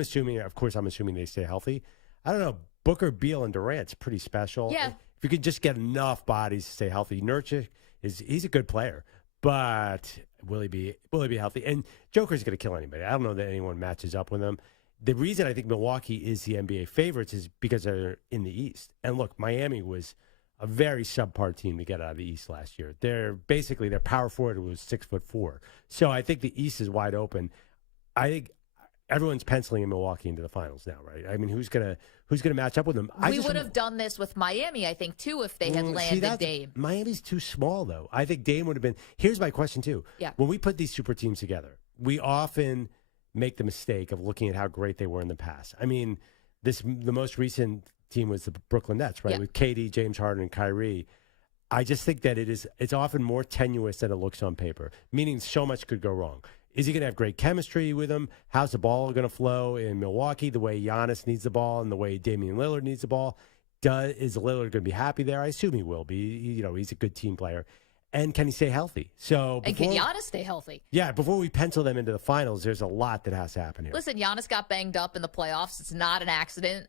Of course, I'm assuming they stay healthy. I don't know. Booker, Beal, and Durant's pretty special. Yeah. If you could just get enough bodies to stay healthy. Nurkic he's a good player, but will he be healthy? And Joker's going to kill anybody. I don't know that anyone matches up with him. The reason I think Milwaukee is the NBA favorites is because they're in the East. And look, Miami was a very subpar team to get out of the East last year. Their power forward was 6'4". So I think the East is wide open. I think everyone's penciling in Milwaukee into the finals now, right? I mean, who's gonna match up with them? We would have done this with Miami, I think, too, if they had landed Dame. Miami's too small, though. I think Dame would have been. Here's my question too. Yeah. When we put these super teams together, we often make the mistake of looking at how great they were in the past. I mean, the most recent team was the Brooklyn Nets, right? Yeah. With KD, James Harden, and Kyrie. I just think that it's often more tenuous than it looks on paper, meaning so much could go wrong. Is he going to have great chemistry with him? How's the ball going to flow in Milwaukee, the way Giannis needs the ball and the way Damian Lillard needs the ball? Is Lillard going to be happy there? I assume he will be. He's a good team player. And can he stay healthy? And can Giannis stay healthy? Yeah, before we pencil them into the finals, there's a lot that has to happen here. Listen, Giannis got banged up in the playoffs. It's not an accident.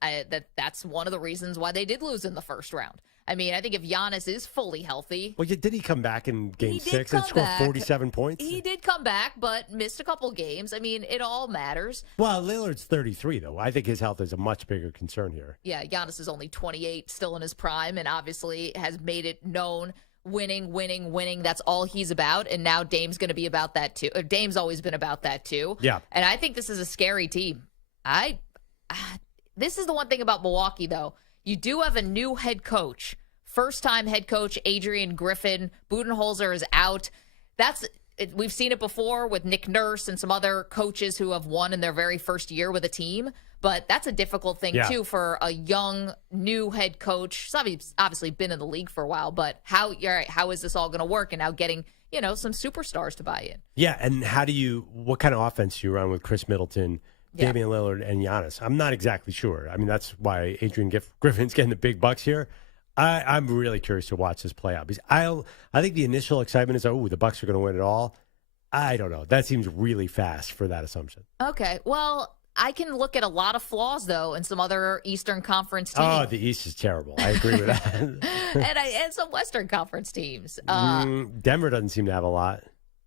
That's one of the reasons why they did lose in the first round. I mean, I think if Giannis is fully healthy. Well, did he come back in Game 6 and score 47 points? He did come back, but missed a couple games. I mean, it all matters. Well, Lillard's 33, though. I think his health is a much bigger concern here. Yeah, Giannis is only 28, still in his prime, and obviously has made it known. Winning. That's all he's about. And now Dame's going to be about that too. Dame's always been about that too. Yeah. And I think this is a scary team. This is the one thing about Milwaukee, though. You do have a new head coach. First-time head coach Adrian Griffin. Budenholzer is out. We've seen it before with Nick Nurse and some other coaches who have won in their very first year with a team. But that's a difficult thing, too, for a young, new head coach. He's obviously been in the league for a while, but how is this all going to work? And now getting, some superstars to buy in. Yeah, and what kind of offense do you run with Chris Middleton, Damian Lillard, and Giannis? I'm not exactly sure. I mean, that's why Adrian Griffin's getting the big bucks here. I'm really curious to watch this play out. Because I think the initial excitement is, the Bucks are going to win it all. I don't know. That seems really fast for that assumption. Okay, well, I can look at a lot of flaws, though, in some other Eastern Conference teams. Oh, the East is terrible. I agree with that. and some Western Conference teams. Denver doesn't seem to have a lot.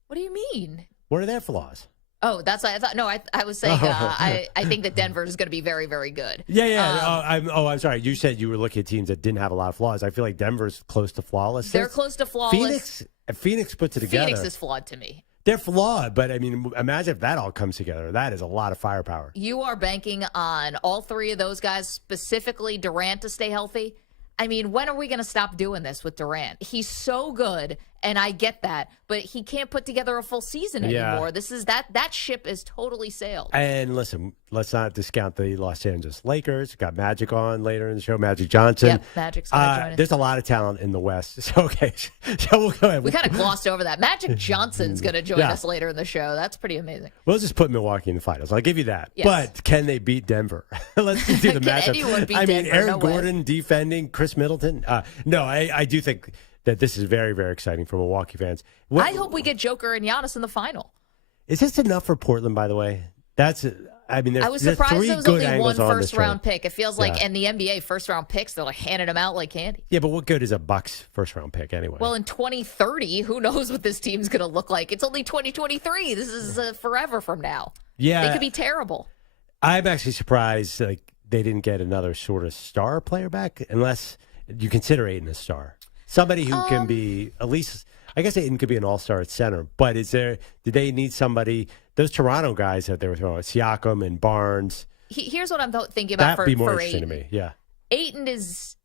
What do you mean? What are their flaws? Oh, that's what I thought. No, I was saying I think that Denver is going to be very, very good. Yeah. I'm sorry. You said you were looking at teams that didn't have a lot of flaws. I feel like Denver's close to flawless. They're close to flawless. Phoenix puts it together. Phoenix is flawed to me. They're flawed, but I mean, imagine if that all comes together. That is a lot of firepower. You are banking on all three of those guys, specifically Durant, to stay healthy. I mean, when are we going to stop doing this with Durant? He's so good, and I get that, but he can't put together a full season anymore. That ship is totally sailed. And listen, let's not discount the Los Angeles Lakers. Got Magic on later in the show, Magic Johnson. Yep, Magic's going to join us. There's a lot of talent in the West. So, okay, so we'll go ahead. We kind of glossed over that. Magic Johnson's going to join us later in the show. That's pretty amazing. We'll just put Milwaukee in the finals. I'll give you that. Yes. But can they beat Denver? Let's just do the matchup. Anyone beat Denver? Aaron Gordon way. Defending, Chris Middleton. No, I do think that this is very, very exciting for Milwaukee fans. I hope we get Joker and Giannis in the final. Is this enough for Portland, by the way? I was surprised there was only one first-round pick. It feels like in the NBA, first-round picks, they're like handing them out like candy. Yeah, but what good is a Bucks first-round pick anyway? Well, in 2030, who knows what this team's going to look like? It's only 2023. This is forever from now. Yeah. They could be terrible. I'm actually surprised they didn't get another sort of star player back, unless you consider Ayton a star. Somebody who can be at least, I guess Ayton could be an all-star at center, but did they need somebody, those Toronto guys that they were throwing, Siakam and Barnes? Here's what I'm thinking about for Ayton. That'd be more interesting to me, yeah. Ayton is,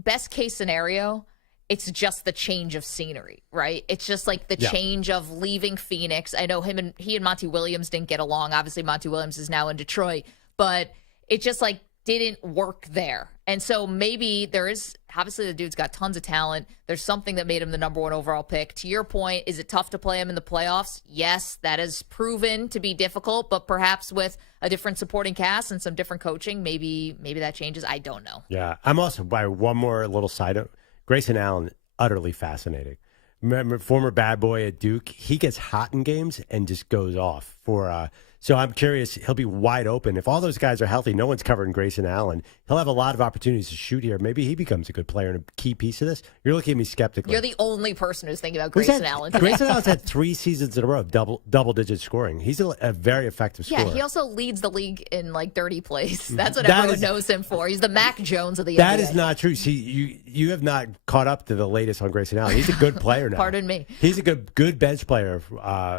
best case scenario, it's just the change of scenery, right? It's just like the change of leaving Phoenix. I know he and Monty Williams didn't get along. Obviously, Monty Williams is now in Detroit, but it just like didn't work there. And so maybe there is, obviously the dude's got tons of talent. There's something that made him the number one overall pick. To your point, is it tough to play him in the playoffs? Yes, that is proven to be difficult, but perhaps with a different supporting cast and some different coaching, maybe that changes. I don't know. Yeah, I'm also, by one more little side note, Grayson Allen, utterly fascinating. Remember, former bad boy at Duke, he gets hot in games and just goes off for So I'm curious. He'll be wide open. If all those guys are healthy, no one's covering Grayson Allen. He'll have a lot of opportunities to shoot here. Maybe he becomes a good player and a key piece of this. You're looking at me skeptically. You're the only person who's thinking about Grayson Allen today. Grayson Allen's had 3 seasons in a row of double-digit scoring. He's a very effective scorer. Yeah, he also leads the league in like dirty plays. That's what everyone knows him for. He's the Mac Jones of the NBA. That is not true. See, you have not caught up to the latest on Grayson Allen. He's a good player now. Pardon me. He's a good bench player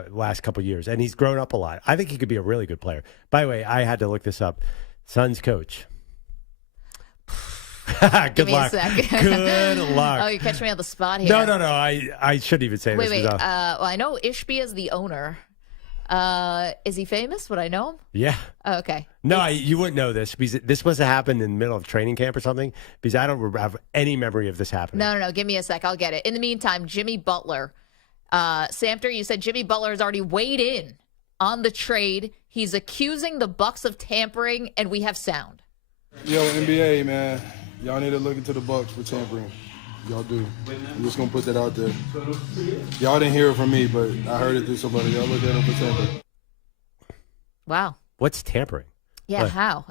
last couple of years, and he's grown up a lot. I think he could be a really good player. By the way, I had to look this up. Suns coach. Good Give me luck. a sec. Good luck. Oh, you catch me on the spot here. No. I shouldn't even say this. Wait. Well, I know Ishbia is the owner. Is he famous? Would I know him? Yeah. Oh, okay. No, you wouldn't know this because this must have happened in the middle of training camp or something because I don't have any memory of this happening. No. Give me a sec. I'll get it. In the meantime, Jimmy Butler. Samter, you said Jimmy Butler has already weighed in on the trade. He's accusing the Bucks of tampering, and we have sound. Yo, NBA, man, y'all need to look into the Bucks for tampering. Y'all do. I'm just going to put that out there. Y'all didn't hear it from me, but I heard it through somebody. Y'all look at him for tampering. Wow. What's tampering? Yeah, how?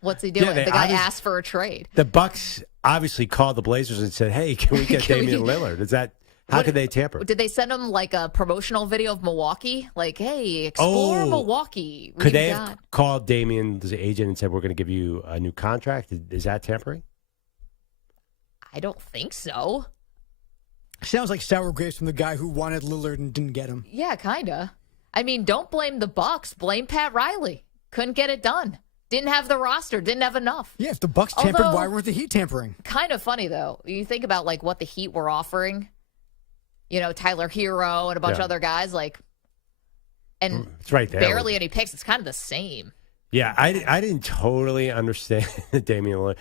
What's he doing? The guy asked for a trade. The Bucks obviously called the Blazers and said, hey, can we get Damian Lillard? How could they tamper? Did they send him like a promotional video of Milwaukee? Like, hey, explore Milwaukee. Could they have called Damian's agent and said, we're going to give you a new contract? Is that tampering? I don't think so. Sounds like sour grapes from the guy who wanted Lillard and didn't get him. Yeah, kind of. I mean, don't blame the Bucks. Blame Pat Riley. Couldn't get it done. Didn't have the roster. Didn't have enough. Yeah, if the Bucks tampered, why weren't the Heat tampering? Kind of funny, though. You think about like what the Heat were offering. You know, Tyler Hero and a bunch of other guys. And it's right there. Barely any picks. It's kind of the same. Yeah, I didn't totally understand Damian Lillard.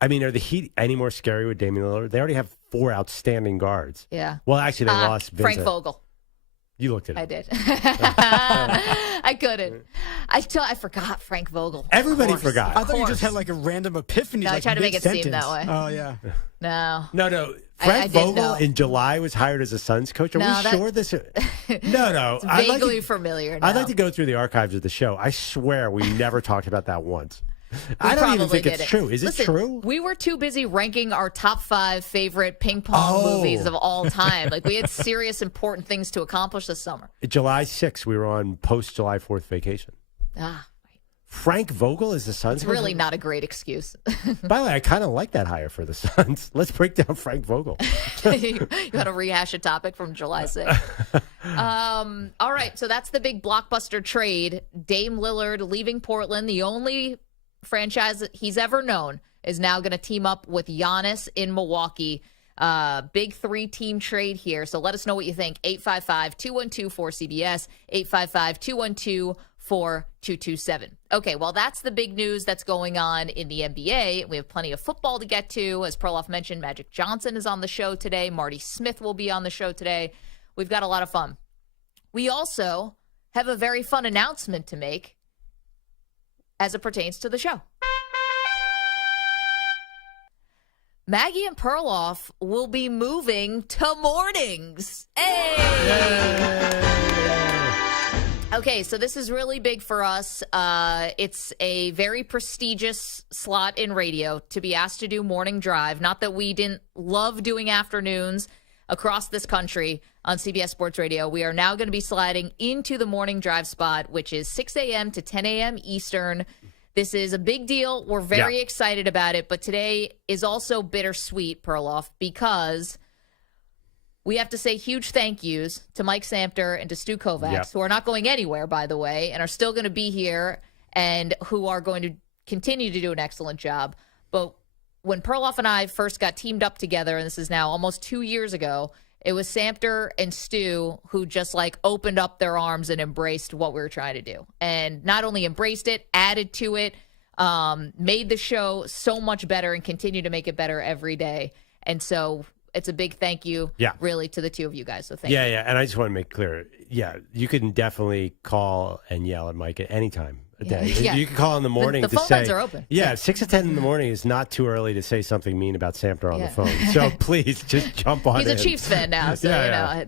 I mean, are the Heat any more scary with Damian Lillard? They already have 4 outstanding guards. Yeah. Well, actually, they lost Vincent. Frank Vogel. You looked at it. I did. I couldn't. I forgot Frank Vogel. Everybody forgot. I thought you just had like a random epiphany. No, I tried to make it seem that way. Oh, yeah. No. Frank Vogel in July was hired as a Suns coach. Are we sure this? No. It's vaguely familiar now. I'd like to go through the archives of the show. I swear we never talked about that once. I don't even think it's true. Is it true? We were too busy ranking our top 5 favorite ping pong movies of all time. Like, we had serious, important things to accomplish this summer. July 6th, we were on post-July 4th vacation. Frank Vogel is the Suns? It's really not a great excuse. By the way, I kind of like that hire for the Suns. Let's break down Frank Vogel. You got to rehash a topic from July 6th. All right, so that's the big blockbuster trade. Dame Lillard leaving Portland, the only franchise that he's ever known, is now going to team up with Giannis in Milwaukee. Big 3-team trade here. So let us know what you think. 855-212-4CBS, 855-212-4227. Okay, well, that's the big news that's going on in the NBA. We have plenty of football to get to. As Perloff mentioned, Magic Johnson is on the show today. Marty Smith will be on the show today. We've got a lot of fun. We also have a very fun announcement to make as it pertains to the show. Maggie and Perloff will be moving to mornings. Hey! Okay, so this is really big for us. It's a very prestigious slot in radio to be asked to do morning drive. Not that we didn't love doing afternoons across this country on CBS Sports Radio. We are now going to be sliding into the morning drive spot, which is 6 a.m. to 10 a.m. Eastern. This is a big deal. We're very excited about it, but today is also bittersweet, Perloff, because we have to say huge thank yous to Mike Samter and to Stu Kovacs, who are not going anywhere, by the way, and are still going to be here and who are going to continue to do an excellent job. But when Perloff and I first got teamed up together, and this is now almost 2 years ago, it was Samter and Stu who just like opened up their arms and embraced what we were trying to do. And not only embraced it, added to it, made the show so much better and continue to make it better every day. And so it's a big thank you, really, to the two of you guys. So thank you. Yeah. And I just want to make clear, you can definitely call and yell at Mike at any time. a day. Yeah. You can call in the morning The to phone say. lines are open. Yeah, 6 to 10 in the morning is not too early to say something mean about Samter on the phone. So please just jump on He's in. a Chiefs fan now, so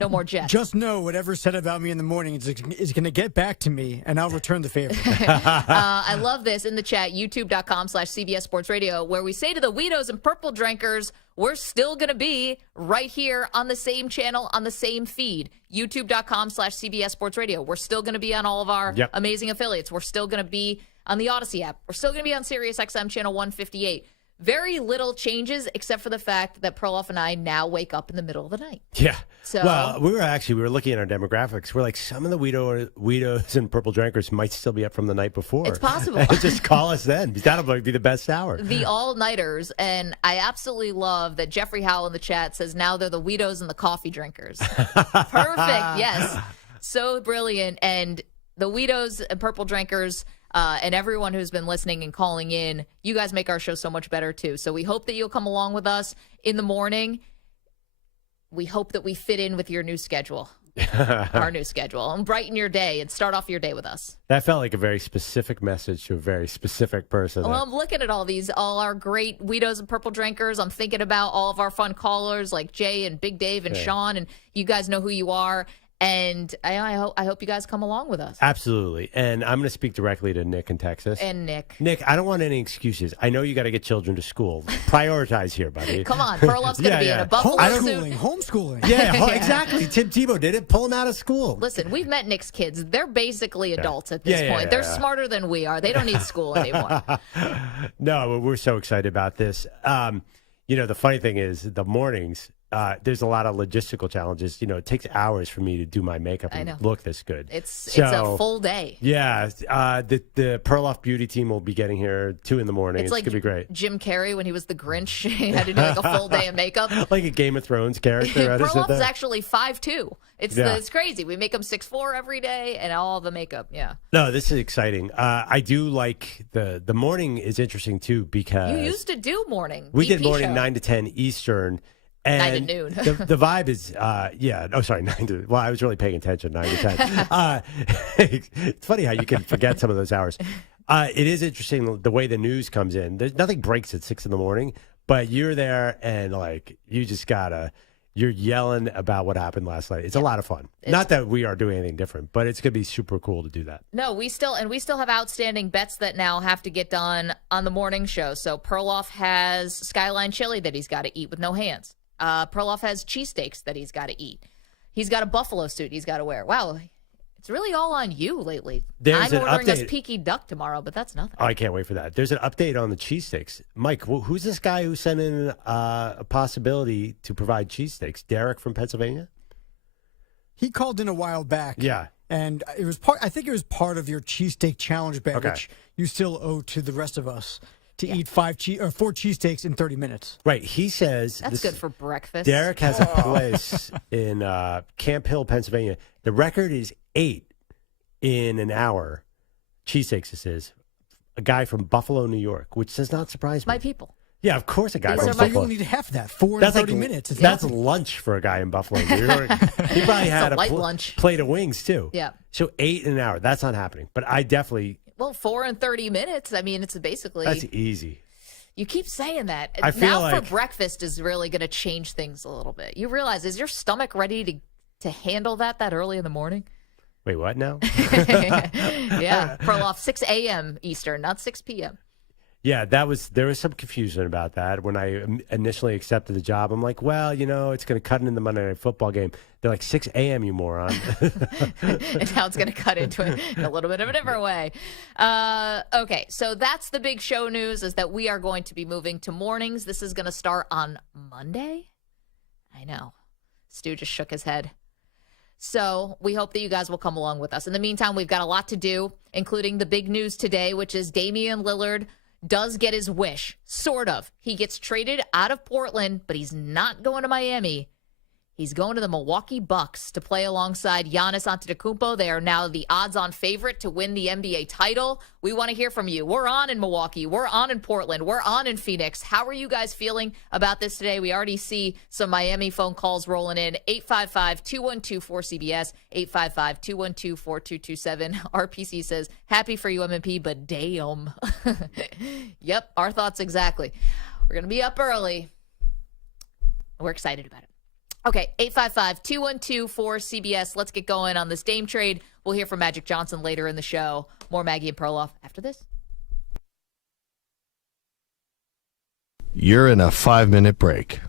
no more Jets. Just know whatever's said about me in the morning is going to get back to me, and I'll return the favor. I love this in the chat, youtube.com/CBS Sports Radio, where we say to the Weedos and Purple Drinkers, we're still going to be right here on the same channel, on the same feed, youtube.com/CBS Sports Radio. We're still going to be on all of our amazing affiliates. We're still going to be on the Odyssey app. We're still going to be on Sirius XM channel 158. Very little changes except for the fact that Perloff and I now wake up in the middle of the night. Yeah. So, well, we were looking at our demographics. We're like, some of the Weedos and Purple Drinkers might still be up from the night before. It's possible. Just call us then. That'll be the best hour. The all-nighters, and I absolutely love that Jeffrey Howell in the chat says now they're the Weedos and the coffee drinkers. Perfect, yes. So brilliant. And the Weedos and Purple Drinkers and everyone who's been listening and calling in, you guys make our show so much better, too. So we hope that you'll come along with us in the morning. We hope that we fit in with your new schedule, our new schedule, and brighten your day and start off your day with us. That felt like a very specific message to a very specific person. Well, I'm looking at all our great Weedos and Purple Drinkers. I'm thinking about all of our fun callers like Jay and Big Dave and Sean, and you guys know who you are. And I hope you guys come along with us. Absolutely. And I'm going to speak directly to Nick in Texas. And Nick. Nick, I don't want any excuses. I know you got to get children to school. Prioritize here, buddy. Come on. Perloff's going to be in a buffalo suit. Homeschooling. Yeah, exactly. Tim Tebow did it. Pull him out of school. Listen, we've met Nick's kids. They're basically adults at this point. They're smarter than we are. They don't need school anymore. No, we're so excited about this. The funny thing is the mornings, there's a lot of logistical challenges. It takes hours for me to do my makeup and look this good. It's a full day. Yeah. The Perloff beauty team will be getting here 2 a.m. It's like going to be great. Jim Carrey when he was the Grinch. He had to do like a full day of makeup. Like a Game of Thrones character. Perloff is actually 5'2". It's crazy. We make him 6'4" every day and all the makeup. Yeah. No, this is exciting. I do like the morning is interesting too because you used to do morning. We did BP morning show. 9 to 10 Eastern. And 9 to noon. the vibe is, 9 to, well, I was really paying attention, 9 to 10. It's funny how you can forget some of those hours. It is interesting the way the news comes in. There's nothing breaks at 6 a.m, but you're there and you just you're yelling about what happened last night. It's a lot of fun. Not that we are doing anything different, but it's going to be super cool to do that. No, we still have outstanding bets that now have to get done on the morning show. So Perloff has Skyline chili that he's got to eat with no hands. Perloff has cheesesteaks that he's got to eat. He's got a buffalo suit he's got to wear. Wow, it's really all on you lately. I'm ordering us Peaky Duck tomorrow, but that's nothing. Oh, I can't wait for that. There's an update on the cheesesteaks. Mike, who's this guy who sent in a possibility to provide cheesesteaks? Derek from Pennsylvania? He called in a while back. Yeah. And it was I think it was part of your cheesesteak challenge bet, which you still owe to the rest of us. To eat 4 cheesesteaks in 30 minutes. Right. He says that's good for breakfast. Derek has a place in Camp Hill, Pennsylvania. The record is 8 in an hour. Cheesesteaks, this is. A guy from Buffalo, New York, which does not surprise me. My people. Yeah, of course a guy from So you Buffalo. only need half of that. 4 in 30 minutes. That's lunch for a guy in Buffalo, New York. He probably had a light lunch. Plate of wings, too. Yeah. So 8 in an hour. That's not happening. But I definitely... Well, 4 in 30 minutes. I mean, it's basically... That's easy. You keep saying that. I feel now like for breakfast is really going to change things a little bit. You realize, is your stomach ready to handle that early in the morning? Wait, what now? Yeah. Perloff, 6 a.m. Eastern, not 6 p.m. Yeah, there was some confusion about that. When I initially accepted the job, I'm like, well, it's going to cut into the Monday Night Football game. They're like, 6 a.m., you moron. And now it's going to cut into it in a little bit of a different way. Okay, so that's the big show news, is that we are going to be moving to mornings. This is going to start on Monday. I know. Stu just shook his head. So we hope that you guys will come along with us. In the meantime, we've got a lot to do, including the big news today, which is Damian Lillard does get his wish, sort of. He gets traded out of Portland, but he's not going to Miami. He's going to the Milwaukee Bucks to play alongside Giannis Antetokounmpo. They are now the odds-on favorite to win the NBA title. We want to hear from you. We're on in Milwaukee. We're on in Portland. We're on in Phoenix. How are you guys feeling about this today? We already see some Miami phone calls rolling in. 855-212-4CBS, 855-212-4227. RPC says, happy for you, MMP, but damn. Yep, our thoughts exactly. We're going to be up early. We're excited about it. Okay, 855-212-4CBS. Let's get going on this Dame trade. We'll hear from Magic Johnson later in the show. More Maggie and Perloff after this. You're in a 5-minute break.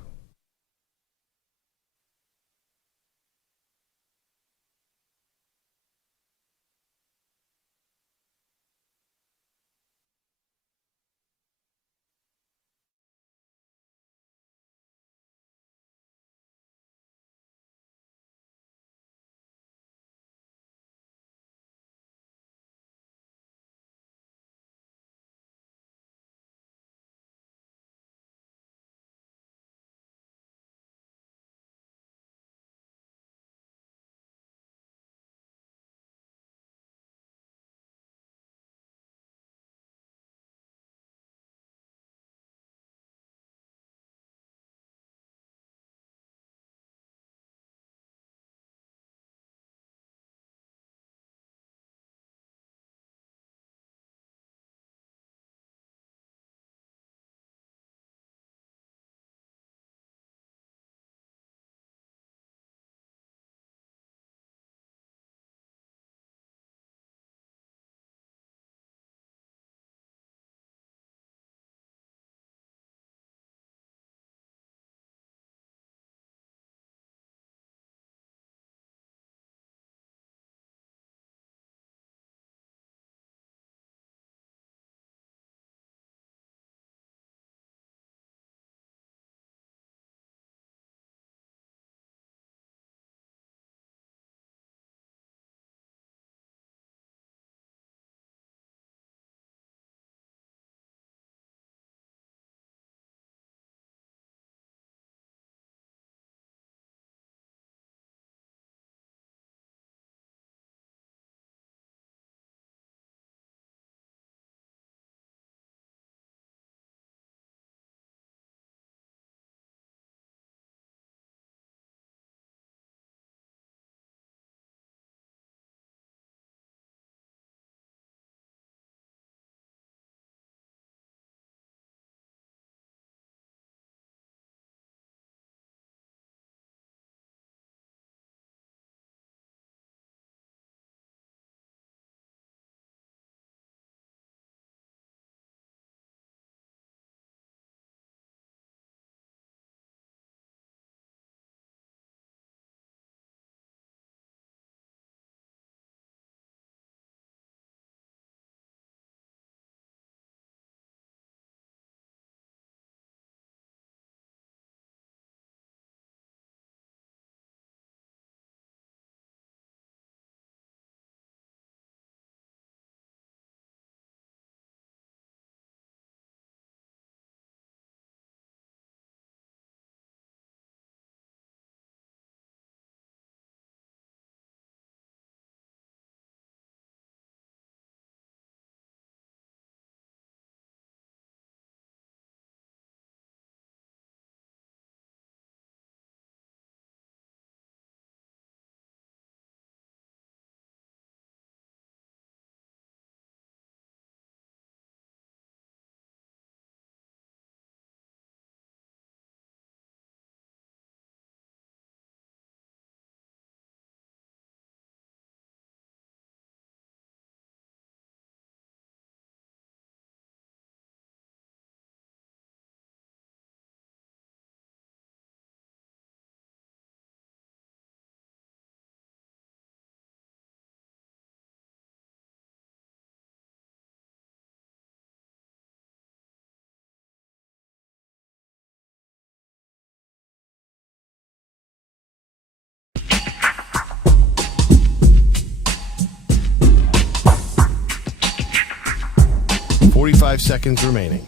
Five seconds remaining.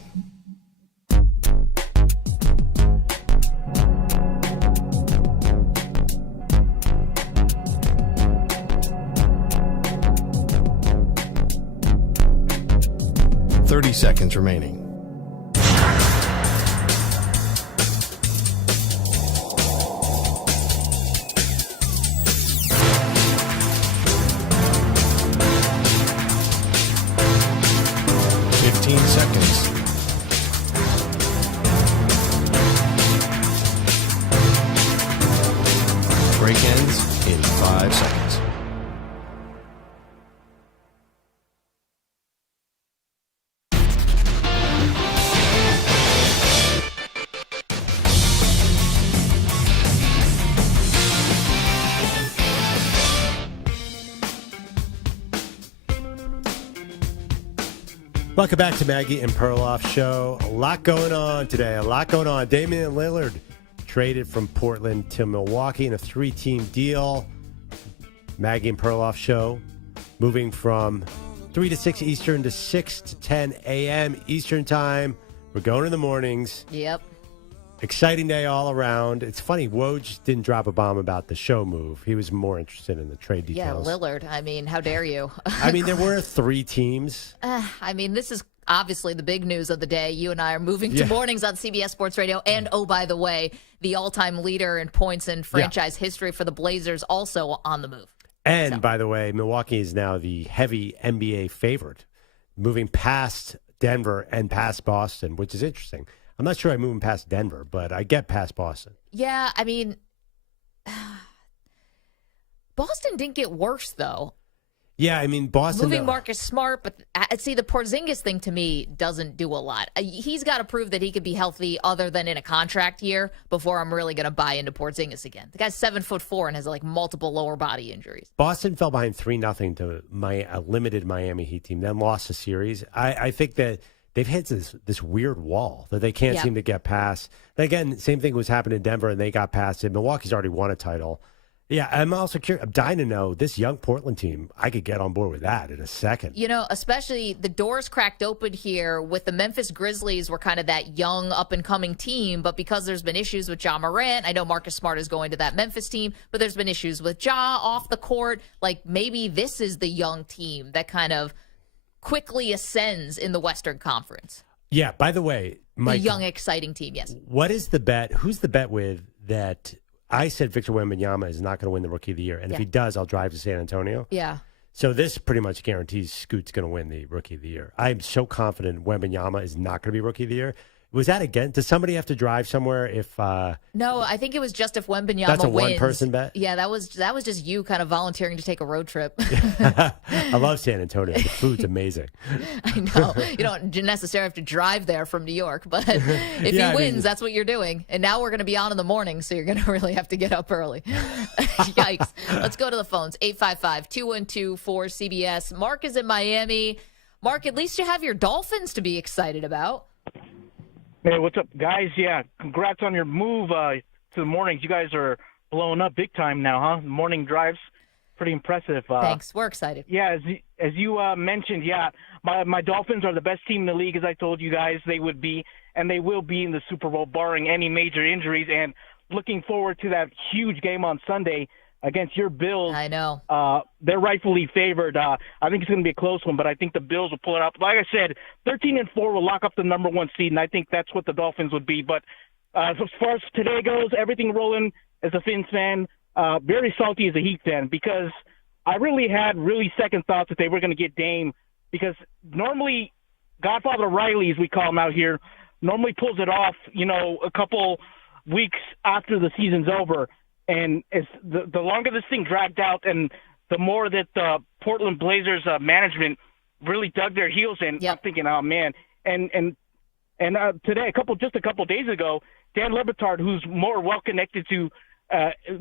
30 seconds remaining. Seconds. Break ends in 5 seconds. Welcome back to Maggie and Perloff Show. A lot going on today. A lot going on. Damian Lillard traded from Portland to Milwaukee in a 3-team deal. Maggie and Perloff Show moving from 3 to 6 Eastern to 6 to 10 a.m. Eastern time. We're going in the mornings. Yep. Exciting day all around. It's funny, Woj didn't drop a bomb about the show move. He was more interested in the trade details. Yeah, Lillard. I mean, how dare you? I mean, there were 3 teams. I mean, this is obviously the big news of the day. You and I are moving to mornings on CBS Sports Radio. And, oh, by the way, the all-time leader in points in franchise history for the Blazers also on the move. And, by the way, Milwaukee is now the heavy NBA favorite, moving past Denver and past Boston, which is interesting. I'm not sure I'm moving past Denver, but I get past Boston. Yeah, I mean, Boston didn't get worse, though. Yeah, I mean, Boston. Moving Marcus Smart, but see, the Porzingis thing to me doesn't do a lot. He's got to prove that he could be healthy other than in a contract year before I'm really going to buy into Porzingis again. The guy's 7'4" and has like multiple lower body injuries. Boston fell behind 3-0 to a limited Miami Heat team, then lost the series. I think that they've hit this weird wall that they can't seem to get past. And again, same thing was happening in Denver, and they got past it. Milwaukee's already won a title. Yeah, I'm also curious. I'm dying to know this young Portland team. I could get on board with that in a second. You know, especially the doors cracked open here with the Memphis Grizzlies were kind of that young, up-and-coming team. But because there's been issues with Ja Morant, I know Marcus Smart is going to that Memphis team, but there's been issues with Ja off the court. Like, maybe this is the young team that kind of quickly ascends in the Western Conference. Yeah, by the way, Mike, the young, exciting team, yes. What is the bet? Who's the bet with that? I said Victor Wembanyama is not going to win the Rookie of the Year. And if he does, I'll drive to San Antonio. Yeah. So this pretty much guarantees Scoot's going to win the Rookie of the Year. I'm so confident Wembanyama is not going to be Rookie of the Year. Was that again? Does somebody have to drive somewhere if No, I think it was just if Wembanyama wins. That's a one-person bet? Yeah, that was just you kind of volunteering to take a road trip. I love San Antonio. The food's amazing. I know. You don't necessarily have to drive there from New York, but if he wins, that's what you're doing. And now we're going to be on in the morning, so you're going to really have to get up early. Yikes. Let's go to the phones. 855-212-4CBS. Mark is in Miami. Mark, at least you have your Dolphins to be excited about. Hey, what's up, guys? Yeah, congrats on your move to the mornings. You guys are blowing up big time now, huh? Morning drives, pretty impressive. Thanks. We're excited. Yeah, as you mentioned, my Dolphins are the best team in the league, as I told you guys they would be, and they will be in the Super Bowl, barring any major injuries. And looking forward to that huge game on Sunday against your Bills. I know. They're rightfully favored. I think it's going to be a close one, but I think the Bills will pull it up. Like I said, 13-4 will lock up the number 1 seed, and I think that's what the Dolphins would be. But as far as today goes, everything rolling as a Fins fan, very salty as a Heat fan, because I really had second thoughts that they were going to get Dame, because normally Godfather Riley, as we call him out here, normally pulls it off, a couple weeks after the season's over. And as the longer this thing dragged out, and the more that the Portland Blazers management really dug their heels in, I'm thinking, oh man. And today, a couple days ago, Dan Le Batard, who's more well connected to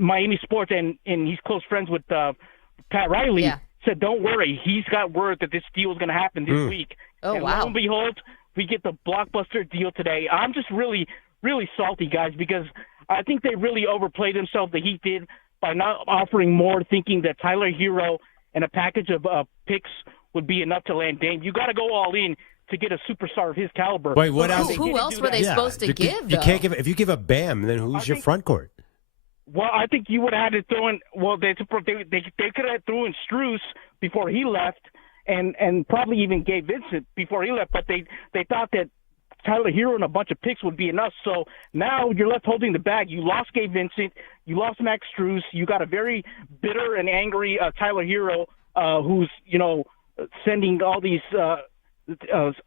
Miami sports, and he's close friends with Pat Riley, said, "Don't worry, he's got word that this deal is going to happen this week." Oh, and wow! Lo and behold, we get the blockbuster deal today. I'm just really salty, guys, because I think they really overplayed themselves, the Heat did, by not offering more, thinking that Tyler Hero and a package of picks would be enough to land Dame. You got to go all in to get a superstar of his caliber. Wait, what else? Who else were they supposed to give? You can't give. If you give up Bam, then who's your front court? Well, I think you would have had to throw in. Well, they could have thrown in Strus before he left, and probably even Gabe Vincent before he left. But they thought that Tyler Hero and a bunch of picks would be enough. So now you're left holding the bag. You lost Gabe Vincent. You lost Max Strus. You got a very bitter and angry Tyler Hero who's, sending all these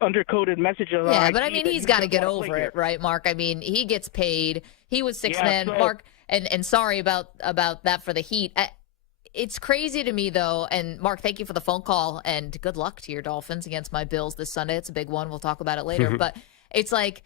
undercoded messages. Yeah, but I mean, he's got to get over it, right, Mark? I mean, he gets paid. He was six-man. Mark, and sorry about that for the Heat. It's crazy to me, though, and Mark, thank you for the phone call, and good luck to your Dolphins against my Bills this Sunday. It's a big one. We'll talk about it later. But it's like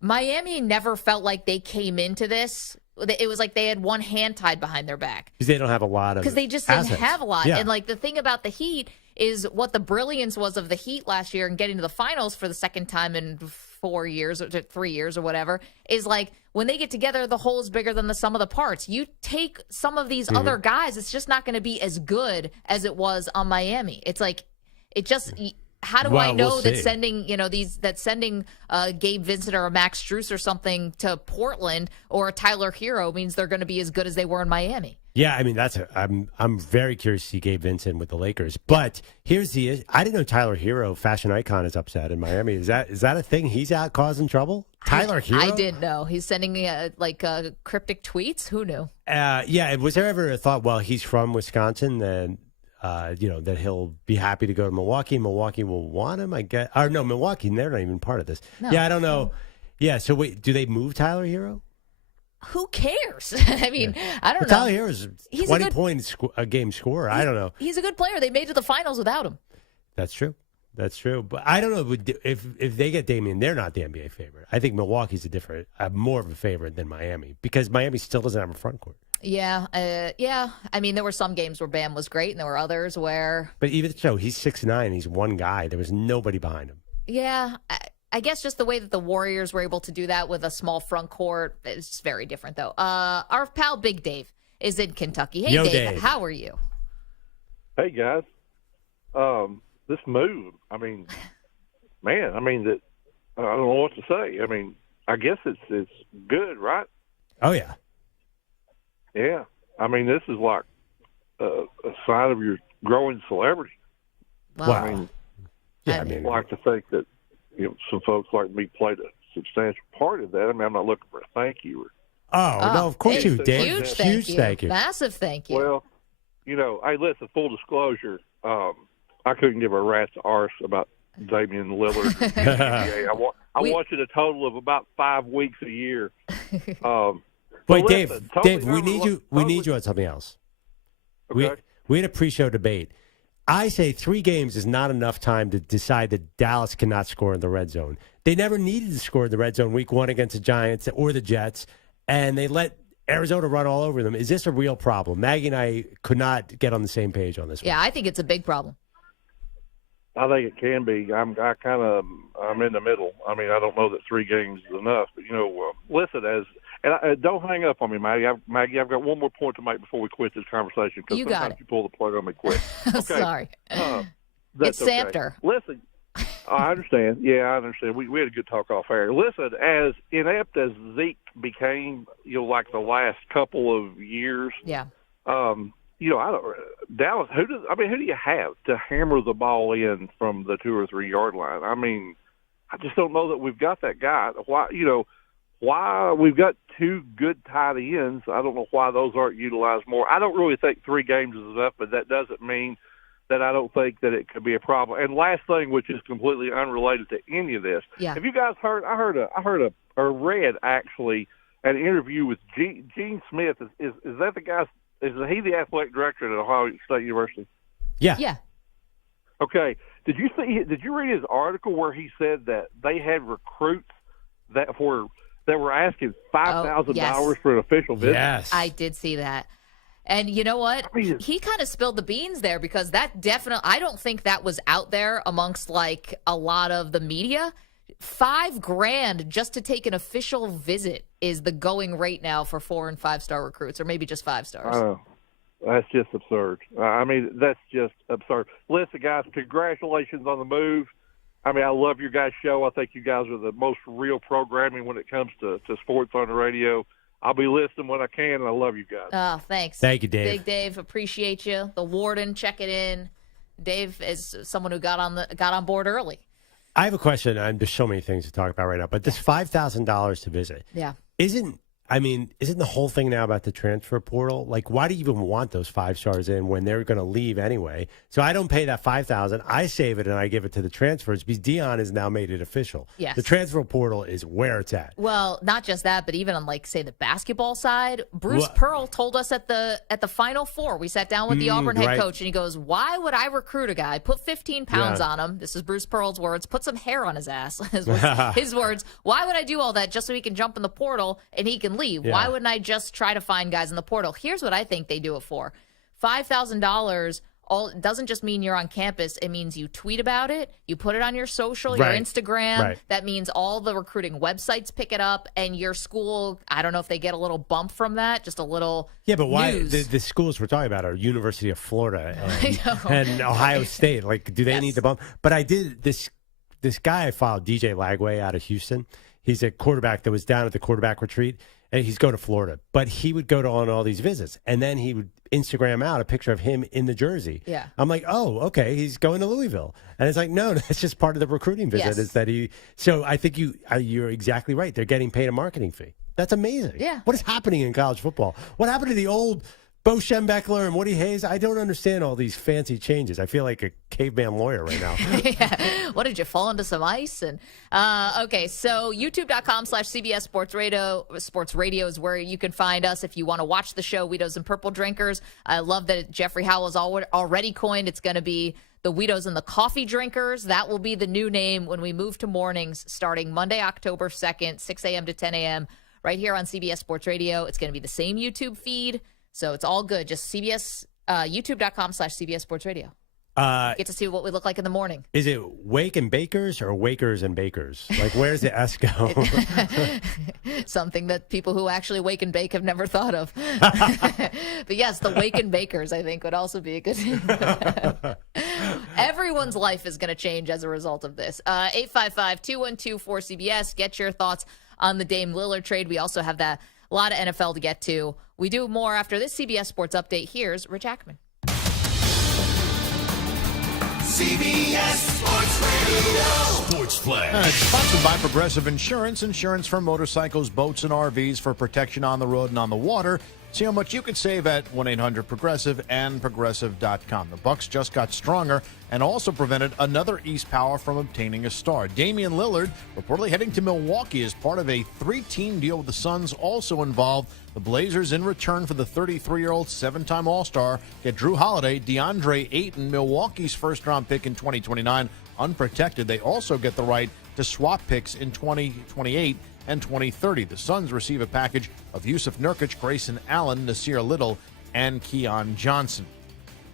Miami never felt like they came into this. It was like they had one hand tied behind their back. Because they don't have a lot of Because they just didn't have a lot. Yeah. And, like, the thing about the Heat is what the brilliance was of the Heat last year and getting to the finals for the second time in 4 years or 3 years or whatever is like when they get together, the whole is bigger than the sum of the parts. You take some of these other guys, it's just not going to be as good as it was on Miami. It's like it just. How do I know that sending Gabe Vincent or a Max Strus or something to Portland or a Tyler Hero means they're going to be as good as they were in Miami? Yeah, I mean I'm very curious to see Gabe Vincent with the Lakers. But here's I didn't know Tyler Hero, fashion icon, is upset in Miami. Is that a thing? He's out causing trouble? Tyler Hero? I didn't know. He's sending cryptic tweets. Who knew? Yeah. Was there ever a thought? Well, he's from Wisconsin, then. That he'll be happy to go to Milwaukee. Milwaukee will want him, I guess. Or no, Milwaukee, they're not even part of this. No. Yeah, I don't know. Yeah, so wait, do they move Tyler Hero? Who cares? I mean, I don't know. Tyler Hero is 20 points a game scorer. I don't know. He's a good player. They made it to the finals without him. That's true. But I don't know if they get Damian, they're not the NBA favorite. I think Milwaukee's more of a favorite than Miami because Miami still doesn't have a front court. Yeah. I mean, there were some games where Bam was great, and there were others where. But even so, he's 6'9". He's one guy. There was nobody behind him. Yeah, I guess just the way that the Warriors were able to do that with a small front court is very different, though. Our pal Big Dave is in Kentucky. Hey, Dave, how are you? Hey guys, this move. I mean, man. I mean that. I don't know what to say. I mean, I guess it's good, right? Oh yeah. Yeah, I mean, this is like a sign of your growing celebrity. Wow. I mean, I like to think that some folks like me played a substantial part of that. I mean, I'm not looking for a thank you. No, of course you did. Huge thank you. Massive thank you. Well, hey, listen, full disclosure, I couldn't give a rat's arse about Damian Lillard. I watch it a total of about 5 weeks a year. Wait, listen, Dave, we need you on something else. Okay. We had a pre-show debate. I say 3 games is not enough time to decide that Dallas cannot score in the red zone. They never needed to score in the red zone week 1 against the Giants or the Jets, and they let Arizona run all over them. Is this a real problem? Maggie and I could not get on the same page on this one. Yeah, I think it's a big problem. I think it can be. I'm in the middle. I mean, I don't know that 3 games is enough, but listen, don't hang up on me, Maggie. I've got one more point to make before we quit this conversation because sometimes you pull the plug on me quick. Okay. Sorry. That's it's Samter. Listen, I understand. Yeah, I understand. We had a good talk off air. Listen, as inept as Zeke became, like the last couple of years. Yeah. Dallas. Who do you have to hammer the ball in from the 2 or 3 yard line? I mean, I just don't know that we've got that guy. Why we've got 2 good tight ends. I don't know why those aren't utilized more. I don't really think 3 games is enough, but that doesn't mean that I don't think that it could be a problem. And last thing, which is completely unrelated to any of this. Yeah. Have you guys heard? I read actually an interview with Gene Smith. Is that the guy? Is he the athletic director at Ohio State University? Yeah. Yeah. Okay. Did you read his article where he said that they had recruits that were asking $5,000 for an official visit? Yes. I did see that. And you know what? He kind of spilled the beans there because that definitely, I don't think that was out there amongst like a lot of the media. $5,000 just to take an official visit is the going rate now for 4- and 5-star recruits, or maybe just 5 stars. That's just absurd. I mean, that's just absurd. Listen, guys, congratulations on the move. I mean, I love your guys' show. I think you guys are the most real programming when it comes to sports on the radio. I'll be listening when I can, and I love you guys. Oh, thanks. Thank you, Dave. Big Dave, appreciate you. The Warden, check it in. Dave is someone who got on board early. I have a question. There's so many things to talk about right now, but this $5,000 to visit, Yeah. isn't the whole thing now about the transfer portal? Like, why do you even want those 5 stars in when they're going to leave anyway? So I don't pay that $5,000. I save it and I give it to the transfers because Deion has now made it official. Yes. The transfer portal is where it's at. Well, not just that, but even on, like, say, the basketball side, Bruce Pearl told us at the Final Four, we sat down with the Auburn head coach, and he goes, why would I recruit a guy, put 15 pounds on him, this is Bruce Pearl's words, put some hair on his ass, his words, why would I do all that just so he can jump in the portal and he can leave? Yeah. Why wouldn't I just try to find guys in the portal? Here's what I think they do it for. $5,000 doesn't just mean you're on campus. It means you tweet about it, you put it on your social, your Instagram. Right. That means all the recruiting websites pick it up, and your school, I don't know if they get a little bump from that, just a little but why? news. The schools we're talking about are University of Florida and Ohio State. Like, do they need the bump? But I did this guy I followed, DJ Lagway out of Houston. He's a quarterback that was down at the quarterback retreat. And he's going to Florida, but he would go on all these visits, and then he would Instagram out a picture of him in the jersey. Yeah, I'm like, oh, okay, he's going to Louisville, and it's like, no, that's just part of the recruiting visit. Yes. Is that he? So I think you're exactly right. They're getting paid a marketing fee. That's amazing. Yeah. What is happening in college football? What happened to the old Bo Schembechler and Woody Hayes? I don't understand all these fancy changes. I feel like a caveman lawyer right now. Yeah. What, did you fall into some ice? And okay, so youtube.com/CBS Sports Radio is where you can find us if you want to watch the show Weedos and Purple Drinkers. I love that Jeffrey Howell's already coined. It's going to be the Weedos and the Coffee Drinkers. That will be the new name when we move to mornings starting Monday, October 2nd, 6 a.m. to 10 a.m. right here on CBS Sports Radio. It's going to be the same YouTube feed. So it's all good. Just CBS, youtube.com/CBS Sports Radio. Get to see what we look like in the morning. Is it Wake and Bakers or Wakers and Bakers? Like, where's the S go? Something that people who actually wake and bake have never thought of. But yes, the Wake and Bakers, I think, would also be a good name. Everyone's life is going to change as a result of this. 855-212-4CBS. Get your thoughts on the Dame Lillard trade. We also have a lot of NFL to get to. We do more after this CBS Sports Update. Here's Rich Ackman. CBS Sports Radio. Sports Flash. It's sponsored by Progressive Insurance. Insurance for motorcycles, boats, and RVs for protection on the road and on the water. See how much you could save at 1-800-PROGRESSIVE and Progressive.com. The Bucks just got stronger and also prevented another East Power from obtaining a star. Damian Lillard reportedly heading to Milwaukee as part of a 3-team deal with the Suns, also involved the Blazers in return for the 33-year-old 7-time All-Star get Drew Holiday, DeAndre Ayton, Milwaukee's first-round pick in 2029, unprotected. They also get the right to swap picks in 2028 and 2030. The Suns receive a package of Yusuf Nurkic, Grayson Allen, Nasir Little, and Keon Johnson.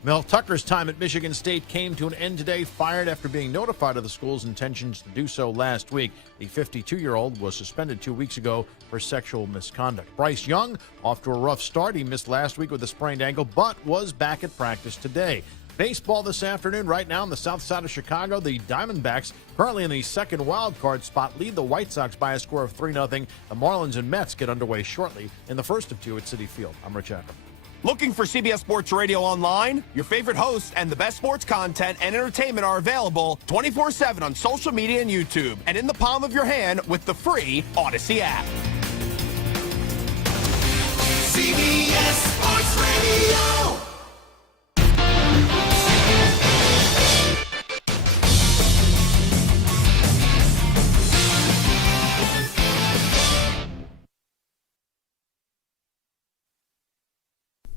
Mel Tucker's time at Michigan State came to an end today, fired after being notified of the school's intentions to do so last week. The 52-year-old was suspended 2 weeks ago for sexual misconduct. Bryce Young, off to a rough start. He missed last week with a sprained ankle, but was back at practice today. Baseball this afternoon, right now on the south side of Chicago, the Diamondbacks, currently in the second wild card spot, lead the White Sox by a score of 3-0. The Marlins and Mets get underway shortly in the first of two at Citi Field. I'm Rich Ackman. Looking for CBS Sports Radio online? Your favorite hosts and the best sports content and entertainment are available 24/7 on social media and YouTube, and in the palm of your hand with the free Odyssey app. CBS Sports Radio.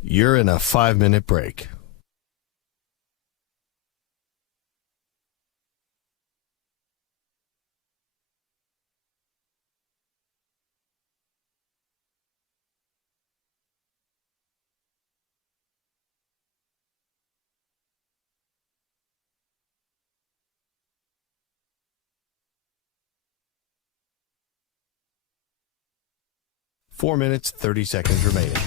You're in a 5-minute break. Four minutes, 30 seconds remaining.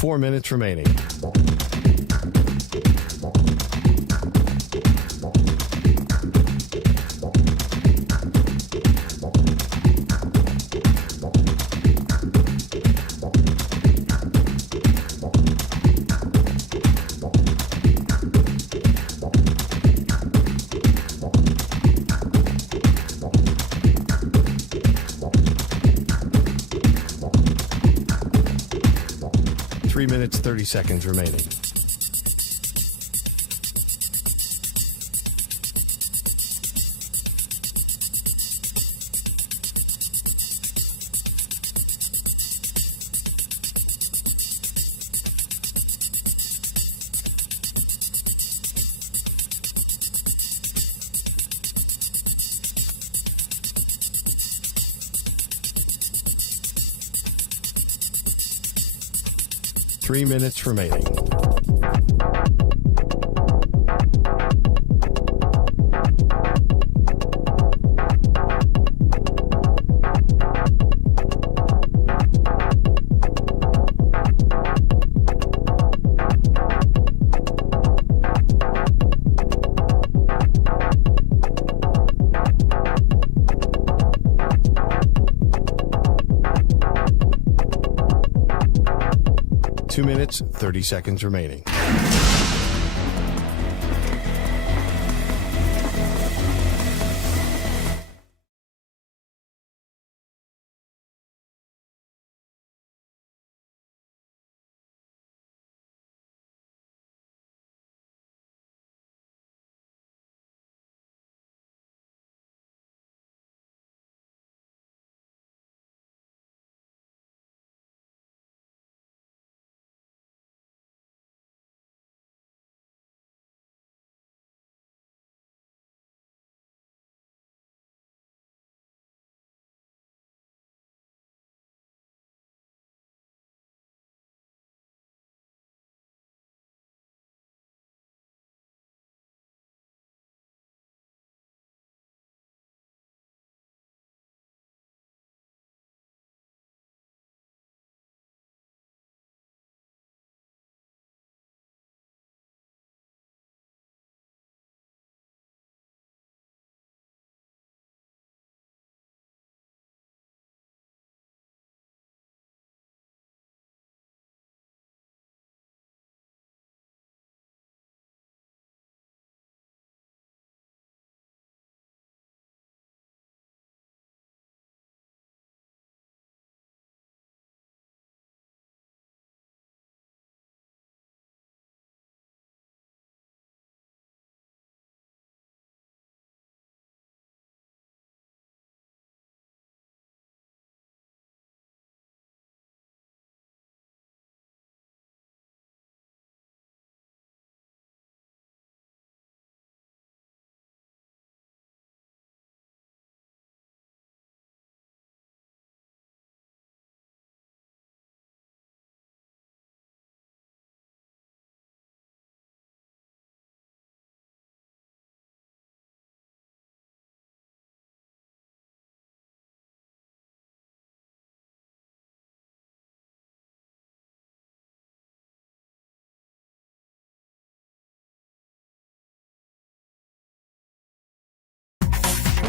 4 minutes remaining. Three minutes, 30 seconds remaining. Three minutes remaining. Two minutes, 30 seconds remaining.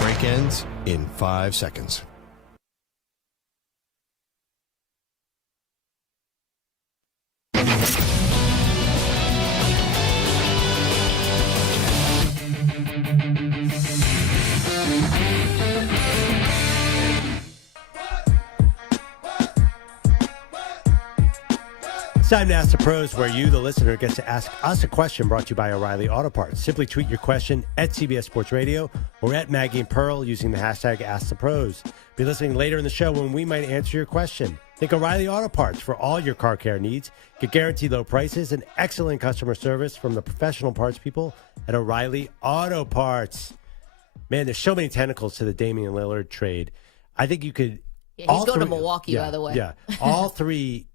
Break ends in 5 seconds. It's time to Ask the Pros, where you, the listener, gets to ask us a question brought to you by O'Reilly Auto Parts. Simply tweet your question at CBS Sports Radio or at Maggie and Pearl using the hashtag #AskThePros. Be listening later in the show when we might answer your question. Think O'Reilly Auto Parts for all your car care needs. Get guaranteed low prices and excellent customer service from the professional parts people at O'Reilly Auto Parts. Man, there's so many tentacles to the Damian Lillard trade. I think you could... Yeah, he's going to Milwaukee, by the way. Yeah, all three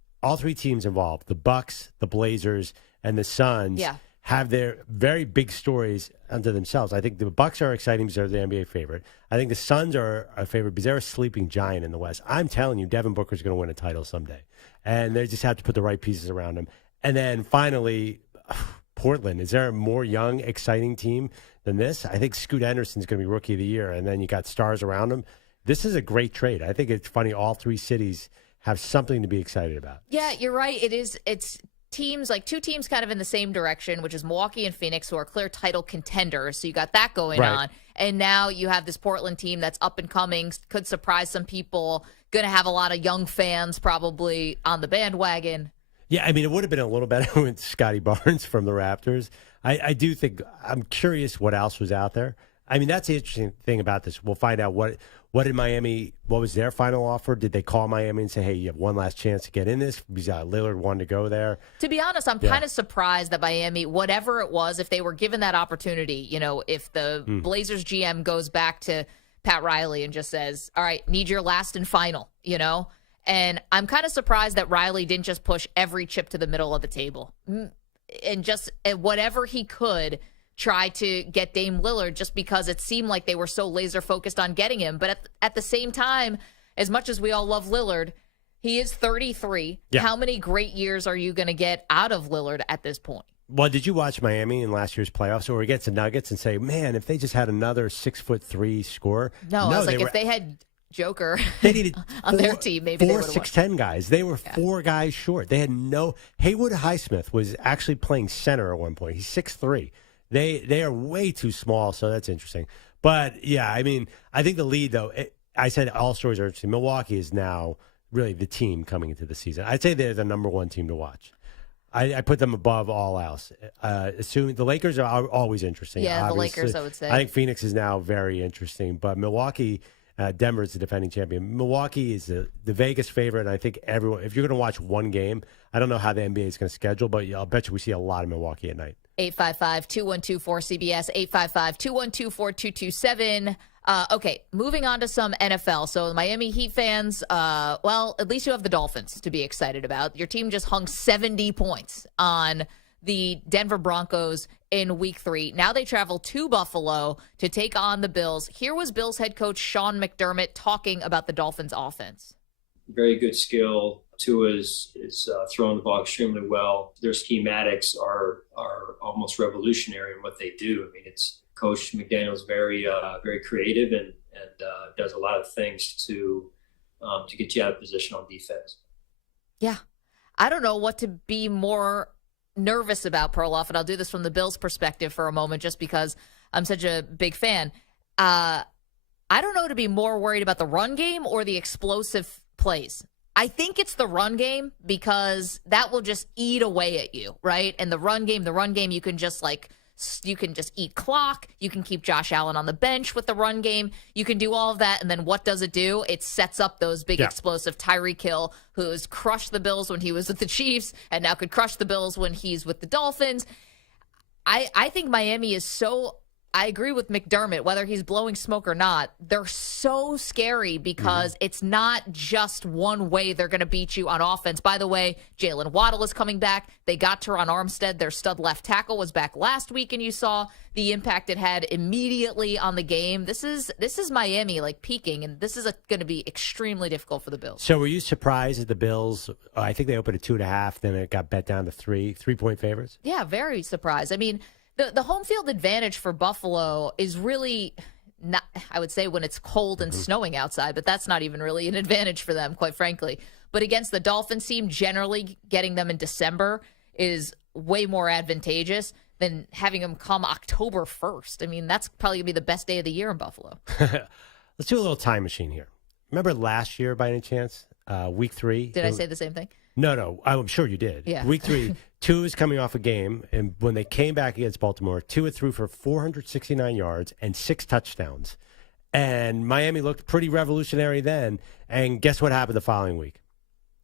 teams involved, the Bucks, the Blazers, and the Suns, have their very big stories unto themselves. I think the Bucks are exciting because they're the NBA favorite. I think the Suns are a favorite because they're a sleeping giant in the West. I'm telling you, Devin Booker's going to win a title someday. And they just have to put the right pieces around him. And then finally, Portland. Is there a more young, exciting team than this? I think Scoot Henderson's going to be Rookie of the Year, and then you got stars around him. This is a great trade. I think it's funny all three cities have something to be excited about. Yeah, you're right. It is. It's teams, like two teams kind of in the same direction, which is Milwaukee and Phoenix, who are clear title contenders. So you got that going on. And now you have this Portland team that's up and coming, could surprise some people, going to have a lot of young fans probably on the bandwagon. Yeah, I mean, it would have been a little better with Scotty Barnes from the Raptors. I do think, I'm curious what else was out there. I mean, that's the interesting thing about this. We'll find out what did Miami, what was their final offer? Did they call Miami and say, hey, you have one last chance to get in this? Because Lillard wanted to go there. To be honest, I'm kind of surprised that Miami, whatever it was, if they were given that opportunity, if the Blazers GM goes back to Pat Riley and just says, all right, need your last and final, And I'm kind of surprised that Riley didn't just push every chip to the middle of the table and just whatever he could try to get Dame Lillard, just because it seemed like they were so laser focused on getting him. But at the same time, as much as we all love Lillard, he is 33. Yeah. How many great years are you going to get out of Lillard at this point? Well, did you watch Miami in last year's playoffs or against the Nuggets and say, man, if they just had another 6'3" scorer? No, I was like, if they had Joker they needed on their team, maybe four they would have 6'10" guys. They were 4 guys short. They had Haywood Highsmith was actually playing center at one point. He's 6'3". They are way too small, so that's interesting. But, yeah, I mean, I think the lead, though, I said all stories are interesting. Milwaukee is now really the team coming into the season. I'd say they're the number one team to watch. I put them above all else. Assuming the Lakers are always interesting. Yeah, obviously. The Lakers, I would say. I think Phoenix is now very interesting. But Milwaukee, Denver is the defending champion. Milwaukee is the Vegas favorite. And I think everyone, if you're going to watch one game, I don't know how the NBA is going to schedule, but I'll bet you we see a lot of Milwaukee at night. 855-212-4CBS, 855-212-4227. Okay, moving on to some NFL. So Miami Heat fans, well, at least you have the Dolphins to be excited about. Your team just hung 70 points on the Denver Broncos in Week 3. Now they travel to Buffalo to take on the Bills. Here was Bills head coach Sean McDermott talking about the Dolphins offense. Very good skill. Tua is throwing the ball extremely well. Their schematics are almost revolutionary in what they do. I mean, it's Coach McDaniel's very creative and does a lot of things to get you out of position on defense. Yeah, I don't know what to be more nervous about, Perloff, and I'll do this from the Bills' perspective for a moment, just because I'm such a big fan. I don't know to be more worried about the run game or the explosive plays. I think it's the run game because that will just eat away at you, right? And the run game, you can just eat clock. You can keep Josh Allen on the bench with the run game. You can do all of that. And then what does it do? It sets up those big explosive Tyreek Hill, who's crushed the Bills when he was with the Chiefs and now could crush the Bills when he's with the Dolphins. I think Miami is so... I agree with McDermott, whether he's blowing smoke or not. They're so scary because it's not just one way they're going to beat you on offense. By the way, Jalen Waddle is coming back. They got Teron Armstead, their stud left tackle, was back last week, and you saw the impact it had immediately on the game. This is Miami like peaking, and this is going to be extremely difficult for the Bills. So were you surprised at the Bills? I think they opened at 2.5, then it got bet down to 3-point favorites? Yeah, very surprised. I mean, the home field advantage for Buffalo is really not, I would say, when it's cold and snowing outside, but that's not even really an advantage for them, quite frankly. But against the Dolphins team, generally getting them in December is way more advantageous than having them come October 1st. I mean, that's probably going to be the best day of the year in Buffalo. Let's do a little time machine here. Remember last year, by any chance, Week 3? Did I say the same thing? No, I'm sure you did. Yeah. Week 3, Tua is coming off a game, and when they came back against Baltimore, Tua threw for 469 yards and 6 touchdowns. And Miami looked pretty revolutionary then, and guess what happened the following week?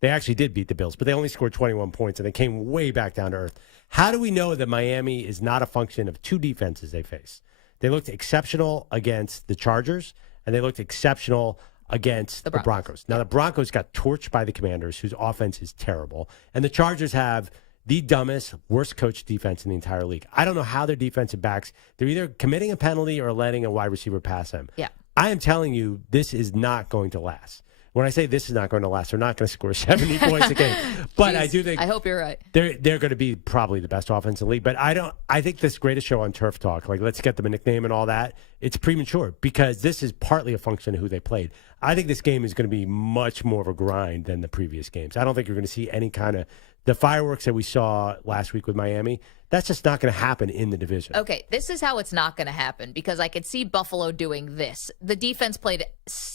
They actually did beat the Bills, but they only scored 21 points, and they came way back down to earth. How do we know that Miami is not a function of two defenses they face? They looked exceptional against the Chargers, and they looked exceptional against the Broncos. Now, the Broncos got torched by the Commanders, whose offense is terrible, and the Chargers have the dumbest, worst coached defense in the entire league. I don't know how their defensive backs, they're either committing a penalty or letting a wide receiver pass them. Yeah. I am telling you, this is not going to last. When I say this is not going to last, they're not going to score 70 points a game. But Jeez, I do think I hope you're right. They're going to be probably the best offense in the league. But I think this greatest show on Turf Talk, like let's get them a nickname and all that, it's premature because this is partly a function of who they played. I think this game is going to be much more of a grind than the previous games. I don't think you're going to see any kind of the fireworks that we saw last week with Miami. That's just not going to happen in the division. Okay, this is how it's not going to happen because I could see Buffalo doing this. The defense played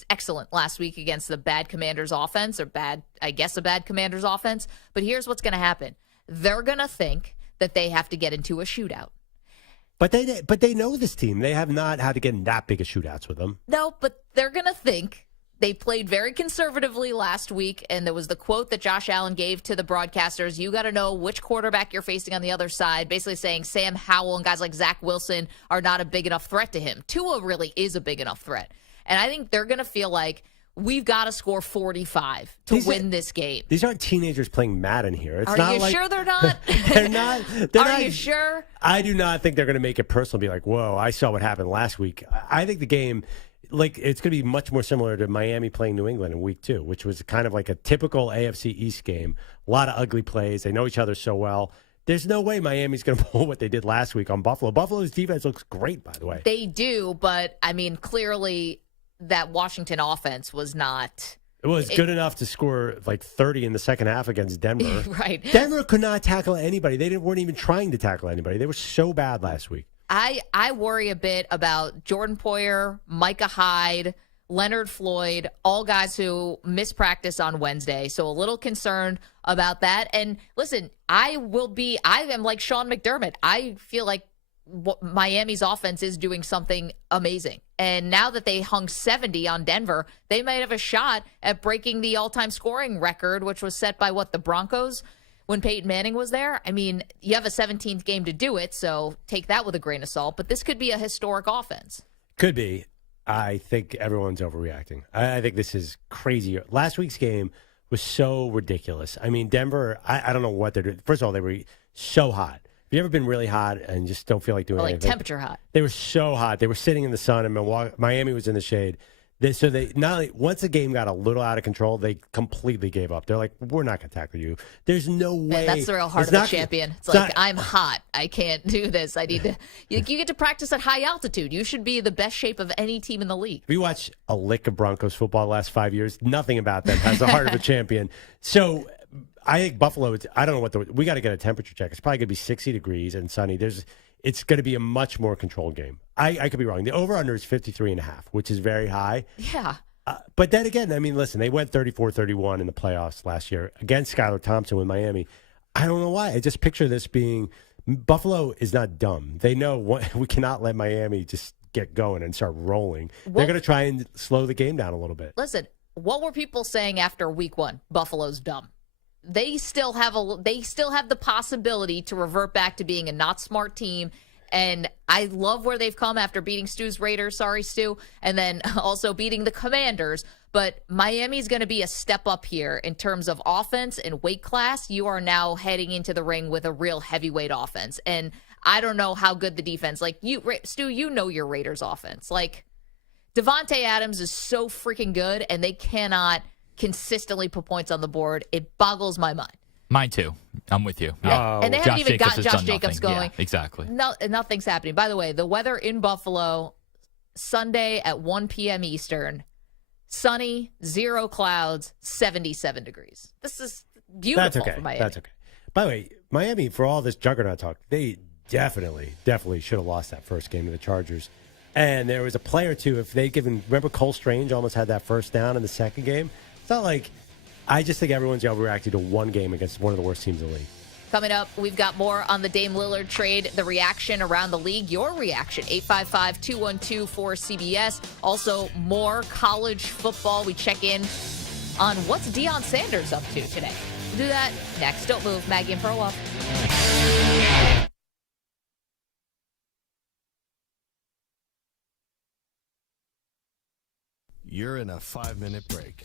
excellent last week against the bad Commanders offense, or a bad Commanders offense. But here's what's going to happen. They're going to think that they have to get into a shootout. But they know this team. They have not had to get in that big of shootouts with them. No, but they're going to think. They played very conservatively last week, and there was the quote that Josh Allen gave to the broadcasters, you got to know which quarterback you're facing on the other side, basically saying Sam Howell and guys like Zach Wilson are not a big enough threat to him. Tua really is a big enough threat. And I think they're going to feel like we've got to score 45 to win this game. These aren't teenagers playing Madden here. It's Are not you like, sure they're not? They're not. Are you sure? I do not think they're going to make it personal and be like, whoa, I saw what happened last week. I think the game, like, it's going to be much more similar to Miami playing New England in week 2, which was kind of like a typical AFC East game. A lot of ugly plays. They know each other so well. There's no way Miami's going to pull what they did last week on Buffalo. Buffalo's defense looks great, by the way. They do, but, I mean, clearly that Washington offense was not. It was good enough to score like 30 in the second half against Denver. Right. Denver could not tackle anybody. They weren't even trying to tackle anybody. They were so bad last week. I worry a bit about Jordan Poyer, Micah Hyde, Leonard Floyd, all guys who missed practice on Wednesday. So a little concerned about that. And listen, I am like Sean McDermott. I feel like Miami's offense is doing something amazing. And now that they hung 70 on Denver, they might have a shot at breaking the all-time scoring record, which was set by the Broncos when Peyton Manning was there. I mean, you have a 17th game to do it, so take that with a grain of salt. But this could be a historic offense. Could be. I think everyone's overreacting. I think this is crazy. Last week's game was so ridiculous. I mean, Denver, I don't know what they're doing. First of all, they were so hot. Have you ever been really hot and just don't feel like doing anything? Temperature hot. They were so hot. They were sitting in the sun, and Miami was in the shade. So they not only, once the game got a little out of control, they completely gave up. They're like, we're not going to tackle you. There's no way. Man, that's the real heart of a champion. It's like, I'm hot. I can't do this. I need to. You get to practice at high altitude. You should be the best shape of any team in the league. We watched a lick of Broncos football the last 5 years. Nothing about them has the heart of a champion. So I think Buffalo, I don't know we got to get a temperature check. It's probably going to be 60 degrees and sunny. It's going to be a much more controlled game. I could be wrong. The over-under is 53.5, which is very high. Yeah. But then again, I mean, listen, they went 34-31 in the playoffs last year against Skylar Thompson with Miami. I don't know why. I just picture this being Buffalo is not dumb. They know we cannot let Miami just get going and start rolling. They're going to try and slow the game down a little bit. Listen, what were people saying after week 1? Buffalo's dumb. They still have the possibility to revert back to being a not smart team. And I love where they've come after beating Stu's Raiders. Sorry, Stu. And then also beating the Commanders. But Miami's going to be a step up here in terms of offense and weight class. You are now heading into the ring with a real heavyweight offense. And I don't know how good the defense, like you, Stu, you know your Raiders offense. Like Devontae Adams is so freaking good, and they cannot consistently put points on the board. It boggles my mind. Mine too. I'm with you. Yeah. And they haven't even got Josh Jacobs going. Yeah, exactly. No, nothing's happening. By the way, the weather in Buffalo, Sunday at 1 p.m. Eastern, sunny, 0 clouds, 77 degrees. This is beautiful. That's okay. For Miami. That's okay. By the way, Miami, for all this juggernaut talk, they definitely should have lost that first game to the Chargers. And there was a play or two, if they'd given, remember Cole Strange almost had that first down in the second game? It's not like, I just think everyone's overreacting to one game against one of the worst teams in the league. Coming up, we've got more on the Dame Lillard trade, the reaction around the league, your reaction, 855-212-4CBS. Also, more college football. We check in on what's Deion Sanders up to today. We'll do that next. Don't move. Maggie and Perloff. You're in a 5-minute break.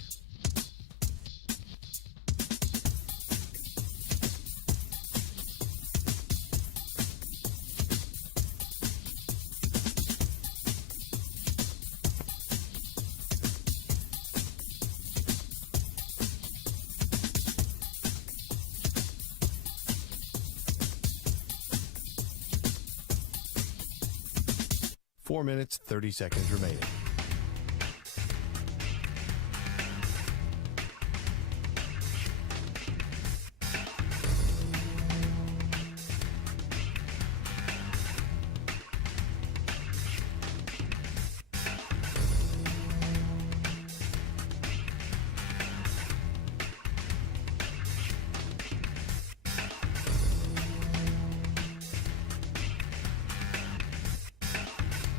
4 minutes, 30 seconds remaining.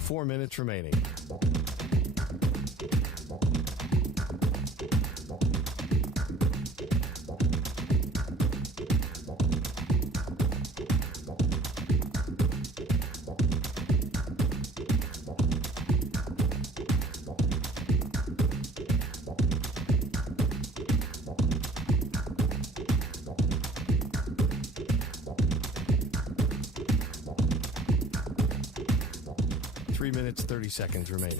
Four minutes remaining. Three minutes, 30 seconds remaining.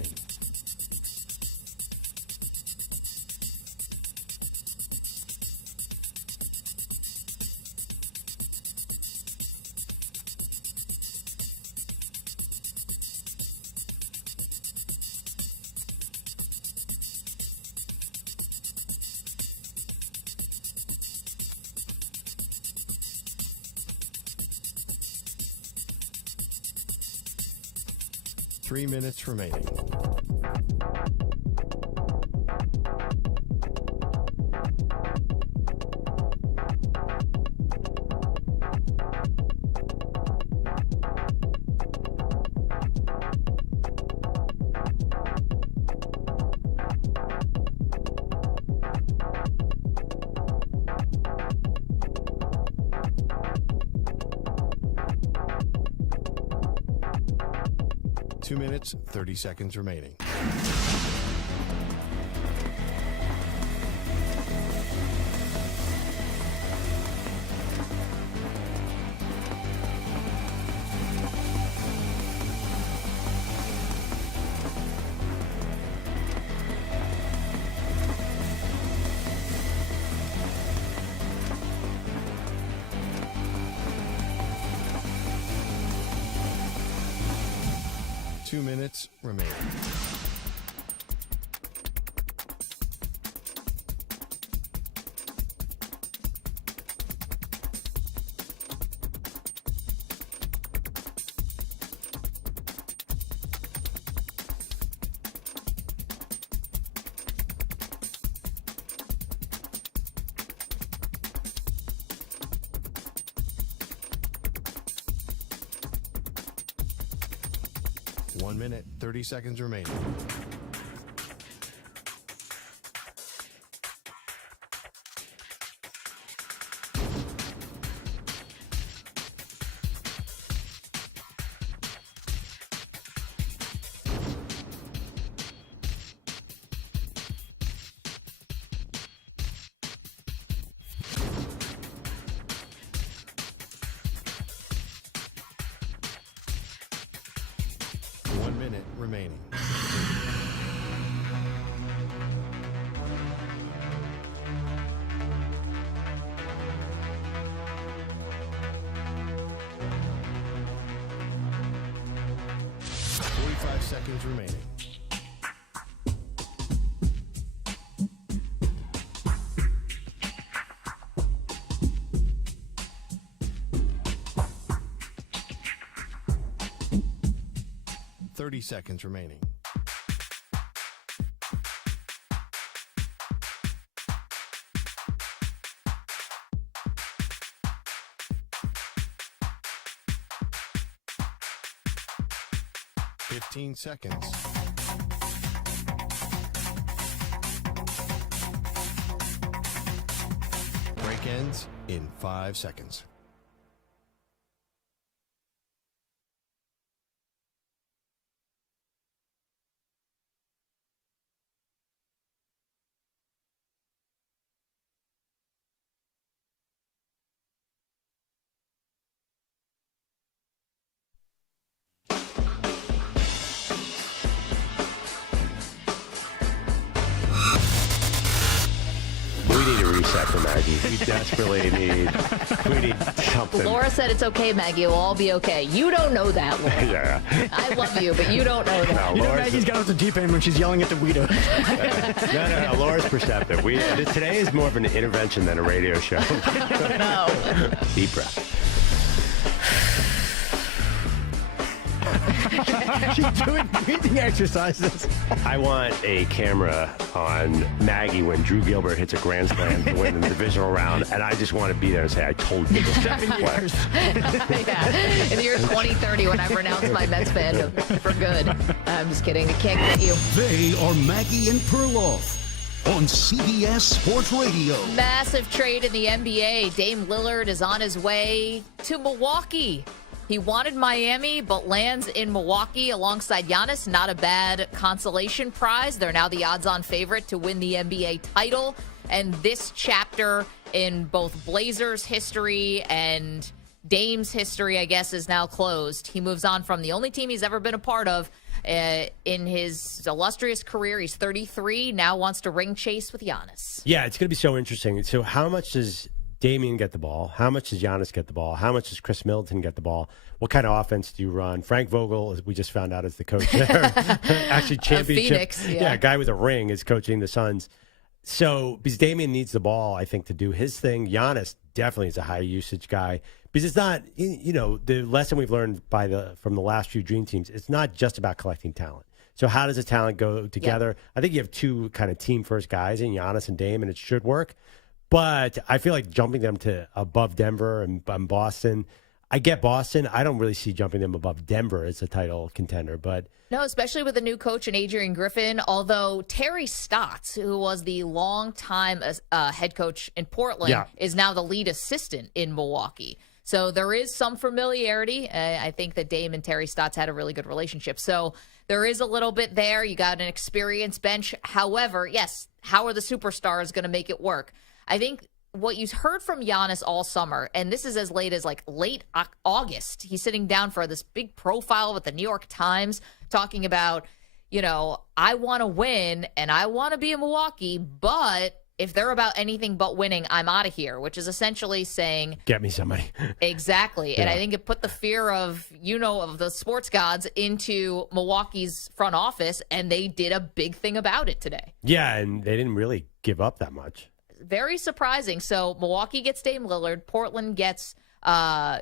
Three minutes remaining. Two minutes, 30 seconds remaining. Two minutes remaining. One minute, 30 seconds remaining. Remaining. Seconds remaining. Seconds remaining. Fifteen seconds. Break ends in 5 seconds. reset for Maggie. We need something. Laura said it's okay, Maggie. It'll all be okay. You don't know that, Laura. Yeah. I love you, but you don't know that. No, Maggie's got off the deep end when she's yelling at the Guido. No. Laura's perceptive. Today is more of an intervention than a radio show. No. Deep breath. She's doing breathing exercises. I want a camera on Maggie when Drew Gilbert hits a grand slam to win the divisional round, and I just want to be there and say, I told you. 7 years. Yeah. In the year 2030, when I renounce my Mets fandom for good. I'm just kidding. I can't get you. They are Maggie and Perloff on CBS Sports Radio. Massive trade in the NBA. Dame Lillard is on his way to Milwaukee. He wanted Miami, but lands in Milwaukee alongside Giannis. Not a bad consolation prize. They're now the odds-on favorite to win the NBA title. And this chapter in both Blazers history and Dame's history, I guess, is now closed. He moves on from the only team he's ever been a part of in his illustrious career. He's 33, now wants to ring chase with Giannis. Yeah, it's going to be so interesting. So how much does Damian get the ball? How much does Giannis get the ball? How much does Chris Middleton get the ball? What kind of offense do you run? Frank Vogel, as we just found out, is the coach there. Actually, championship. Phoenix, yeah. Guy with a ring is coaching the Suns. So, because Damian needs the ball, I think, to do his thing. Giannis definitely is a high usage guy. Because it's not, the lesson we've learned from the last few dream teams, it's not just about collecting talent. So how does the talent go together? Yeah. I think you have two kind of team first guys in Giannis and Dame, and it should work. But I feel like jumping them to above Denver and Boston. I get Boston. I don't really see jumping them above Denver as a title contender. But no, especially with a new coach in Adrian Griffin. Although Terry Stotts, who was the longtime head coach in Portland, is now the lead assistant in Milwaukee. So there is some familiarity. I think that Dame and Terry Stotts had a really good relationship. So there is a little bit there. You got an experienced bench. However, yes, how are the superstars going to make it work? I think what you heard from Giannis all summer, and this is as late as late August, he's sitting down for this big profile with the New York Times talking about, I want to win and I want to be in Milwaukee, but if they're about anything but winning, I'm out of here, which is essentially saying, get me somebody. Exactly. Yeah. And I think it put the fear of the sports gods into Milwaukee's front office, and they did a big thing about it today. Yeah, and they didn't really give up that much. Very surprising. So Milwaukee gets Dame Lillard. Portland gets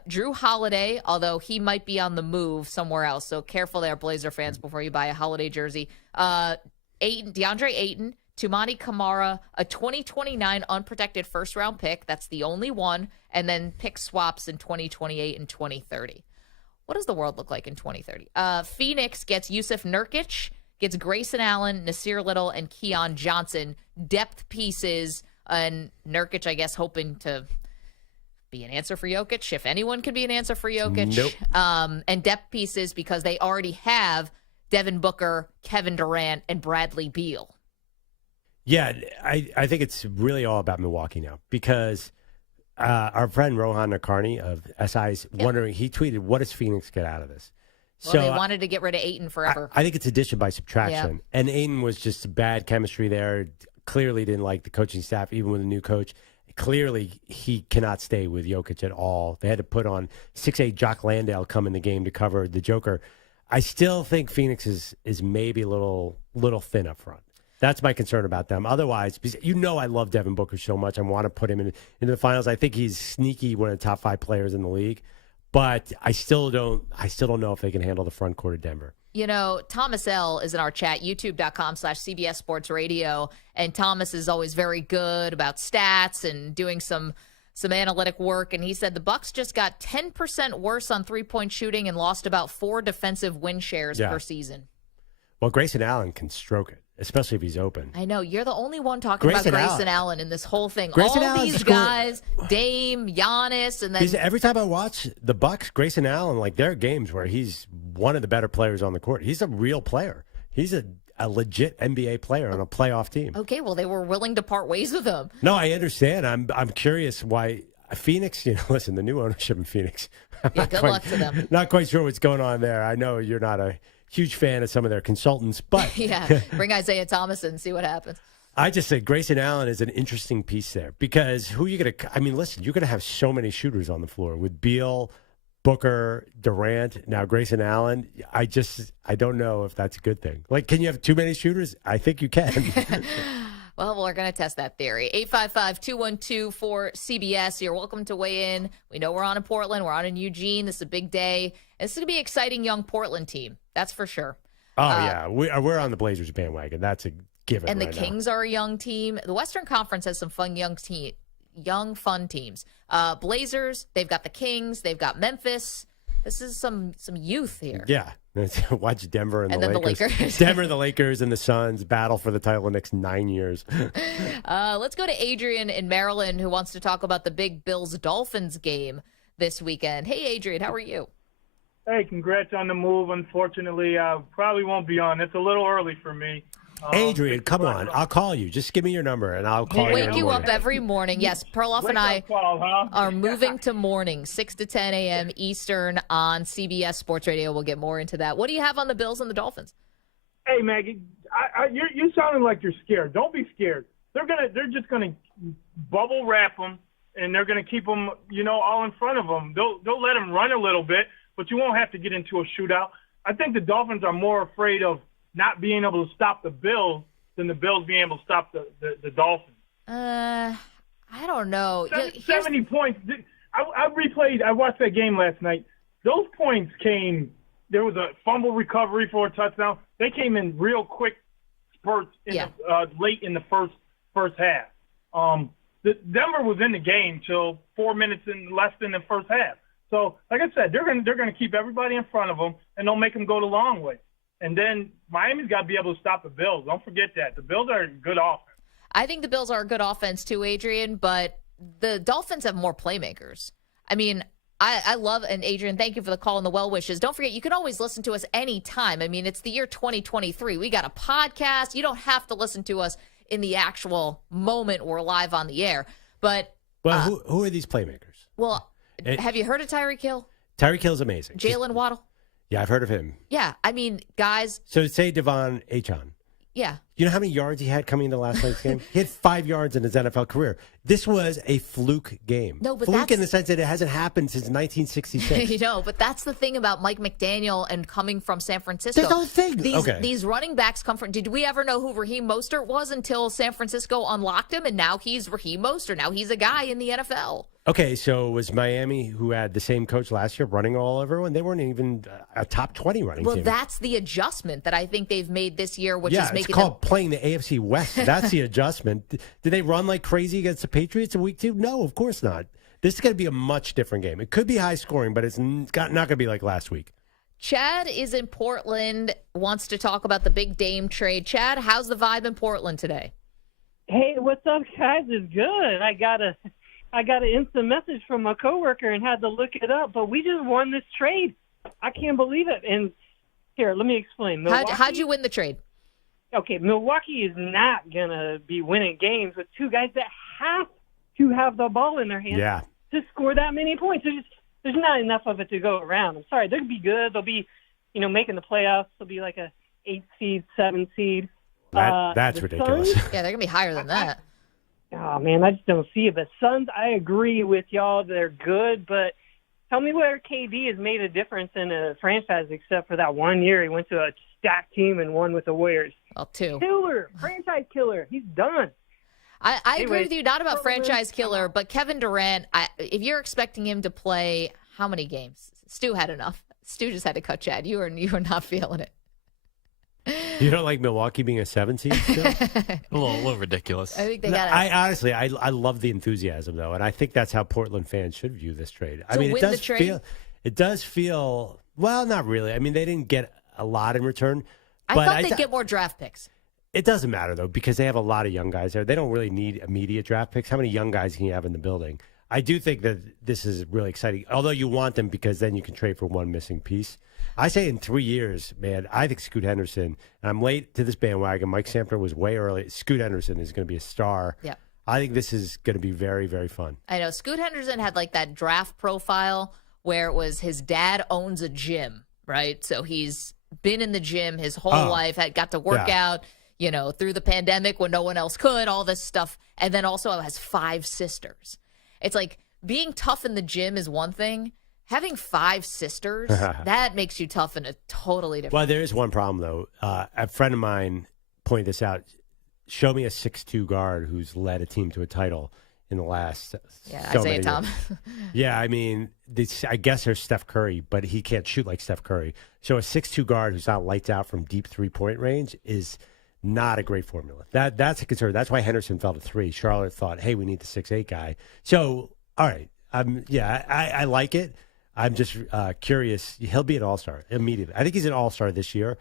Drew Holiday, although he might be on the move somewhere else. So careful there, Blazer fans, before you buy a Holiday jersey. DeAndre Ayton, Tumani Kamara, a 2029 unprotected first-round pick. That's the only one. And then pick swaps in 2028 and 2030. What does the world look like in 2030? Phoenix gets Yusuf Nurkic, gets Grayson Allen, Nasir Little, and Keon Johnson. Depth pieces. And Nurkic, I guess, hoping to be an answer for Jokic, if anyone could be an answer for Jokic. Nope. And depth pieces because they already have Devin Booker, Kevin Durant, and Bradley Beal. Yeah, I think it's really all about Milwaukee now because our friend Rohan Nakarni of SI is wondering, he tweeted, what does Phoenix get out of this? Well, they wanted to get rid of Ayton forever. I think it's addition by subtraction. Yeah. And Ayton was just bad chemistry there. Clearly didn't like the coaching staff, even with a new coach. Clearly, he cannot stay with Jokic at all. They had to put on 6'8" Jock Landale come in the game to cover the Joker. I still think Phoenix is maybe a little thin up front. That's my concern about them. Otherwise, because I love Devin Booker so much. I want to put him into the finals. I think he's sneaky, one of the top 5 players in the league. But I still don't know if they can handle the front court of Denver. Thomas L. is in our chat, youtube.com/CBS Sports Radio. And Thomas is always very good about stats and doing some analytic work. And he said the Bucks just got 10% worse on three-point shooting and lost about 4 defensive win shares per season. Well, Grayson Allen can stroke it, especially if he's open. I know. You're the only one talking about Grayson Allen in this whole thing. Grayson All these guys, Dame, Giannis, and then... Every time I watch the Bucks, Grayson Allen, there are games where he's one of the better players on the court. He's a real player. He's a legit NBA player on a playoff team. Okay, well, they were willing to part ways with him. No, I understand. I'm curious why Phoenix, listen, the new ownership in Phoenix. Good luck to them. Not quite sure what's going on there. I know you're not a huge fan of some of their consultants, but yeah, bring Isaiah Thomas in and see what happens. I just said Grayson Allen is an interesting piece there because who are you going to – I mean, listen, you're going to have so many shooters on the floor with Beal, Booker, Durant, now Grayson Allen. I don't know if that's a good thing. Like, can you have too many shooters? I think you can. Well, we're going to test that theory. 855-212-4CBS. You're welcome to weigh in. We know we're on in Portland. We're on in Eugene. This is a big day. This is going to be an exciting young Portland team. That's for sure. Oh, yeah. We're on the Blazers bandwagon. That's a given. And the right Kings are a young team. The Western Conference has some fun fun teams. Blazers, they've got the Kings. They've got Memphis. This is some youth here. Yeah. Watch Denver and then Lakers. The Lakers. Denver, the Lakers, and the Suns battle for the title the next 9 years. Let's go to Adrian in Maryland, who wants to talk about the big Bills-Dolphins game this weekend. Hey, Adrian, how are you? Hey, congrats on the move. Unfortunately, I probably won't be on. It's a little early for me. Adrian, come on. I'll call you. Just give me your number, and I'll call you. Wake you up every morning. Yes, Perloff and I call, are moving to morning, 6 to 10 a.m. Eastern on CBS Sports Radio. We'll get more into that. What do you have on the Bills and the Dolphins? Hey, Maggie, you're sounding like you're scared. Don't be scared. They're just gonna bubble wrap them, and they're gonna keep them, all in front of them. They'll let them run a little bit, but you won't have to get into a shootout. I think the Dolphins are more afraid of not being able to stop the Bills than the Bills being able to stop the Dolphins. I don't know. 70 points. I watched that game last night. Those points came – there was a fumble recovery for a touchdown. They came in real quick spurts late in the first half. Denver was in the game till 4 minutes less than the first half. So, like I said, they're going to keep everybody in front of them, and they'll make them go the long way. And then Miami's got to be able to stop the Bills. Don't forget that. The Bills are a good offense. I think the Bills are a good offense too, Adrian, but the Dolphins have more playmakers. I mean, I love, and Adrian, thank you for the call and the well wishes. Don't forget, you can always listen to us anytime. I mean, it's the year 2023. We got a podcast. You don't have to listen to us in the actual moment we're live on the air. But who are these playmakers? Well, have you heard of Tyreek Hill? Tyreek Hill's amazing. Jalen Waddle? Yeah, I've heard of him. Yeah, I mean, guys. So say Devon Achane. Yeah. You know how many yards he had coming into last night's game? He had 5 yards in his NFL career. This was a fluke game. No, but fluke in the sense that it hasn't happened since 1966. But that's the thing about Mike McDaniel and coming from San Francisco. There's no thing. These running backs come from. Did we ever know who Raheem Mostert was until San Francisco unlocked him, and now he's Raheem Mostert. Now he's a guy in the NFL. Okay, so was Miami, who had the same coach last year, running all over everyone? They weren't even a top 20 running team. Well, that's the adjustment that I think they've made this year, which is making it's called playing the AFC West. That's the adjustment. Did they run like crazy against the Patriots in week 2? No, of course not. This is going to be a much different game. It could be high scoring, but it's not going to be like last week. Chad is in Portland, wants to talk about the big Dame trade. Chad, how's the vibe in Portland today? Hey, what's up, guys? It's good. I got an instant message from a coworker and had to look it up, but we just won this trade. I can't believe it. And here, let me explain. How'd you win the trade? Okay, Milwaukee is not going to be winning games with two guys that have to have the ball in their hands to score that many points. There's not enough of it to go around. I'm sorry. They'll be good. They'll be, making the playoffs. They'll be like a 8 seed, 7 seed. That's ridiculous. Yeah, they're going to be higher than that. Oh, man, I just don't see it. But Suns, I agree with y'all. They're good, but tell me where KD has made a difference in a franchise except for that 1 year he went to a stacked team and won with the Warriors. Well, 2. Killer, franchise killer. He's done. I agree with you, not about franchise killer, but Kevin Durant, if you're expecting him to play how many games? Stu had enough. Stu just had to cut Chad. You were not feeling it. You don't like Milwaukee being a 7 seed still? a little ridiculous. I think they got I honestly, I love the enthusiasm, though, and I think that's how Portland fans should view this trade. I mean, it does feel, well, not really. I mean, they didn't get a lot in return. I thought they'd get more draft picks. It doesn't matter, though, because they have a lot of young guys there. They don't really need immediate draft picks. How many young guys can you have in the building? I do think that this is really exciting, although you want them because then you can trade for one missing piece. I say in 3 years, man, I think Scoot Henderson, and I'm late to this bandwagon. Mike Sampler was way early. Scoot Henderson is going to be a star. Yeah. I think this is going to be very, very fun. I know. Scoot Henderson had like that draft profile where it was his dad owns a gym, right? So he's been in the gym his whole life, got to work out. through the pandemic when no one else could, all this stuff. And then also has 5 sisters. It's like being tough in the gym is one thing. Having 5 sisters, that makes you tough in a totally different Well, there is one problem, though. A friend of mine pointed this out. Show me a 6'2" guard who's led a team to a title in the last Isaiah Thomas. Yeah, I mean, I guess there's Steph Curry, but he can't shoot like Steph Curry. So a 6'2" guard who's not lights out from deep three-point range is not a great formula. That's a concern. That's why Henderson fell to 3. Charlotte thought, hey, we need the 6'8" guy. So, all right. I like it. I'm just curious. He'll be an all-star immediately. I think he's an all-star this year.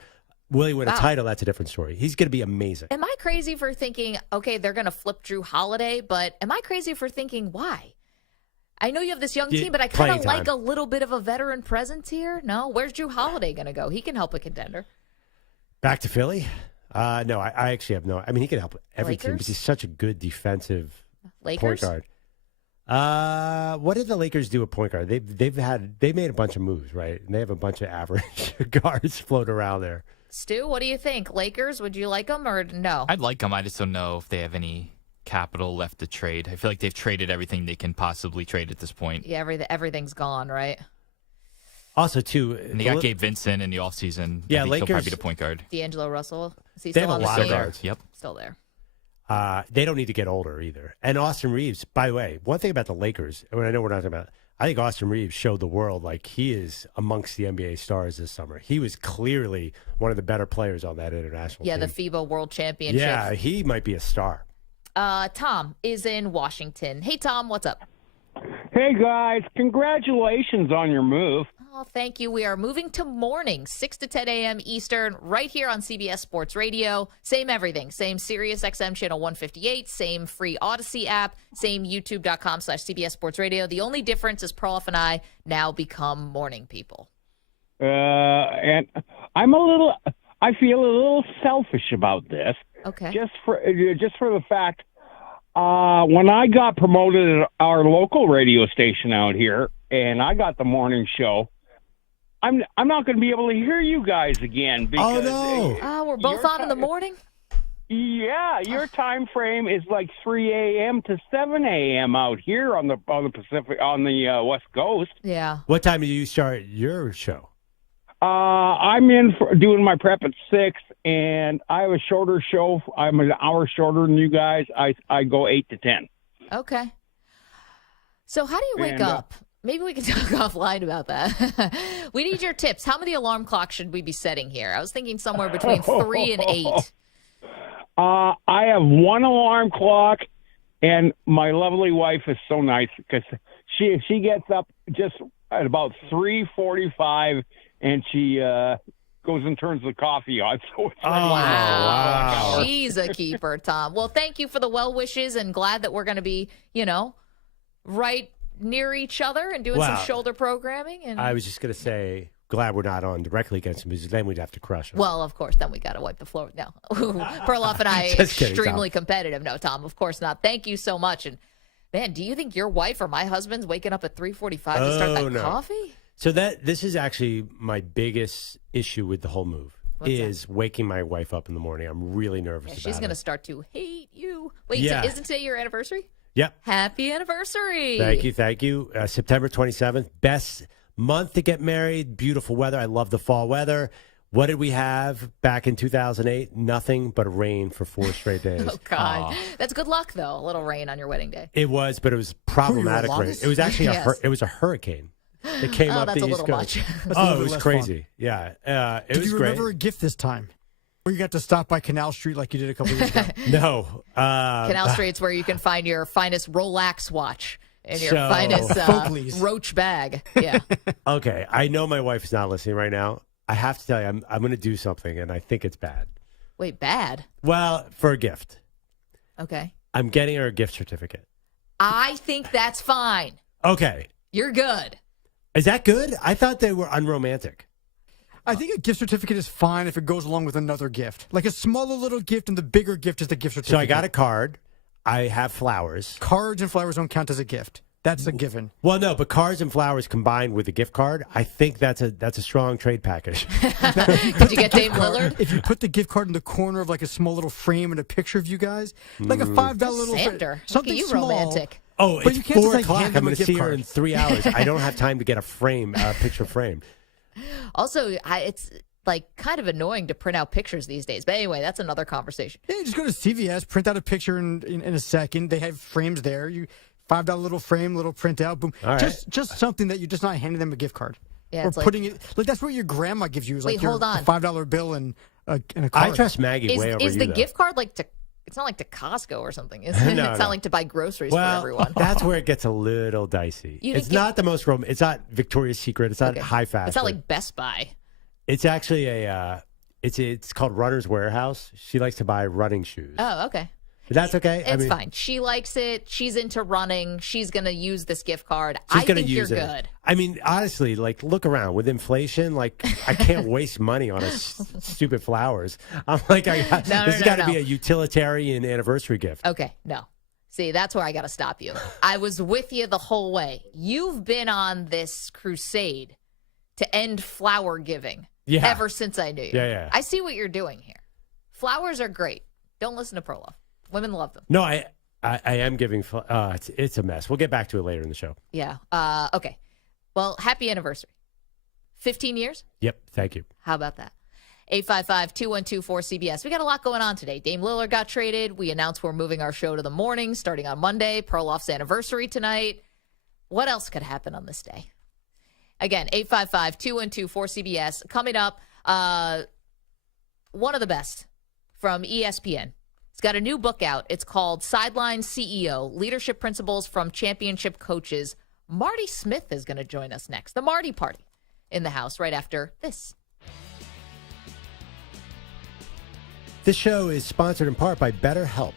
Will he win a title? That's a different story. He's going to be amazing. Am I crazy for thinking, okay, they're going to flip Drew Holiday, but am I crazy for thinking why? I know you have this young team, but I kind of like a little bit of a veteran presence here. No? Where's Drew Holiday going to go? He can help a contender. Back to Philly? No, I actually have no. I mean, he can help every team because he's such a good defensive point guard. What did the Lakers do at point guard? They made a bunch of moves, right? And they have a bunch of average guards float around there. Stu, what do you think? Lakers, would you like them or no? I'd like them. I just don't know if they have any capital left to trade. I feel like they've traded everything they can possibly trade at this point. Yeah, everything's gone, right? Also, too, and they got Gabe Vincent in the offseason. Yeah, Lakers. He'll probably be the point guard. D'Angelo Russell. Is he they still have on a lot the of guards. Yep. Still there. They don't need to get older either. And Austin Reeves, by the way, one thing about the Lakers, I know we're not talking about, I think Austin Reeves showed the world like he is amongst the NBA stars this summer. He was clearly one of the better players on that international team. The FIBA World Championship. Yeah, he might be a star. Tom is in Washington. Hey, Tom, what's up? Hey, guys. Congratulations on your move. Oh, thank you. We are moving to morning, 6 to 10 a.m. Eastern, right here on CBS Sports Radio. Same everything. Same Sirius XM channel 158, same free Odyssey app, same youtube.com/CBS Sports Radio. The only difference is Perloff and I now become morning people. And I feel a little selfish about this. Okay. Just for the fact, when I got promoted at our local radio station out here, and I got the morning show, I'm not going to be able to hear you guys again. Because, we're both on in the morning? Yeah, your time frame is like 3 a.m. to 7 a.m. out here on the Pacific, on the West Coast. Yeah. What time do you start your show? I'm in for doing my prep at 6, and I have a shorter show. I'm an hour shorter than you guys. I go 8 to 10. Okay. So how do you wake up? Maybe we can talk offline about that. We need your tips. How many alarm clocks should we be setting here? I was thinking somewhere between 3 and 8. I have one alarm clock, and my lovely wife is so nice because she gets up just at about 3:45, and she goes and turns the coffee on. So it's wow. She's a keeper, Tom. Well, thank you for the well wishes, and glad that we're going to be, right near each other and doing some shoulder programming. And I was just going to say, glad we're not on directly against him, because then we'd have to crush him. Well, of course, then we got to wipe the floor. No. Perloff and I extremely competitive. No, Tom, of course not. Thank you so much. And, man, do you think your wife or my husband's waking up at 3:45 to start that coffee? So this is actually my biggest issue with the whole move. Is waking my wife up in the morning. I'm really nervous about it. She's going to start to hate you. Wait, so isn't today your anniversary? Yep. Happy anniversary. Thank you. September 27th, best month to get married. Beautiful weather. I love the fall weather. What did we have back in 2008? Nothing but rain for 4 straight days. Oh, God. That's good luck, though, a little rain on your wedding day. It was, but it was problematic rain. It was actually it was a hurricane. It came up that's the a East little Coast. much. It was crazy. Fun. Yeah. It was Did you great. remember a gift this time? Where you got to stop by Canal Street like you did a couple years ago? No. Canal Street's where you can find your finest Rolex watch and your finest Roach bag. Yeah. Okay. I know my wife is not listening right now. I have to tell you, I'm going to do something, and I think it's bad. Wait, bad? Well, for a gift. Okay. I'm getting her a gift certificate. I think that's fine. Okay. You're good. Is that good? I thought they were unromantic. I think a gift certificate is fine if it goes along with another gift. Like a smaller little gift, and the bigger gift is the gift certificate. So I got a card. I have flowers. Cards and flowers don't count as a gift. That's a given. Well, no, but cars and flowers combined with a gift card, I think that's a strong trade package. Did you get Dame Lillard? If you put the gift card in the corner of like a small little frame and a picture of you guys, like a $5 little Sander, something look at you, small. romantic. Oh, But it's you can't just, 4 like, o'clock. hand them I'm a going to gift see her card. in 3 hours. I don't have time to get a picture frame. Also, it's like kind of annoying to print out pictures these days. But anyway, that's another conversation. Yeah, you just go to CVS, print out a picture in a second. They have frames there. You $5 little frame, little printout, boom. All right. Just something that you're just not handing them a gift card. Yeah, or it's like- putting it like that's what your grandma gives you is Wait, like your hold on. a $5 bill and a card. I trust Maggie way over Is you, the though. gift card like to? It's not like to Costco or something, is it? No, It's no. not like to buy groceries Well, for everyone. that's where it gets a little dicey. You It's didn't not the most it's not Victoria's Secret. It's not high fashion. It's not like Best Buy. It's actually it's called Runner's Warehouse. She likes to buy running shoes. Oh, okay. That's okay. It's fine. She likes it. She's into running. She's going to use this gift card. She's I gonna think use you're it. good. I mean, honestly, like look around with inflation. Like I can't waste money on stupid flowers. I'm like, this has got to be a utilitarian anniversary gift. Okay, no. See, that's where I got to stop you. I was with you the whole way. You've been on this crusade to end flower giving ever since I knew you. Yeah. I see what you're doing here. Flowers are great. Don't listen to Perloff. Women love them. No, I am giving. It's a mess. We'll get back to it later in the show. Yeah. Okay. Well, happy anniversary. 15 years? Yep. Thank you. How about that? 855-212-4CBS. We got a lot going on today. Dame Lillard got traded. We announced we're moving our show to the morning starting on Monday. Perloff's anniversary tonight. What else could happen on this day? Again, 855-212-4CBS. Coming up, one of the best from ESPN. He's got a new book out. It's called Sideline CEO, Leadership Principles from Championship Coaches. Marty Smith is going to join us next. The Marty Party in the house right after this. This show is sponsored in part by BetterHelp.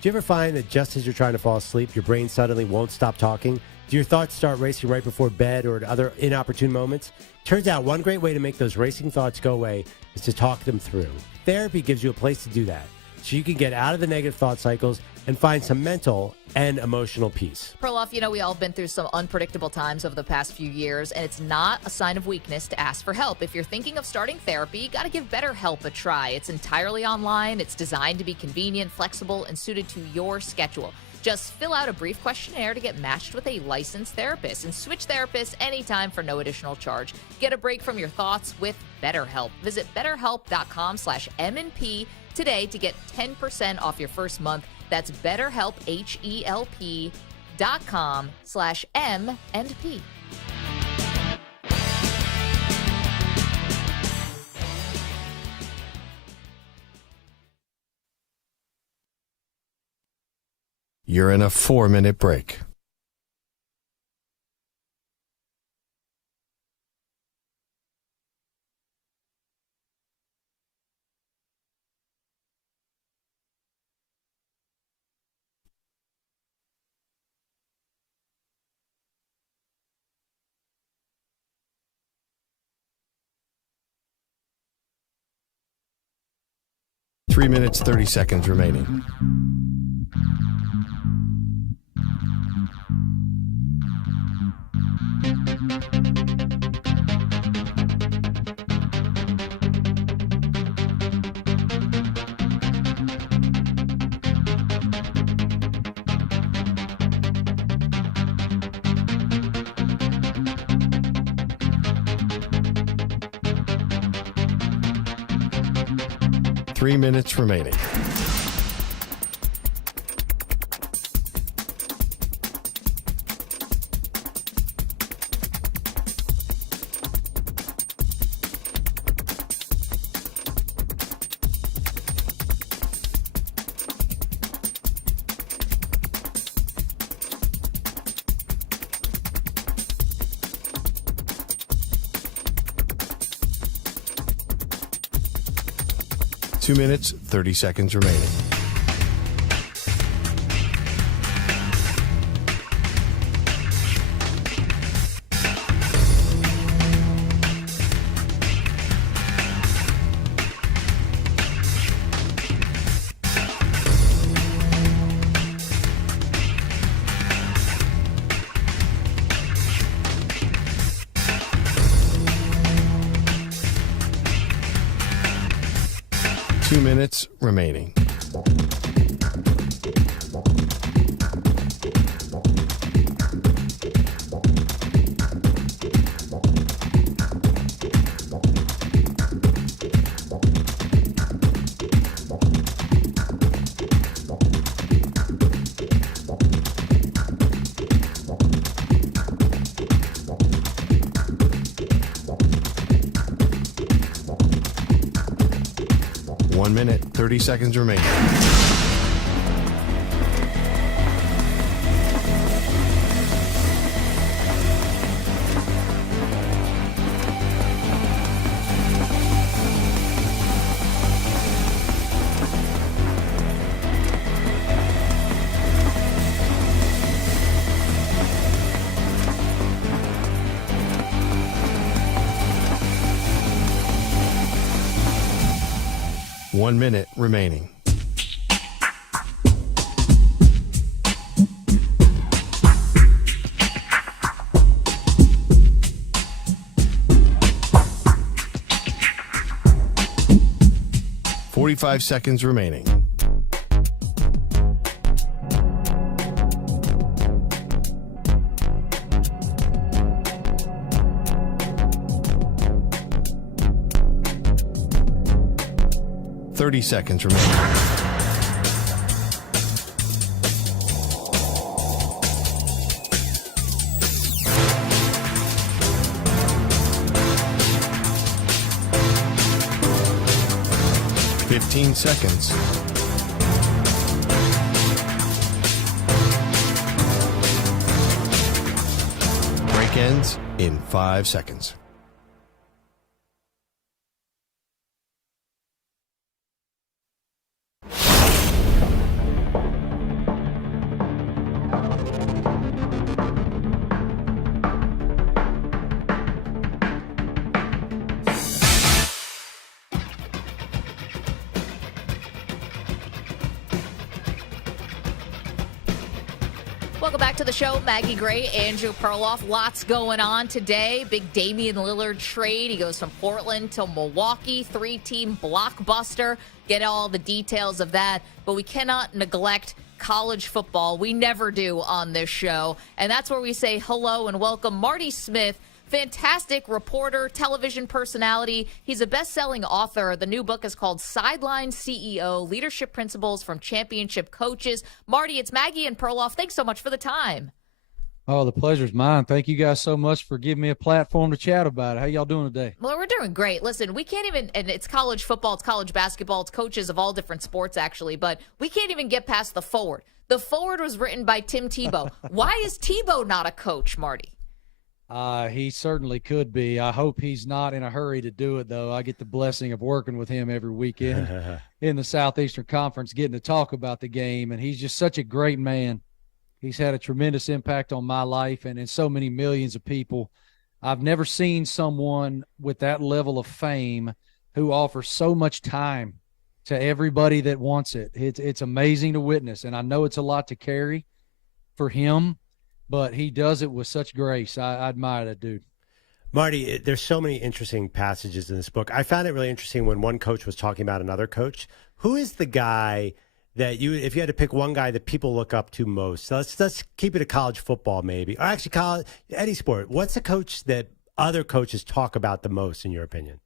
Do you ever find that just as you're trying to fall asleep, your brain suddenly won't stop talking? Do your thoughts start racing right before bed or at other inopportune moments? Turns out one great way to make those racing thoughts go away is to talk them through. Therapy gives you a place to do that, so you can get out of the negative thought cycles and find some mental and emotional peace. Perloff, you know, we all have been through some unpredictable times over the past few years, and it's not a sign of weakness to ask for help. If you're thinking of starting therapy, you got to give BetterHelp a try. It's entirely online. It's designed to be convenient, flexible, and suited to your schedule. Just fill out a brief questionnaire to get matched with a licensed therapist and switch therapists anytime for no additional charge. Get a break from your thoughts with BetterHelp. Visit BetterHelp.com/MNP today to get 10% off your first month. That's BetterHelp, HELP.com/MNP. You're in a 4-minute break. Three minutes, 30 seconds remaining. Three minutes remaining. Two minutes, 30 seconds remaining. 2 minutes remaining. One minute, 30 seconds remaining. One minute remaining. Forty-five seconds remaining. Seconds remaining. Fifteen seconds. Break ends in 5 seconds. Welcome back to the show. Maggie Gray, Andrew Perloff. Lots going on today. Big Damian Lillard trade. He goes from Portland to Milwaukee. 3-team blockbuster. Get all the details of that. But we cannot neglect college football. We never do on this show. And that's where we say hello and welcome Marty Smith. Fantastic reporter, television personality. He's a best-selling author. The new book is called Sideline CEO, Leadership Principles from Championship Coaches. Marty, it's Maggie and Perloff. Thanks so much for the time. Oh, the pleasure's mine. Thank you guys so much for giving me a platform to chat about it. How y'all doing today? Well, we're doing great. Listen, we can't even, and it's college football, it's college basketball, it's coaches of all different sports, actually, but we can't even get past the forward. The forward was written by Tim Tebow. Why is Tebow not a coach, Marty? He certainly could be. I hope he's not in a hurry to do it, though. I get the blessing of working with him every weekend in the Southeastern Conference, getting to talk about the game, and he's just such a great man. He's had a tremendous impact on my life and in so many millions of people. I've never seen someone with that level of fame who offers so much time to everybody that wants it. It's amazing to witness, and I know it's a lot to carry for him, but he does it with such grace. I admire that dude. Marty, there's so many interesting passages in this book. I found it really interesting when one coach was talking about another coach. Who is the guy that if you had to pick one guy that people look up to most? So let's keep it to college football, maybe, or actually any sport. What's the coach that other coaches talk about the most, in your opinion?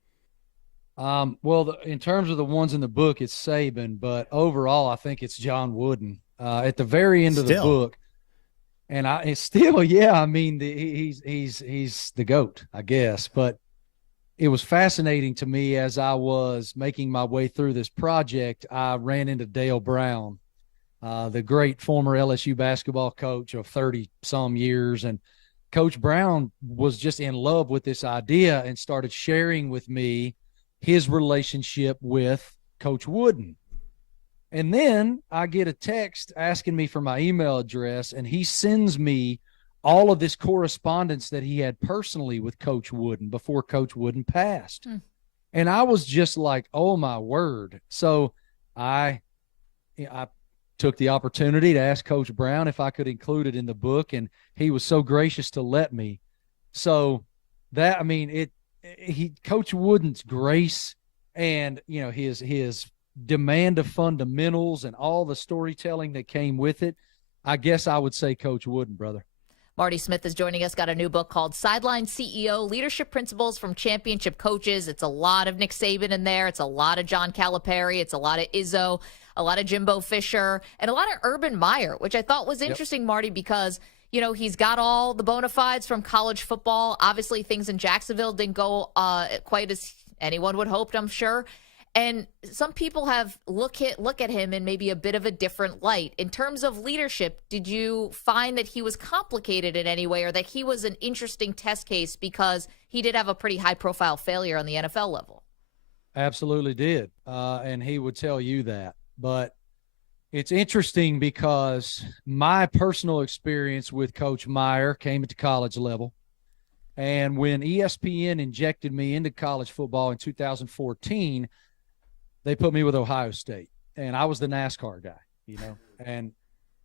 Well, in terms of the ones in the book, it's Saban, but overall, I think it's John Wooden. At the very end of the book. And it's still, yeah, I mean, he's the GOAT, I guess. But it was fascinating to me as I was making my way through this project. I ran into Dale Brown, the great former LSU basketball coach of 30-some years. And Coach Brown was just in love with this idea and started sharing with me his relationship with Coach Wooden. And then I get a text asking me for my email address, and he sends me all of this correspondence that he had personally with Coach Wooden before Coach Wooden passed. And I was just like, oh, my word. So I took the opportunity to ask Coach Brown if I could include it in the book, and he was so gracious to let me. So that, I mean, Coach Wooden's grace and, you know, his demand of fundamentals and all the storytelling that came with it, I guess I would say Coach Wooden, brother. Marty Smith is joining us, got a new book called Sideline CEO, Leadership Principles from Championship Coaches. It's a lot of Nick Saban in there. It's a lot of John Calipari. It's a lot of Izzo, a lot of Jimbo Fisher, and a lot of Urban Meyer, which I thought was interesting, Marty, because, you know, he's got all the bona fides from college football. Obviously, things in Jacksonville didn't go quite as anyone would hoped, I'm sure. And some people have look at him in maybe a bit of a different light. In terms of leadership, did you find that he was complicated in any way, or that he was an interesting test case because he did have a pretty high-profile failure on the NFL level? Absolutely did, and he would tell you that. But it's interesting because my personal experience with Coach Meyer came at the college level. And when ESPN injected me into college football in 2014, they put me with Ohio State, and I was the NASCAR guy, you know. And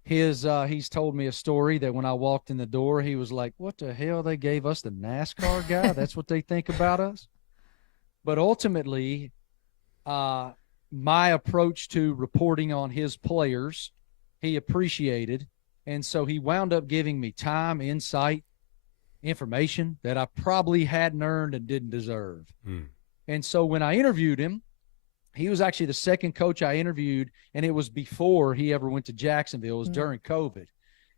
he's told me a story that when I walked in the door, he was like, "What the hell? They gave us the NASCAR guy? That's what they think about us?" But ultimately, my approach to reporting on his players, he appreciated, and so he wound up giving me time, insight, information that I probably hadn't earned and didn't deserve. And so when I interviewed him, he was actually the second coach I interviewed, and it was before he ever went to Jacksonville. It was during COVID.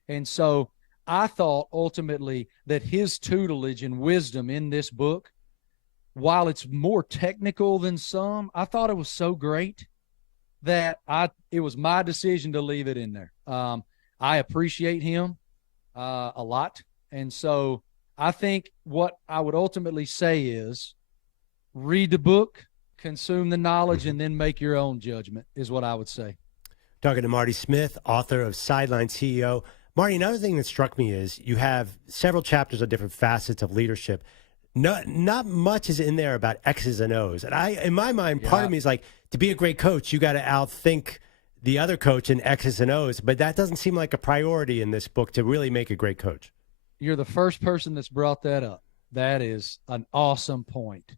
And so I thought ultimately that his tutelage and wisdom in this book, while it's more technical than some, I thought it was so great that it was my decision to leave it in there. I appreciate him a lot. And so I think what I would ultimately say is read the book, consume the knowledge, and then make your own judgment is what I would say. Talking to Marty Smith, author of Sideline CEO. Marty, another thing that struck me is you have several chapters on different facets of leadership. Not much is in there about X's and O's. And in my mind, part of me is like, to be a great coach, you got to outthink the other coach in X's and O's. But that doesn't seem like a priority in this book to really make a great coach. You're the first person that's brought that up. That is an awesome point.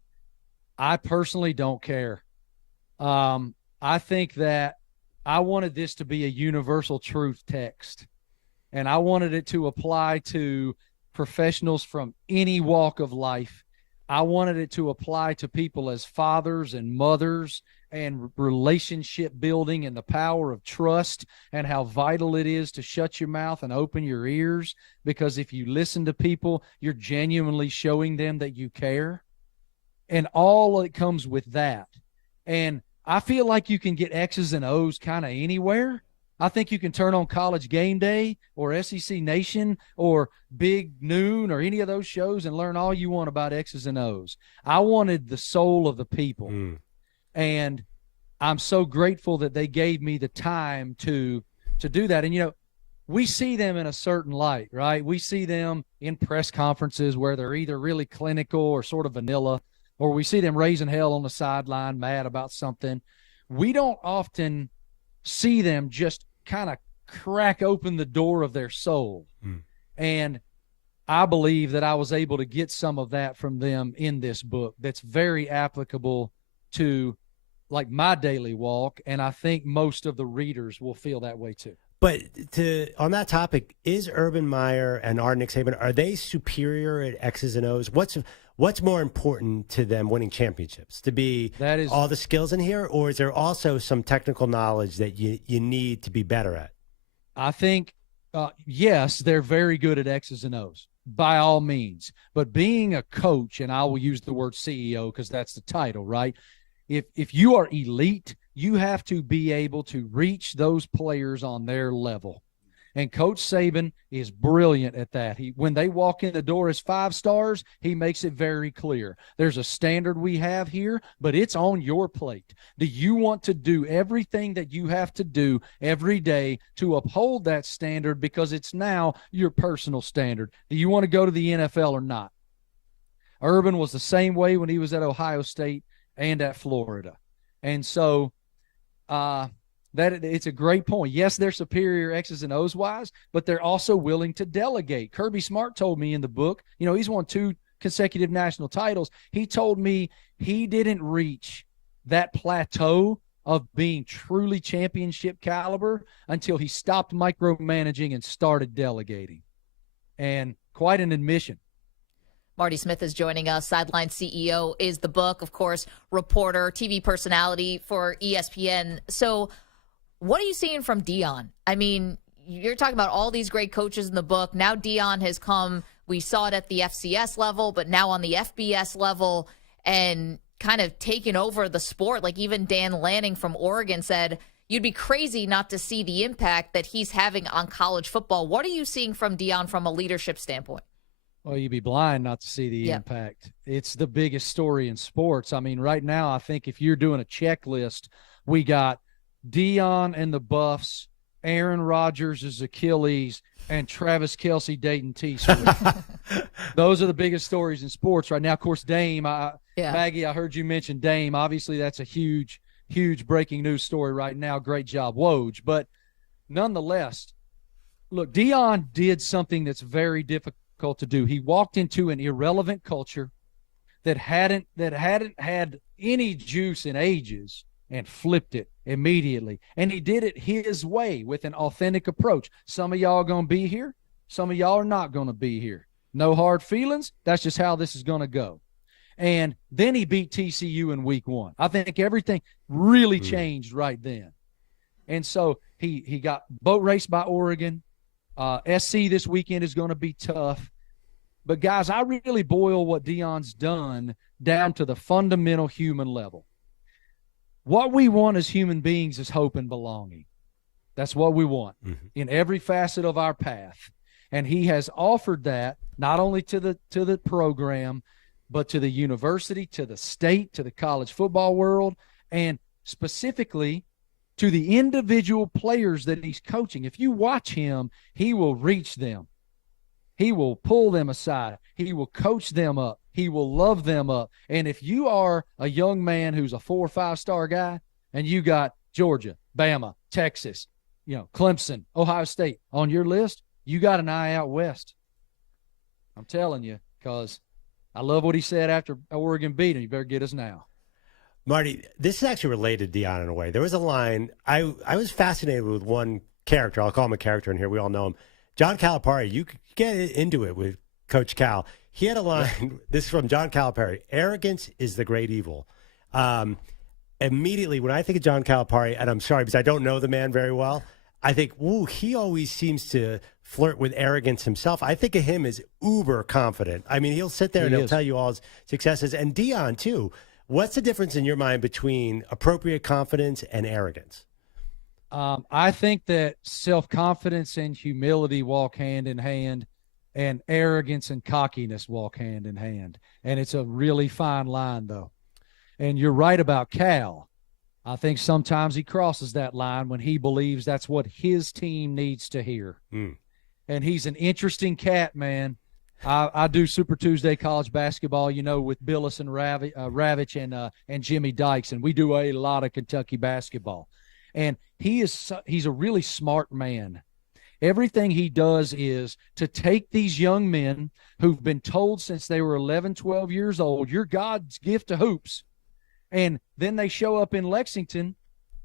I personally don't care. I think that I wanted this to be a universal truth text, and I wanted it to apply to professionals from any walk of life. I wanted it to apply to people as fathers and mothers, and relationship building and the power of trust, and how vital it is to shut your mouth and open your ears, because if you listen to people, you're genuinely showing them that you care. And all that comes with that. And I feel like you can get X's and O's kind of anywhere. I think you can turn on College Game Day or SEC Nation or Big Noon or any of those shows and learn all you want about X's and O's. I wanted the soul of the people. And I'm so grateful that they gave me the time to do that. And, you know, we see them in a certain light, right? We see them in press conferences where they're either really clinical or sort of vanilla, or we see them raising hell on the sideline, mad about something. We don't often see them just kind of crack open the door of their soul. And I believe that I was able to get some of that from them in this book that's very applicable to, like, my daily walk, and I think most of the readers will feel that way too. But on that topic, is Urban Meyer and Nick Saban, are they superior at X's and O's? What's more important to them winning championships? To be all the skills in here, or is there also some technical knowledge that you need to be better at? I think, yes, they're very good at X's and O's, by all means. But being a coach, and I will use the word CEO because that's the title, right? If you are elite, you have to be able to reach those players on their level. And Coach Saban is brilliant at that. When they walk in the door as 5 stars, he makes it very clear. There's a standard we have here, but it's on your plate. Do you want to do everything that you have to do every day to uphold that standard, because it's now your personal standard? Do you want to go to the NFL or not? Urban was the same way when he was at Ohio State and at Florida. And so that it's a great point. Yes, they're superior X's and O's wise, but they're also willing to delegate. Kirby Smart told me in the book, you know, he's won 2 consecutive national titles. He told me he didn't reach that plateau of being truly championship caliber until he stopped micromanaging and started delegating. And quite an admission. Marty Smith is joining us. Sideline CEO is the book, of course, reporter, TV personality for ESPN. So what are you seeing from Deion? I mean, you're talking about all these great coaches in the book. Now Deion has come. We saw it at the FCS level, but now on the FBS level and kind of taken over the sport. Like even Dan Lanning from Oregon said, you'd be crazy not to see the impact that he's having on college football. What are you seeing from Deion from a leadership standpoint? Well, you'd be blind not to see the impact. It's the biggest story in sports. I mean, right now, I think if you're doing a checklist, we got Deion and the Buffs, Aaron Rodgers' Achilles, and Travis Kelce, Dayton T-Swift. Those are the biggest stories in sports right now. Of course, Dame, Maggie, I heard you mention Dame. Obviously, that's a huge, huge breaking news story right now. Great job, Woj. But nonetheless, look, Deion did something that's very difficult to do. He walked into an irrelevant culture that hadn't had any juice in ages and flipped it immediately. And he did it his way with an authentic approach. Some of y'all are going to be here. Some of y'all are not going to be here. No hard feelings. That's just how this is going to go. And then he beat TCU in week 1. I think everything really changed right then. And so he got boat raced by Oregon. SC this weekend is going to be tough. But, guys, I really boil what Deion's done down to the fundamental human level. What we want as human beings is hope and belonging. That's what we want in every facet of our path. And he has offered that not only to the program, but to the university, to the state, to the college football world, and specifically to the individual players that he's coaching. If you watch him, he will reach them. He will pull them aside. He will coach them up. He will love them up. And if you are a young man who's a 4 or 5-star guy and you got Georgia, Bama, Texas, Clemson, Ohio State on your list, you got an eye out west. I'm telling you, because I love what he said after Oregon beat him. You better get us now. Marty, this is actually related to Deion in a way. There was a line, I was fascinated with one character. I'll call him a character in here. We all know him. John Calipari, you get into it with Coach Cal. He had a line, this is from John Calipari, arrogance is the great evil. Immediately, when I think of John Calipari, and I'm sorry because I don't know the man very well, I think, he always seems to flirt with arrogance himself. I think of him as uber confident. I mean, he'll sit there and he'll tell you all his successes. And Deion, too. What's the difference in your mind between appropriate confidence and arrogance? I think that self-confidence and humility walk hand in hand, and arrogance and cockiness walk hand in hand. And it's a really fine line, though. And you're right about Cal. I think sometimes he crosses that line when he believes that's what his team needs to hear. And he's an interesting cat, man. I do Super Tuesday college basketball, with Billis and Ravitch and Jimmy Dykes, and we do a lot of Kentucky basketball. And he's a really smart man. Everything he does is to take these young men who've been told since they were 11, 12 years old, you're God's gift to hoops. And then they show up in Lexington,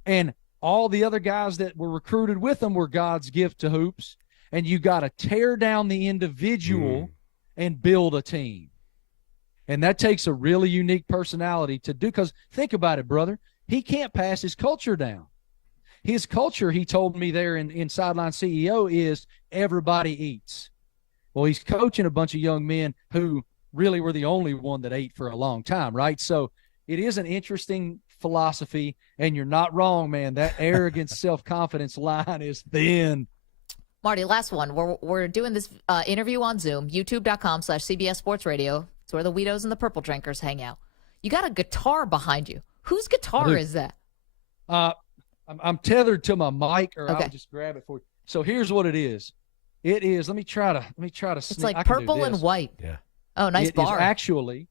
and all the other guys that were recruited with them were God's gift to hoops. And you got to tear down the individual and build a team. And that takes a really unique personality to do, because think about it, brother. He can't pass his culture down. His culture, he told me there in Sideline CEO, is everybody eats. Well, he's coaching a bunch of young men who really were the only one that ate for a long time, right? So it is an interesting philosophy, and you're not wrong, man. That arrogance, self-confidence line is thin. Marty, last one. We're doing this interview on Zoom, youtube.com/CBS Sports Radio. It's where the Weedos and the Purple Drinkers hang out. You got a guitar behind you. Whose guitar is that? I'm tethered to my mic, or I'll just grab it for you. So here's what it is. It is. Let me try to. It's like purple and white. Yeah. Oh, nice bar. Actually,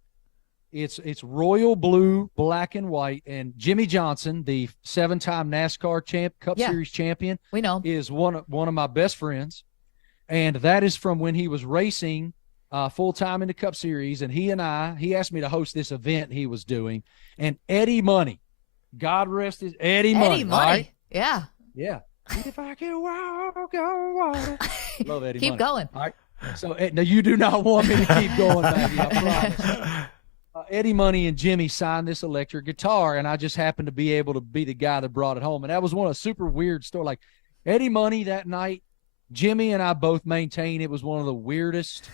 it's royal blue, black and white. And Jimmy Johnson, the 7-time NASCAR Cup Series champion, we know, is one of my best friends, and that is from when he was racing full time in the Cup Series. And he asked me to host this event he was doing, and Eddie Money, God rest his Eddie Money. Eddie Money. Right? Yeah. Yeah. If I can walk on water. Love Eddie Keep Money. going. All right. So now you do not want me to keep going, Maggie, I promise. Eddie Money and Jimmy signed this electric guitar, and I just happened to be able to be the guy that brought it home. And that was one of a super weird story. Like Eddie Money that night, Jimmy and I both maintain it was one of the weirdest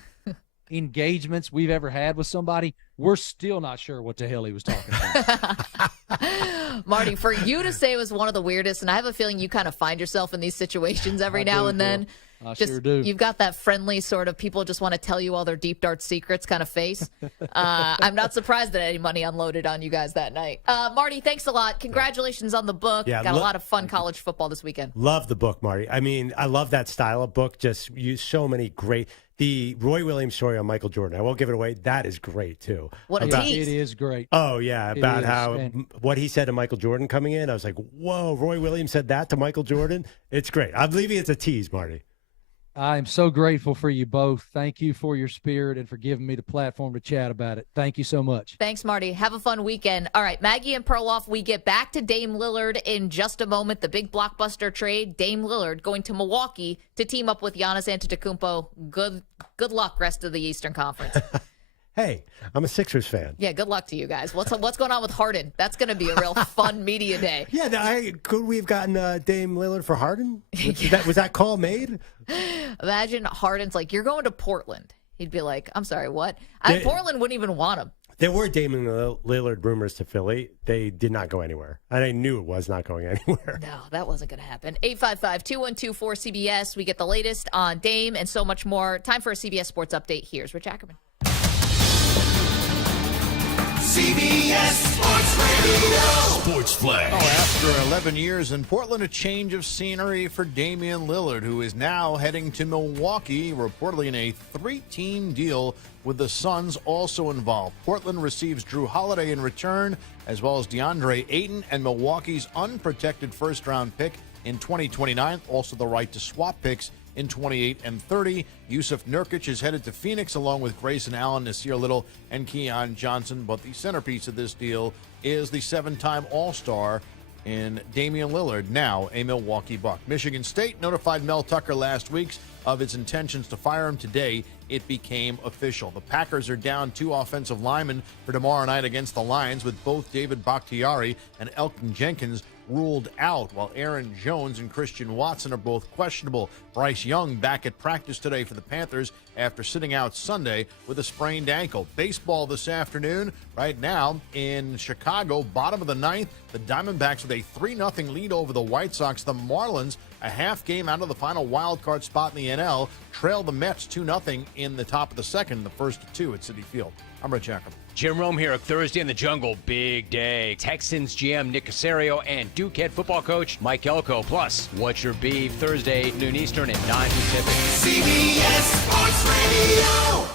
engagements we've ever had with somebody. We're still not sure what the hell he was talking about. Marty, for you to say it was one of the weirdest, and I have a feeling you kind of find yourself in these situations every now and then. I sure do. You've got that friendly sort of people just want to tell you all their deep, dark secrets kind of face. I'm not surprised that Eddie Money unloaded on you guys that night. Marty, thanks a lot. Congratulations on the book. Yeah, got a lot of fun college football this weekend. Love the book, Marty. I mean, I love that style of book. Just so many great. The Roy Williams story on Michael Jordan, I won't give it away. That is great, too. What a tease. It is great. Oh, yeah, about how And what he said to Michael Jordan coming in. I was like, whoa, Roy Williams said that to Michael Jordan? It's great. I believe it's a tease, Marty. I'm so grateful for you both. Thank you for your spirit and for giving me the platform to chat about it. Thank you so much. Thanks, Marty. Have a fun weekend. All right, Maggie and Perloff, we get back to Dame Lillard in just a moment. The big blockbuster trade, Dame Lillard going to Milwaukee to team up with Giannis Antetokounmpo. Good luck rest of the Eastern Conference. Hey, I'm a Sixers fan. Yeah, good luck to you guys. What's going on with Harden? That's going to be a real fun media day. Yeah, could we have gotten Dame Lillard for Harden? Was that call made? Imagine Harden's like, you're going to Portland. He'd be like, I'm sorry, what? Portland wouldn't even want him. There were Damian Lillard rumors to Philly. They did not go anywhere. And I knew it was not going anywhere. No, that wasn't going to happen. 855-212-4CBS. We get the latest on Dame and so much more. Time for a CBS Sports Update. Here's Rich Ackerman. CBS Sports Radio. Sports Flash. After 11 years in Portland, a change of scenery for Damian Lillard, who is now heading to Milwaukee, reportedly in a 3-team deal with the Suns also involved. Portland receives Drew Holiday in return, as well as DeAndre Ayton and Milwaukee's unprotected first-round pick in 2029, also the right to swap picks in 28 and 30. Yusuf Nurkic is headed to Phoenix along with Grayson Allen, Nasir Little, and Keon Johnson. But the centerpiece of this deal is the 7-time All-Star in Damian Lillard, now a Milwaukee Buck. Michigan State notified Mel Tucker last week of its intentions to fire him. Today, it became official. The Packers are down 2 offensive linemen for tomorrow night against the Lions, with both David Bakhtiari and Elton Jenkins ruled out, while Aaron Jones and Christian Watson are both questionable. Bryce Young back at practice today for the Panthers after sitting out Sunday with a sprained ankle. Baseball this afternoon. Right now in Chicago, bottom of the 9th, the Diamondbacks with a 3-0 lead over the White Sox. The Marlins, a half game out of the final wild card spot in the NL, trail the Mets 2-0 in the top of the second, the first of 2 at Citi Field. I'm Rich Ackerman. Jim Rome here. Thursday in the Jungle, big day. Texans GM Nick Caserio and Duke head football coach Mike Elko. Plus, What's Your Beef? Thursday, noon Eastern and 9 Pacific. CBS Sports Radio.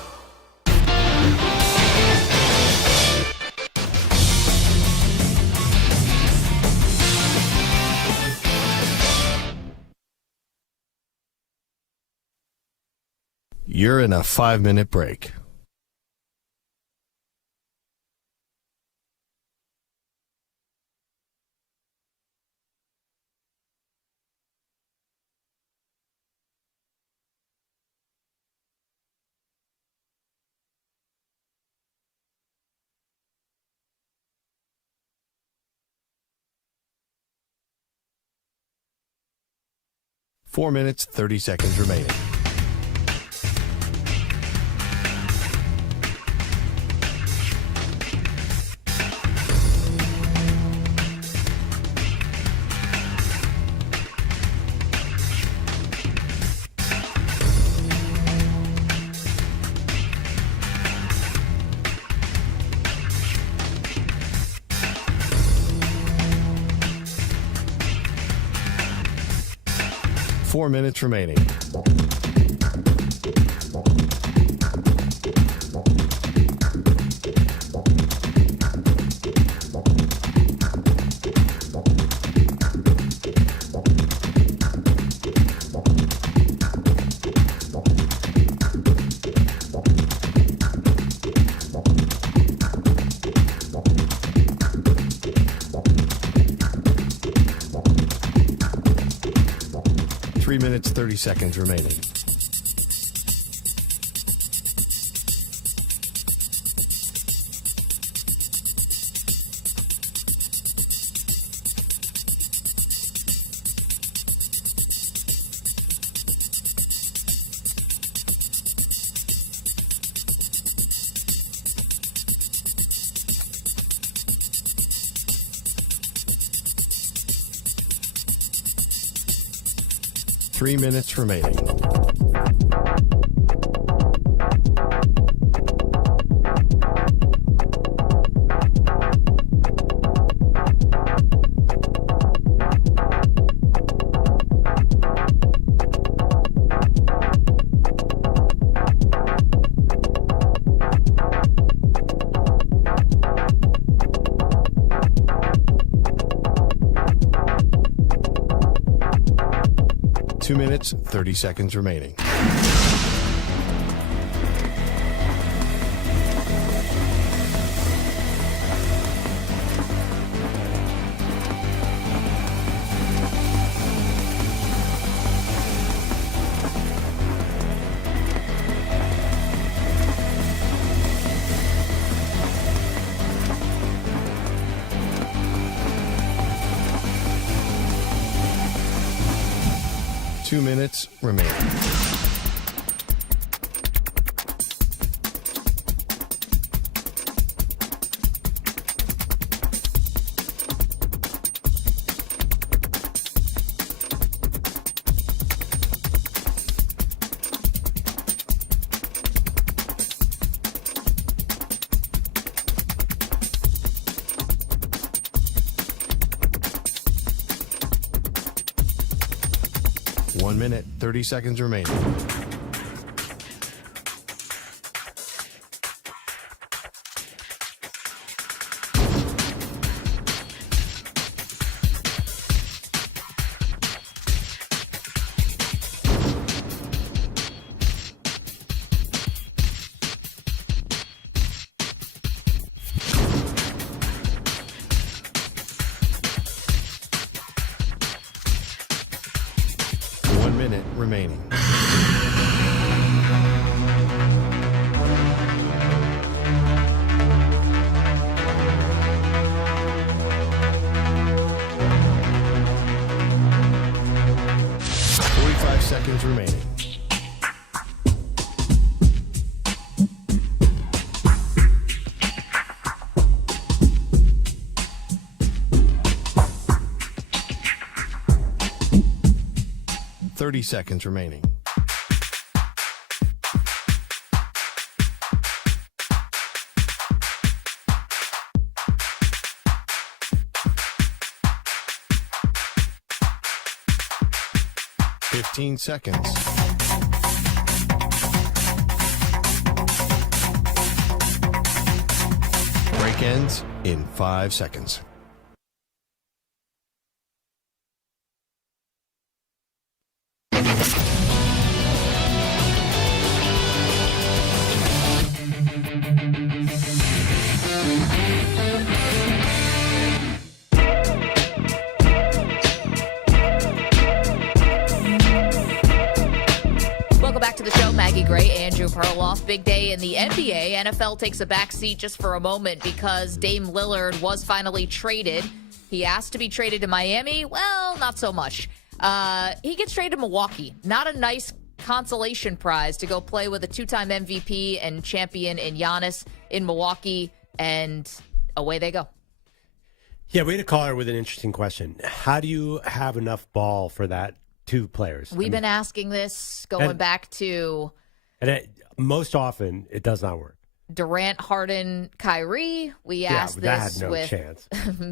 You're in a 5-minute break. Four minutes, 30 seconds remaining. Four minutes remaining. 3 minutes, 30 seconds remaining. Three minutes remaining. Two minutes, 30 seconds remaining. Two minutes remaining. One minute, 30 seconds remaining. Remaining. Seconds remaining. Seconds remaining. Fifteen seconds. Break ends in 5 seconds. Back to the show, Maggie Gray, Andrew Perloff. Big day in the NBA. NFL takes a backseat just for a moment because Dame Lillard was finally traded. He asked to be traded to Miami. Well, not so much. He gets traded to Milwaukee. Not a nice consolation prize to go play with a two-time MVP and champion in Giannis in Milwaukee, and away they go. Yeah, we had a caller with an interesting question. How do you have enough ball for that? Two players. We've been asking this going back to... And most often, it does not work. Durant, Harden, Kyrie. We asked this that had no with... chance.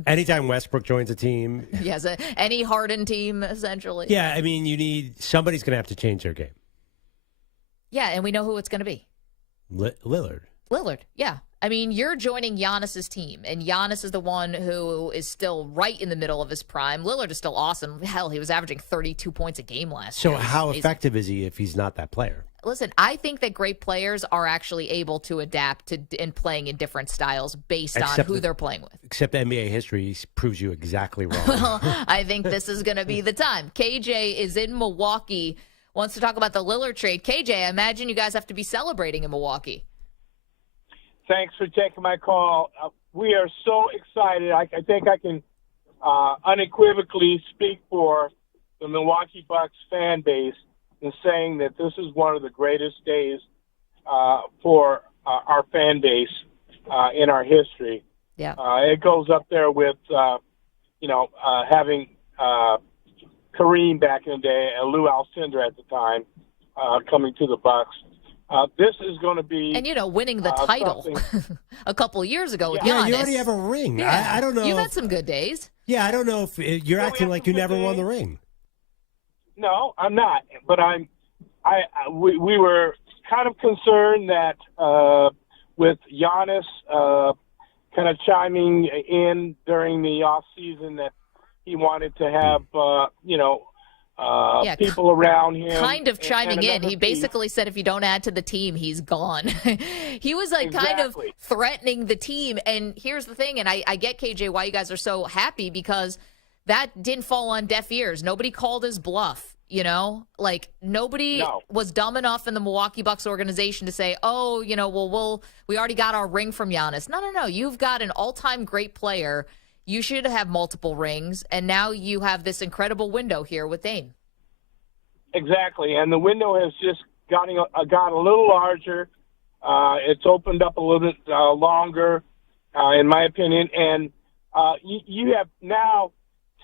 Anytime Westbrook joins a team... Yes, any Harden team, essentially. Yeah, I mean, somebody's going to have to change their game. Yeah, and we know who it's going to be. Lillard. Lillard, yeah. I mean, you're joining Giannis's team, and Giannis is the one who is still right in the middle of his prime. Lillard is still awesome. Hell, he was averaging 32 points a game last year. So how effective is he if he's not that player? listen, I think that great players are actually able to adapt to and playing in different styles based on who they're playing with. Except NBA history proves you exactly wrong. Well, I think this is going to be the time. KJ is in Milwaukee, wants to talk about the Lillard trade. KJ, I imagine you guys have to be celebrating in Milwaukee. Thanks for taking my call. We are so excited. I think I can unequivocally speak for the Milwaukee Bucks fan base in saying that this is one of the greatest days for our fan base in our history. Yeah. It goes up there with, having Kareem back in the day and Lou Alcindor at the time coming to the Bucks. This is going to be... And, winning the title a couple years ago with Giannis. Yeah, you already have a ring. Yeah. I don't know. You've had some good days. Yeah, I don't know if you're acting like you never won the ring. No, I'm not. But we were kind of concerned that with Giannis kind of chiming in during the off season that he wanted to have, people around him. Kind of chiming in. He basically said if you don't add to the team, he's gone. He was kind of threatening the team. And here's the thing, and I get, KJ, why you guys are so happy, because that didn't fall on deaf ears. Nobody called his bluff. Nobody was dumb enough in the Milwaukee Bucks organization to say, we already got our ring from Giannis. No. You've got an all-time great player. You should have multiple rings, and now you have this incredible window here with Dame. Exactly, and the window has just got a little larger. It's opened up a little bit longer, in my opinion, and you have now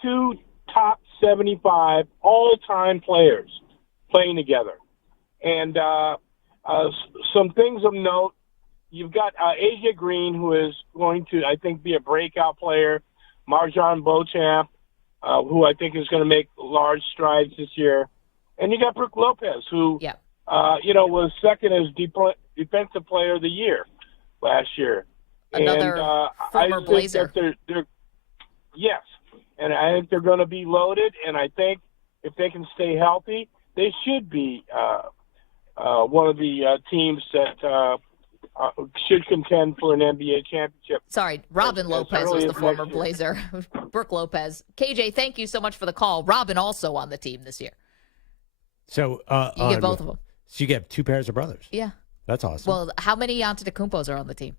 two top 75 all-time players playing together. And some things of note, you've got AJ Green, who is going to, I think, be a breakout player. Marjon Beauchamp, who I think is going to make large strides this year. And you got Brook Lopez, who, was second as Defensive Player of the Year last year. Another former Blazer. Yes. And I think they're going to be loaded. And I think if they can stay healthy, they should be one of the teams that should contend for an NBA championship. Sorry, Robin Lopez was the former Blazer. Brook Lopez. KJ, thank you so much for the call. Robin also on the team this year. So you get both of them. So you get two pairs of brothers. Yeah. That's awesome. Well, how many Antetokounmpos are on the team?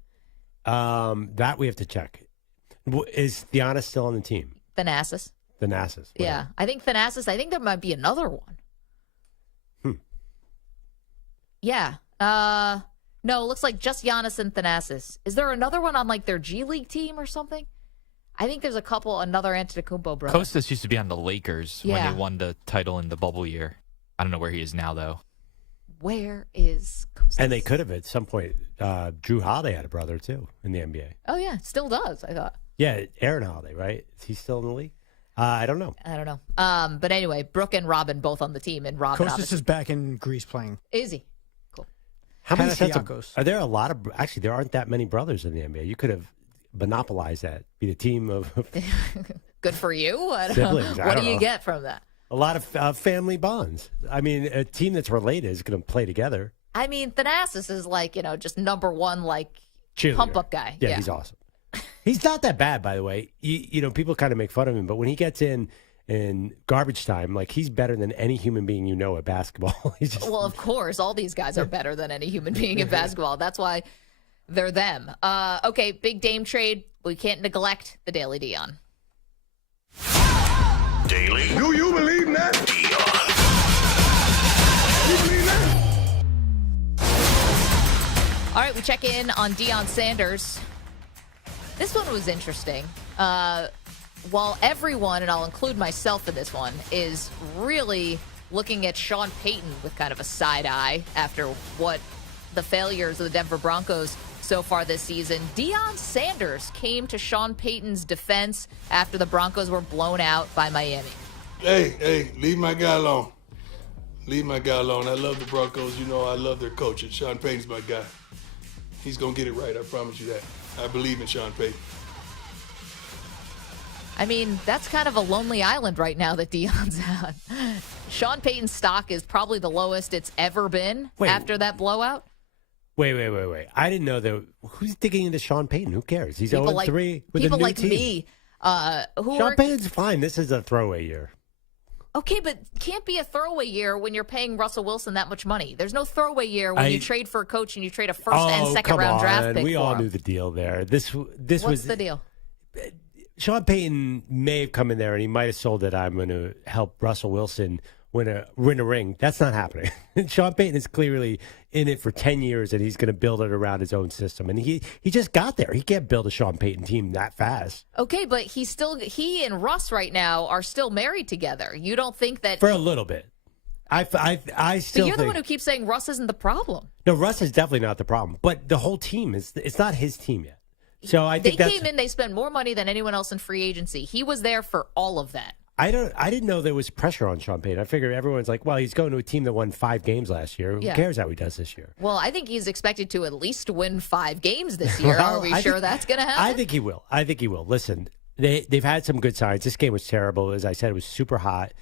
That we have to check. Is Giannis still on the team? Thanasis. Yeah. I think Thanasis. I think there might be another one. Yeah. No, it looks like just Giannis and Thanasis. Is there another one on their G League team or something? I think there's another Antetokounmpo brother. Kostas used to be on the Lakers when they won the title in the bubble year. I don't know where he is now, though. Where is Kostas? And they could have at some point. Drew Holiday had a brother, too, in the NBA. Oh, yeah. Still does, I thought. Yeah, Aaron Holiday, right? Is he still in the league? I don't know. But anyway, Brooke and Robin both on the team. And Robin Kostas is back in Greece playing. Is he? Cool. How many sets are there? A lot of. Actually, there aren't that many brothers in the NBA. You could have monopolized that. Be the team of. Good for you. Siblings. What do you get from that? A lot of family bonds. I mean, a team that's related is going to play together. I mean, Thanasis is just number one, pump up guy. Yeah, he's awesome. He's not that bad, by the way. People kind of make fun of him, but when he gets in garbage time, he's better than any human being you know at basketball. Well, of course, all these guys are better than any human being in basketball. That's why they're them. Okay, big Dame trade. We can't neglect the Daily Deion. Daily. Do you believe that? Deion. You believe that? All right, we check in on Deion Sanders. This one was interesting. While everyone, and I'll include myself in this one, is really looking at Sean Payton with kind of a side eye after what the failures of the Denver Broncos so far this season, Deion Sanders came to Sean Payton's defense after the Broncos were blown out by Miami. Hey, leave my guy alone. Leave my guy alone. I love the Broncos. I love their coach. Sean Payton's my guy. He's going to get it right. I promise you that. I believe in Sean Payton. I mean, that's kind of a lonely island right now that Deion's on. Sean Payton's stock is probably the lowest it's ever been after that blowout. Wait. I didn't know that. Who's digging into Sean Payton? Who cares? He's 0-3 with a new people like team. me. Sean Payton's fine. This is a throwaway year. Okay, but can't be a throwaway year when you're paying Russell Wilson that much money. There's no throwaway year when you trade for a coach and you trade a first and second round draft pick. We all knew the deal there. This was the deal. Sean Payton may have come in there and he might have sold that I'm going to help Russell Wilson win a ring. That's not happening. Sean Payton is clearly in it for 10 years and he's going to build it around his own system. And he just got there. He can't build a Sean Payton team that fast. Okay, but he and Russ right now are still married together. You don't think that for a little bit? I still. But you're the one who keeps saying Russ isn't the problem. No, Russ is definitely not the problem. But the whole team it's not his team yet. So I think they came in. They spent more money than anyone else in free agency. He was there for all of that. I didn't know there was pressure on Sean Payton. I figured everyone's like, well, he's going to a team that won 5 games last year. Who cares how he does this year? Well, I think he's expected to at least win 5 games this year. Are we sure that's going to happen? I think he will. Listen, they've had some good signs. This game was terrible. As I said, it was super hot.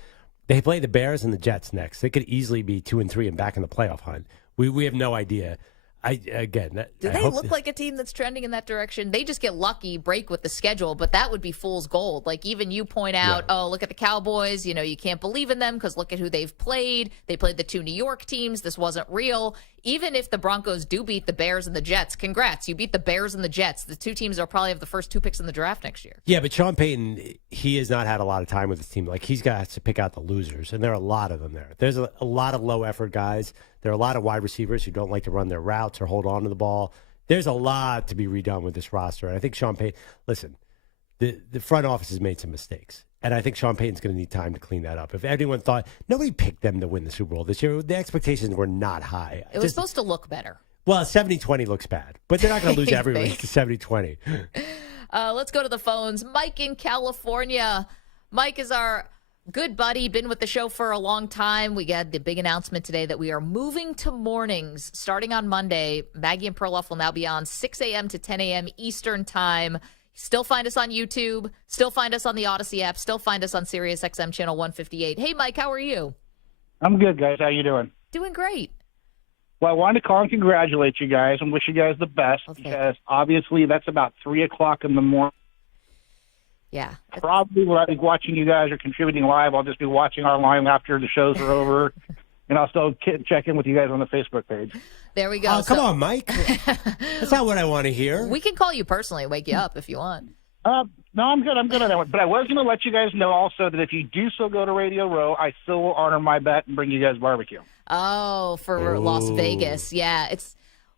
They play the Bears and the Jets next. They could easily be 2-3 and back in the playoff hunt. We have no idea. Do they look like a team that's trending in that direction? They just get lucky, break with the schedule, but that would be fool's gold. Like even you point out, oh, look at the Cowboys. You know, you can't believe in them because look at who they've played. They played the 2 New York teams. This wasn't real. Even if the Broncos do beat the Bears and the Jets, congrats. You beat the Bears and the Jets. The 2 teams will probably have the first 2 picks in the draft next year. Yeah, but Sean Payton, he has not had a lot of time with his team. Like he's got to pick out the losers, and there are a lot of them there. There's a lot of low-effort guys. There are a lot of wide receivers who don't like to run their routes or hold on to the ball. There's a lot to be redone with this roster. And I think Sean Payton, listen, the front office has made some mistakes. And I think Sean Payton's going to need time to clean that up. If anyone thought, nobody picked them to win the Super Bowl this year, the expectations were not high. It was supposed to look better. Well, 70-20 looks bad. But they're not going to lose every week 70-20. Let's go to the phones. Mike in California. Mike is our good buddy, been with the show for a long time. We got the big announcement today that we are moving to mornings starting on Monday. Maggie and Perloff will now be on 6 a.m. to 10 a.m. Eastern time. Still find us on YouTube. Still find us on the Odyssey app. Still find us on Sirius XM channel 158. Hey, Mike, how are you? I'm good, guys. How you doing? Doing great. Well, I wanted to call and congratulate you guys and wish you guys the best because obviously that's about 3 o'clock in the morning. Yeah. Probably when I'm watching you guys or contributing live, I'll just be watching online after the shows are over, and I'll still check in with you guys on the Facebook page. There we go. Oh, come on, Mike. That's not what I want to hear. We can call you personally and wake you up if you want. No, I'm good. I'm good on that one. But I was going to let you guys know also that if you do still go to Radio Row, I still will honor my bet and bring you guys barbecue. Oh, for Las Vegas. Yeah,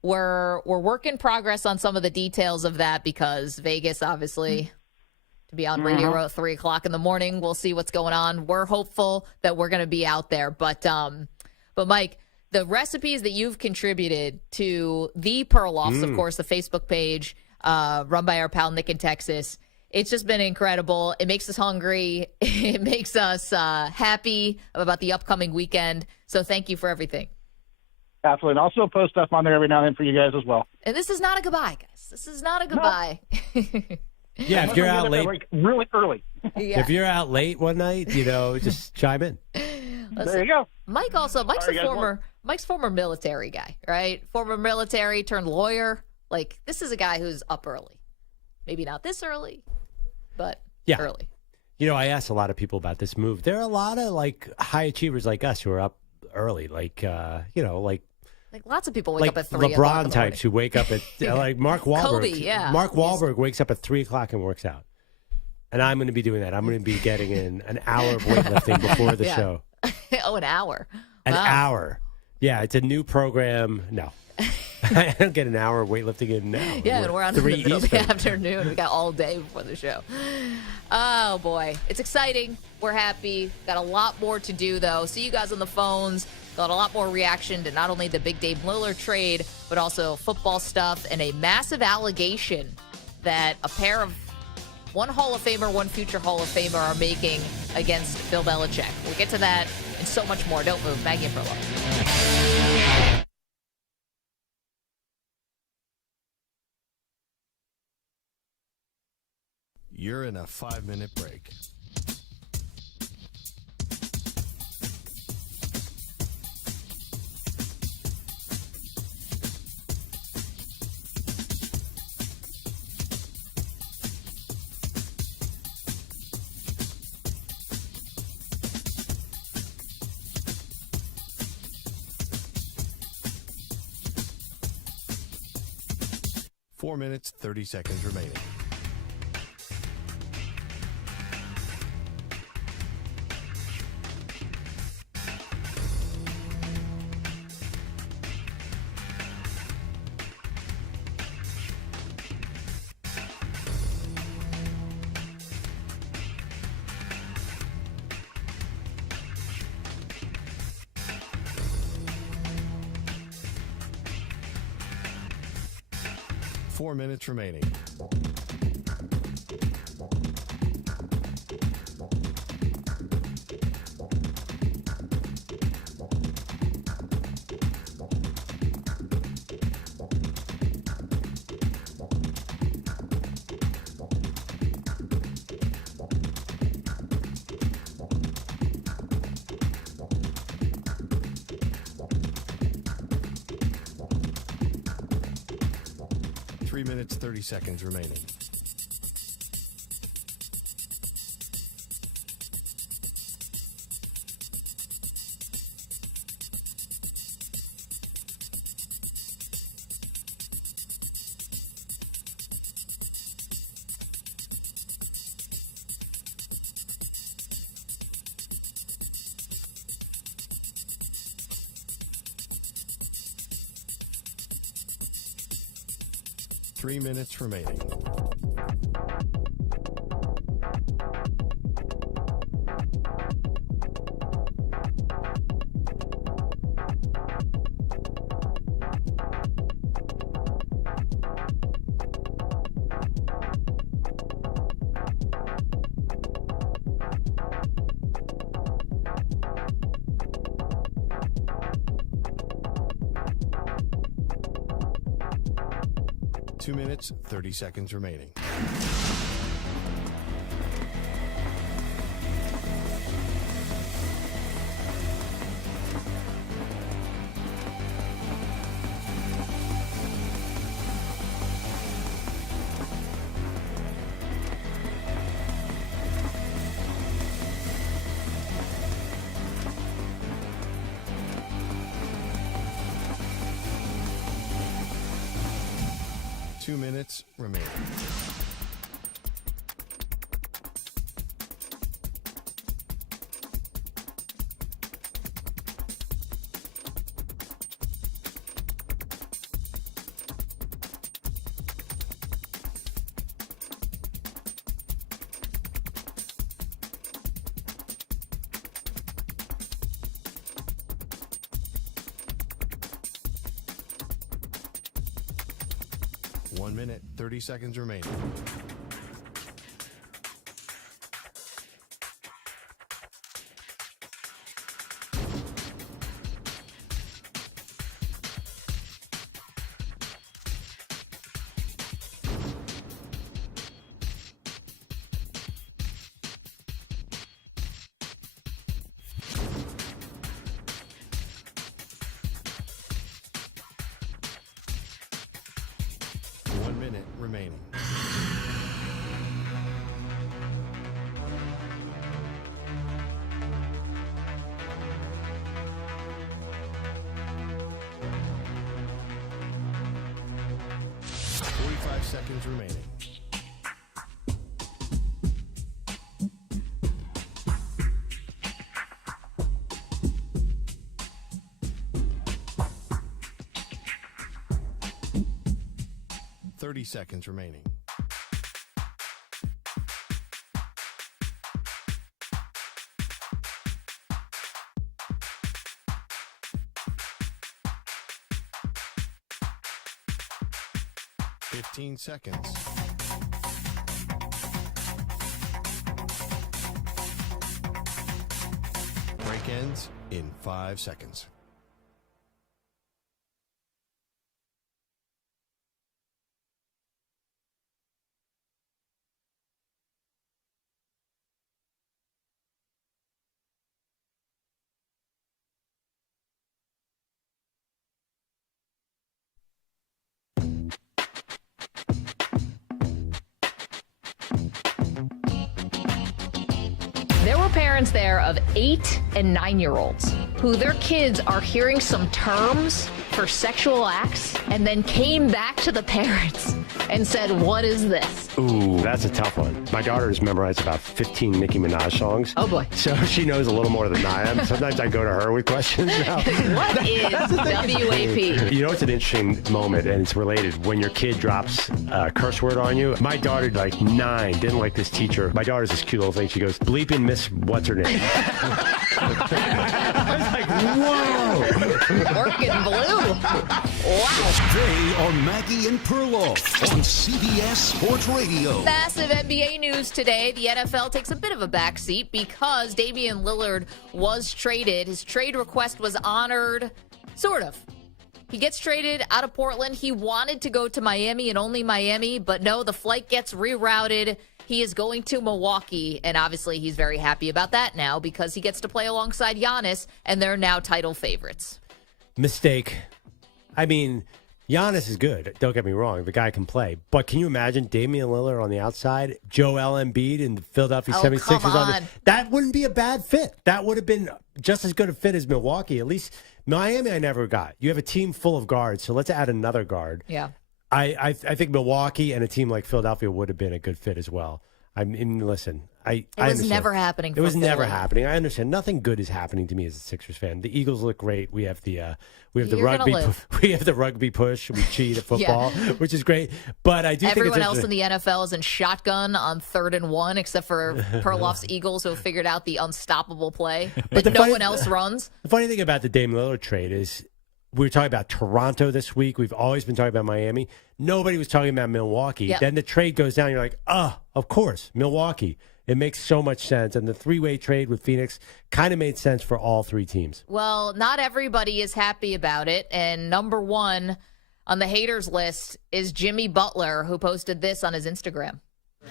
we're work in progress on some of the details of that because Vegas, obviously, to be on Radio Row at 3 o'clock in the morning. We'll see what's going on. We're hopeful that we're going to be out there. But Mike, the recipes that you've contributed to the Perloffs, of course, the Facebook page run by our pal Nick in Texas, it's just been incredible. It makes us hungry. It makes us happy about the upcoming weekend. So thank you for everything. Absolutely. And also post stuff on there every now and then for you guys as well. And this is not a goodbye, guys. This is not a goodbye. Yeah, if you're out late, really early. Yeah. If you're out late one night, just chime in. There you go. Mike's former military guy, right? Former military turned lawyer. Like, this is a guy who's up early. Maybe not this early, but early. I asked a lot of people about this move. There are a lot of high achievers like us who are up early, like lots of people wake up at 3 o'clock. LeBron types who wake up at like Mark Wahlberg. Kobe, yeah. Mark Wahlberg wakes up at 3 o'clock and works out. And I'm going to be doing that. I'm going to be getting in an hour of weightlifting before the show. Oh, an hour. An hour. Yeah, it's a new program. No. I don't get an hour of weightlifting in now. Yeah, and we're on in the 3 middle of the Eastern. afternoon. We got all day before the show. Oh, boy. It's exciting. We're happy. Got a lot more to do, though. See you guys on the phones. Got a lot more reaction to not only the big Dave Lillard trade, but also football stuff and a massive allegation that a pair of one Hall of Famer, one future Hall of Famer are making against Bill Belichick. We'll get to that and so much more. Don't move. Maggie and Perloff. You're in a 5-minute break. Four minutes, 30 seconds remaining. Four minutes remaining. Three minutes, 30 seconds remaining. Three minutes remaining. Two minutes, 30 seconds remaining. Two minutes remaining. One minute, 30 seconds remaining. Remaining. Seconds remaining. Thirty seconds remaining. Seconds. Break ends in 5 seconds. There were parents there of 8 and 9-year-olds who their kids are hearing some terms for sexual acts and then came back to the parents and said, "What is this?" Ooh, that's a tough one. My daughter has memorized about 15 Nicki Minaj songs. Oh, boy. So she knows a little more than I am. Sometimes I go to her with questions now. What is WAP? You know, it's an interesting moment, and it's related. When your kid drops a curse word on you, my daughter, like 9, didn't like this teacher. My daughter's this cute little thing. She goes, bleeping Miss what's her name? I was like, whoa. Working blue. Wow. They are Maggie and Perloff on CBS Sports Radio. Massive NBA news today. The NFL takes a bit of a backseat because Damian Lillard was traded. His trade request was honored, sort of. He gets traded out of Portland. He wanted to go to Miami and only Miami, but no, the flight gets rerouted. He is going to Milwaukee, and obviously he's very happy about that now because he gets to play alongside Giannis, and they're now title favorites. Mistake. I mean, Giannis is good. Don't get me wrong. The guy can play. But can you imagine Damian Lillard on the outside, Joel Embiid and the Philadelphia 76ers on the... That wouldn't be a bad fit. That would have been just as good a fit as Milwaukee. At least Miami I never got. You have a team full of guards, so let's add another guard. Yeah. I think Milwaukee and a team like Philadelphia would have been a good fit as well. I mean, listen, I was understand. never happening. It was for never Philly. happening. I understand. Nothing good is happening to me as a Sixers fan. The Eagles look great. We have the You're rugby. gonna live. We have the rugby push. We cheat at football, which is great. But I do Everyone think else in the NFL is in shotgun on 3rd and 1, except for Perloff's Eagles, who have figured out the unstoppable play that no one else runs. The funny thing about the Dame Lillard trade is we were talking about Toronto this week. We've always been talking about Miami. Nobody was talking about Milwaukee. Yep. Then the trade goes down. You're like, of course, Milwaukee. It makes so much sense. And the 3-way trade with Phoenix kind of made sense for all 3 teams. Well, not everybody is happy about it. And number 1 on the haters list is Jimmy Butler, who posted this on his Instagram.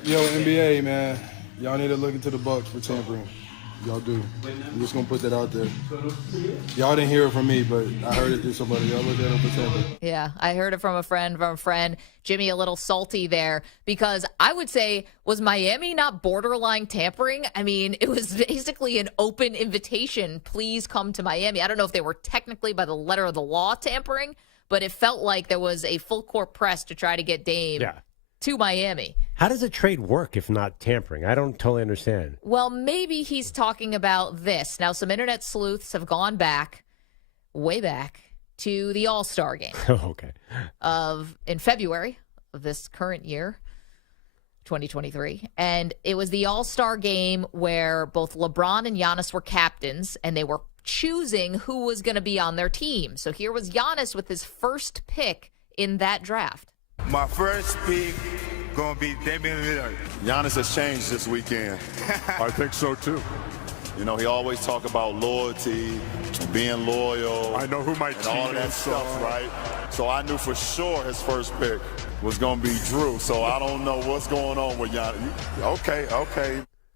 Yo, NBA, man, y'all need to look into the Bucks for tampering. Y'all do. I'm just going to put that out there. Y'all didn't hear it from me, but I heard it through somebody. Y'all look at it for tampering. Yeah, I heard it from a friend. Jimmy a little salty there because I would say, was Miami not borderline tampering? I mean, it was basically an open invitation. Please come to Miami. I don't know if they were technically by the letter of the law tampering, but it felt like there was a full court press to try to get Dame to Miami. How does a trade work if not tampering? I don't totally understand. Well, maybe he's talking about this. Now, some internet sleuths have gone back, way back, to the All-Star game. Okay. In February of this current year, 2023. And it was the All-Star game where both LeBron and Giannis were captains, and they were choosing who was going to be on their team. So here was Giannis with his first pick in that draft. My first pick going to be Damian Lillard. Giannis has changed this weekend. I think so, too. You know, he always talk about loyalty, being loyal. I know who my and team all of that is, stuff, right? So I knew for sure his first pick was going to be Drew. So I don't know what's going on with Giannis. Okay.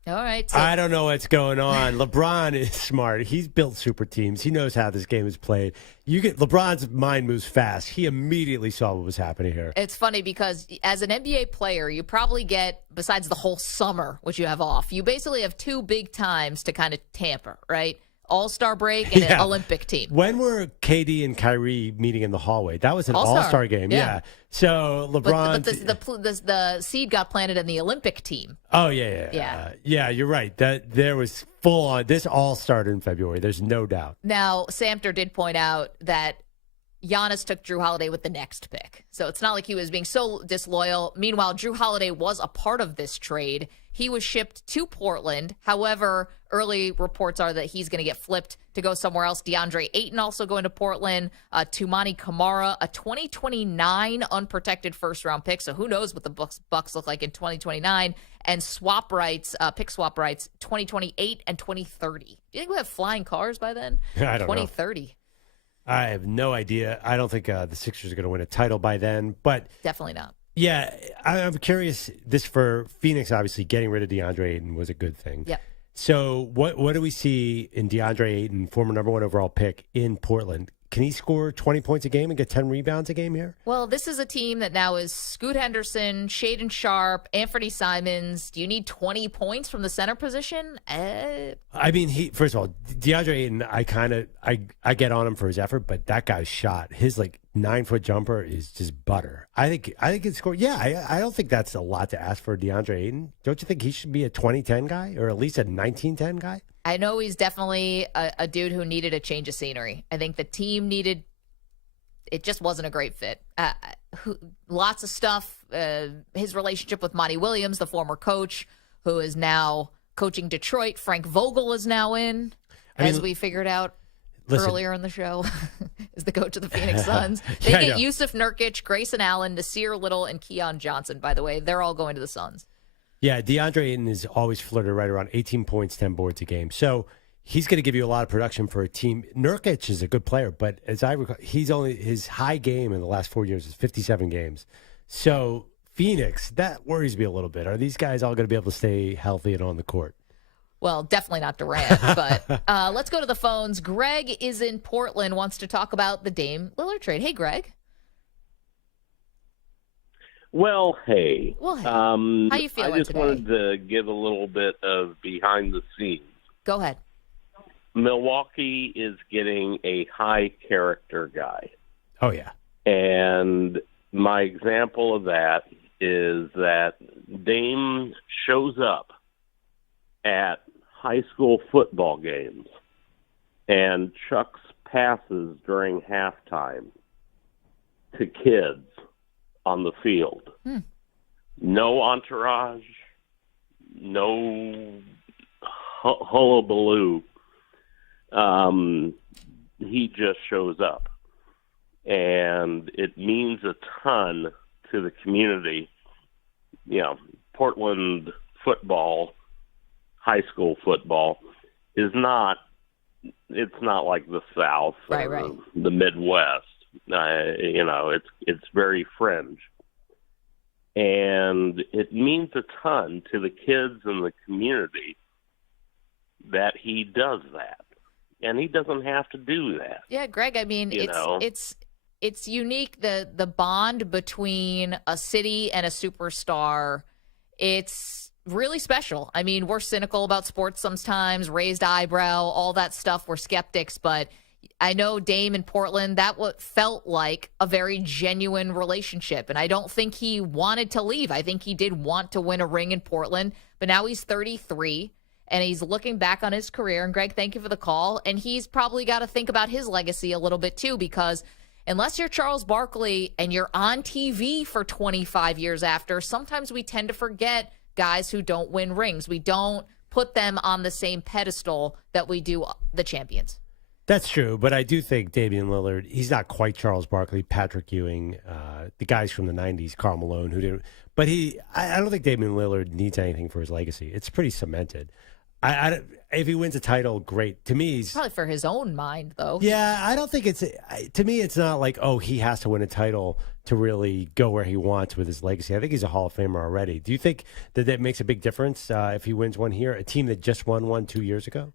All right. I don't know what's going on. LeBron is smart. He's built super teams. He knows how this game is played. LeBron's mind moves fast. He immediately saw what was happening here. It's funny because as an NBA player, you probably get, besides the whole summer, which you have off, you basically have 2 big times to kind of tamper, right? All-Star break and an Olympic team. When were KD and Kyrie meeting in the hallway? That was an All-Star game. Yeah. So LeBron. But the seed got planted in the Olympic team. Oh, yeah. Yeah, you're right. There was full on. This all started in February. There's no doubt. Now, Samter did point out that Giannis took Drew Holiday with the next pick. So it's not like he was being so disloyal. Meanwhile, Drew Holiday was a part of this trade. He was shipped to Portland. However, early reports are that he's going to get flipped to go somewhere else. DeAndre Ayton also going to Portland. Tumani Kamara, a 2029 unprotected first-round pick. So who knows what the Bucks look like in 2029. And pick swap rights, 2028 and 2030. Do you think we'll have flying cars by then? I don't know. 2030. I have no idea. I don't think the Sixers are going to win a title by then. But definitely not. Yeah, I'm curious. This for Phoenix, obviously, getting rid of DeAndre Ayton was a good thing. Yeah. So what do we see in DeAndre Ayton, former number 1 overall pick in Portland? Can he score 20 points a game and get 10 rebounds a game here? Well, this is a team that now is Scoot Henderson, Shaden Sharp, Anthony Simons. Do you need 20 points from the center position? I mean, first of all, DeAndre Ayton, I get on him for his effort, but that guy's shot, his 9-foot jumper is just butter. I think it's score. Yeah, I don't think that's a lot to ask for DeAndre Ayton. Don't you think he should be a 20-10 guy or at least a 19-10 guy? I know he's definitely a dude who needed a change of scenery. I think the team needed – it just wasn't a great fit. Lots of stuff. His relationship with Monty Williams, the former coach, who is now coaching Detroit. Frank Vogel is now in, as we figured out earlier in the show, is the coach of the Phoenix Suns. They get Yusuf Nurkic, Grayson Allen, Nasir Little, and Keon Johnson, by the way. They're all going to the Suns. Yeah, DeAndre Ayton is always flirted right around 18 points, 10 boards a game. So he's going to give you a lot of production for a team. Nurkic is a good player, but as I recall, his high game in the last 4 years is 57 games. So Phoenix, that worries me a little bit. Are these guys all going to be able to stay healthy and on the court? Well, definitely not Durant, but let's go to the phones. Greg is in Portland, wants to talk about the Dame Lillard trade. Hey, Greg. Well, hey. How you feeling I just today? wanted to give a little bit of behind the scenes. Go ahead. Milwaukee is getting a high character guy. Oh, yeah. And my example of that is that Dame shows up at high school football games and chucks passes during halftime to kids on the field. No entourage, no hullabaloo. He just shows up. And it means a ton to the community. Portland football, high school football, is not like the South or the Midwest. It's very fringe. And it means a ton to the kids and the community that he does that. And he doesn't have to do that. Yeah, Greg, I mean, it's unique, the bond between a city and a superstar. It's really special. I mean, we're cynical about sports sometimes, raised eyebrow, all that stuff. We're skeptics, but I know Dame in Portland, that felt like a very genuine relationship. And I don't think he wanted to leave. I think he did want to win a ring in Portland, but now he's 33 and he's looking back on his career. And Greg, thank you for the call. And he's probably got to think about his legacy a little bit too, because unless you're Charles Barkley and you're on TV for 25 years after, sometimes we tend to forget guys who don't win rings. We don't put them on the same pedestal that we do the champions. That's true, but I do think Damian Lillard, he's not quite Charles Barkley, Patrick Ewing, the guys from the 90s, Karl Malone, who didn't. But I don't think Damian Lillard needs anything for his legacy. It's pretty cemented. If he wins a title, great. To me, he's probably for his own mind, though. Yeah, I don't think to me, it's not like, oh, he has to win a title to really go where he wants with his legacy. I think he's a Hall of Famer already. Do you think that makes a big difference if he wins one here? A team that just won one 2 years ago?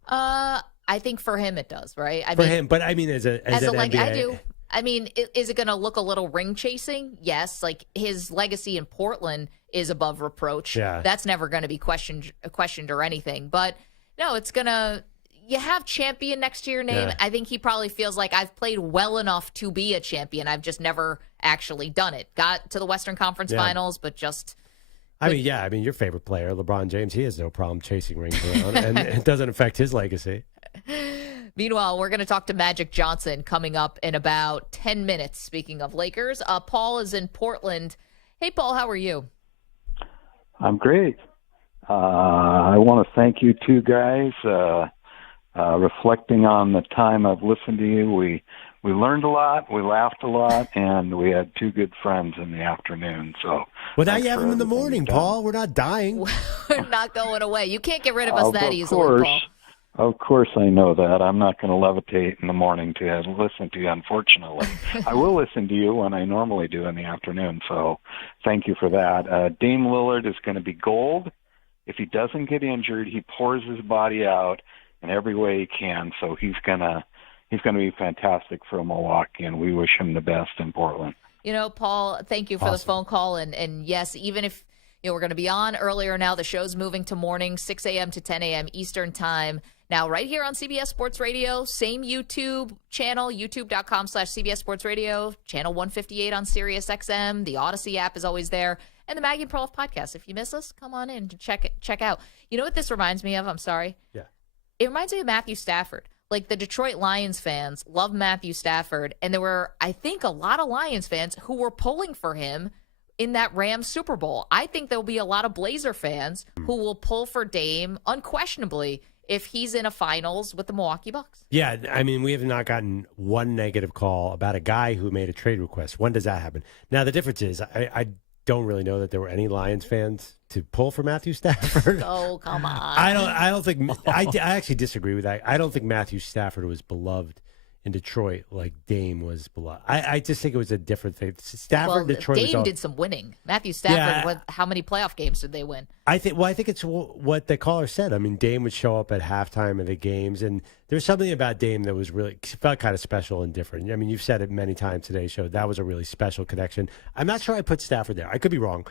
I think for him it does, right? For him, but I mean, as an NBA, I do. I mean, is it going to look a little ring chasing? Yes. Like his legacy in Portland is above reproach. Yeah. That's never going to be questioned or anything. But no, it's going to. You have champion next to your name. Yeah. I think he probably feels like I've played well enough to be a champion. I've just never actually done it. Got to the Western Conference Finals, but just. I mean, your favorite player, LeBron James, he has no problem chasing rings around, and it doesn't affect his legacy. Meanwhile, we're going to talk to Magic Johnson coming up in about 10 minutes. Speaking of Lakers, Paul is in Portland. Hey, Paul, how are you? I'm great. I want to thank you two guys. Reflecting on the time I've listened to you, we learned a lot, we laughed a lot, and we had two good friends in the afternoon. So, well, now you have them in the morning, Paul. We're not dying. We're not going away. You can't get rid of us that easily, Paul. Of course, I know that. I'm not going to levitate in the morning to listen to you, unfortunately. I will listen to you when I normally do in the afternoon, so thank you for that. Dame Lillard is going to be gold. If he doesn't get injured, he pours his body out in every way he can, so he's going to he's going to be fantastic for Milwaukee, and we wish him the best in Portland. Paul, thank you for the phone call. And yes, even if we're going to be on earlier now, the show's moving to morning, 6 a.m. to 10 a.m. Eastern time. Now, right here on CBS Sports Radio, same YouTube channel, youtube.com/CBS Sports Radio, channel 158 on Sirius XM. The Odyssey app is always there. And the Maggie and Perloff podcast. If you miss us, come on in to check out. You know what this reminds me of? I'm sorry. Yeah. It reminds me of Matthew Stafford. Like, the Detroit Lions fans love Matthew Stafford, and there were, I think, a lot of Lions fans who were pulling for him in that Rams Super Bowl. I think there'll be a lot of Blazer fans who will pull for Dame unquestionably if he's in a finals with the Milwaukee Bucks. Yeah, I mean, we have not gotten one negative call about a guy who made a trade request. When does that happen? Now, the difference is I don't really know that there were any Lions fans to pull for Matthew Stafford. Oh, come on. I don't think I actually disagree with that. I don't think Matthew Stafford was beloved in Detroit like Dame was beloved. I just think it was a different thing. Stafford, Detroit. Dame did some winning. Matthew Stafford, how many playoff games did they win? I think it's what the caller said. I mean, Dame would show up at halftime of the games, and there's something about Dame that was really felt kind of special and different. I mean, you've said it many times today's show. That was a really special connection. I'm not sure I put Stafford there. I could be wrong.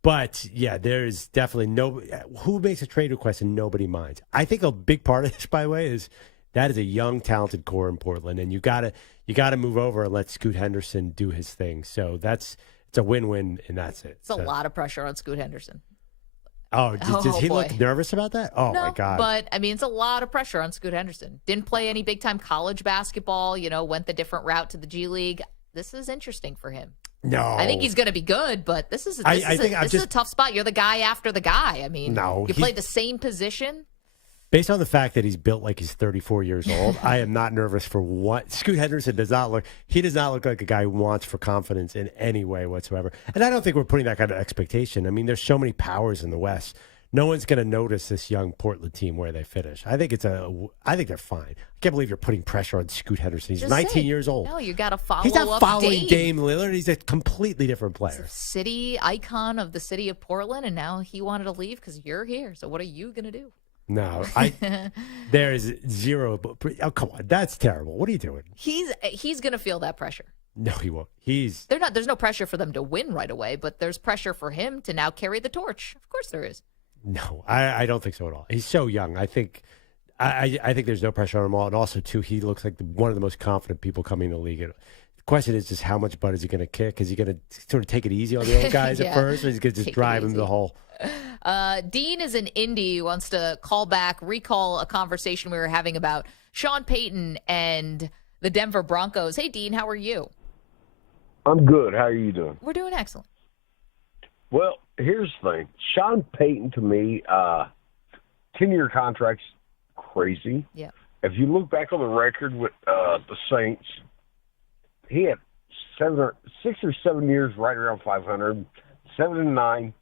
But, yeah, there's definitely who makes a trade request and nobody minds. I think a big part of this, by the way, is that is a young, talented core in Portland, and you gotta move over and let Scoot Henderson do his thing. So it's a win-win, and that's it. It's a lot of pressure on Scoot Henderson. Oh, does he look nervous about that? Oh, no, my God. But, I mean, it's a lot of pressure on Scoot Henderson. Didn't play any big-time college basketball, went the different route to the G League. This is interesting for him. No. I think he's going to be good, but this is a tough spot. You're the guy after the guy. I mean, you play the same position. Based on the fact that he's built like he's 34 years old, I am not nervous for what Scoot Henderson does not look like a guy who wants for confidence in any way whatsoever. And I don't think we're putting that kind of expectation. I mean, there's so many powers in the West. No one's going to notice this young Portland team where they finish. I think they're fine. I can't believe you're putting pressure on Scoot Henderson. He's 19 years old. No, you got to follow up. He's not following Dame Lillard. He's a completely different player. City icon of the city of Portland, and now he wanted to leave because you're here. So what are you going to do? No, there is zero. Oh, come on, that's terrible. What are you doing? He's going to feel that pressure. No, he won't. There's no pressure for them to win right away, but there's pressure for him to now carry the torch. Of course, there is. No, I don't think so at all. He's so young. I think there's no pressure on him at all. And also, too, he looks like one of the most confident people coming in the league. The question is just how much butt is he going to kick? Is he going to sort of take it easy on the old guys at first, or is he going to just drive him to the hole? Dean is in Indy, who wants to recall a conversation we were having about Sean Payton and the Denver Broncos. Hey, Dean, how are you? I'm good. How are you doing? We're doing excellent. Well, here's the thing. Sean Payton, to me, 10-year contract's crazy. Yeah. If you look back on the record with the Saints, he had 6 or 7 years right around 500, 7-9,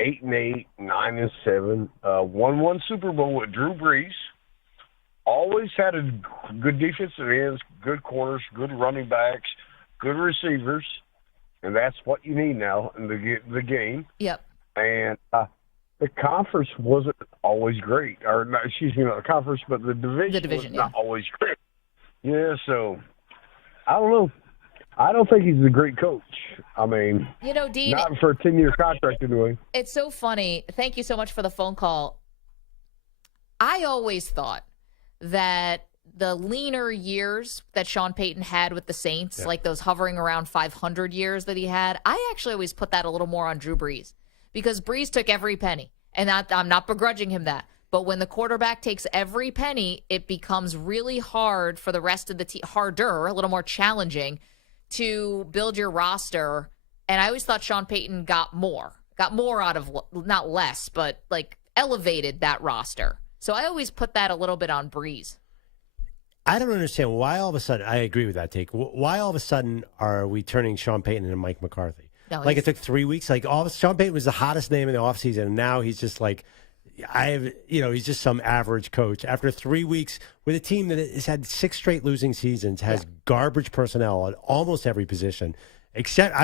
8-8, 9-7, won one Super Bowl with Drew Brees. Always had a good defensive ends, good corners, good running backs, good receivers. And that's what you need now in the game. Yep. And the conference wasn't always great. Or, not, excuse me, not the conference, but the division was not always great. Yeah, so I don't know. I don't think he's a great coach. I mean, Dean, not for a 10-year contract anyway. It's so funny. Thank you so much for the phone call. I always thought that the leaner years that Sean Payton had with the Saints, like those hovering around 500 years that he had, I actually always put that a little more on Drew Brees because Brees took every penny, and I'm not begrudging him that. But when the quarterback takes every penny, it becomes really hard for the rest of the team, harder, a little more challenging to build your roster. And I always thought Sean Payton got more out of, not less, but like elevated that roster. So I always put that a little bit on Brees. I don't understand why all of a sudden, I agree with that take. Why all of a sudden are we turning Sean Payton into Mike McCarthy? No, like it took 3 weeks. Like Sean Payton was the hottest name in the offseason, and now he's just like, he's just some average coach. After 3 weeks with a team that has had 6 straight losing seasons, has garbage personnel at almost every position, except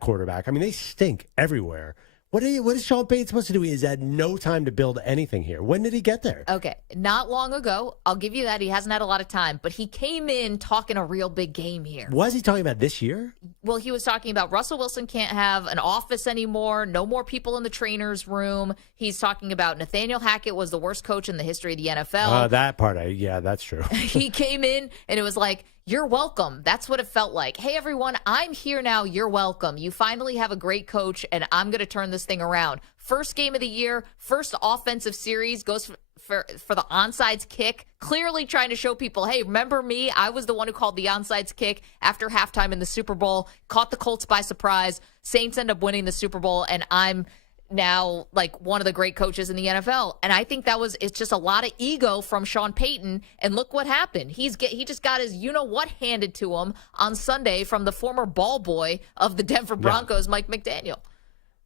quarterback. I mean, they stink everywhere. What is Sean Payton supposed to do? He's had no time to build anything here. When did he get there? Okay, not long ago. I'll give you that. He hasn't had a lot of time, but he came in talking a real big game here. Was he talking about this year? Well, he was talking about Russell Wilson can't have an office anymore, no more people in the trainer's room. He's talking about Nathaniel Hackett was the worst coach in the history of the NFL. That part, yeah, that's true. He came in and it was like, you're welcome. That's what it felt like. Hey, everyone, I'm here now. You're welcome. You finally have a great coach, and I'm going to turn this thing around. First game of the year, first offensive series, goes for the onside kick, clearly trying to show people, hey, remember me? I was the one who called the onside kick after halftime in the Super Bowl, caught the Colts by surprise. Saints end up winning the Super Bowl, and I'm now like one of the great coaches in the NFL. And I think it's just a lot of ego from Sean Payton. And look what happened. He just got his you-know-what handed to him on Sunday from the former ball boy of the Denver Broncos, Mike McDaniel.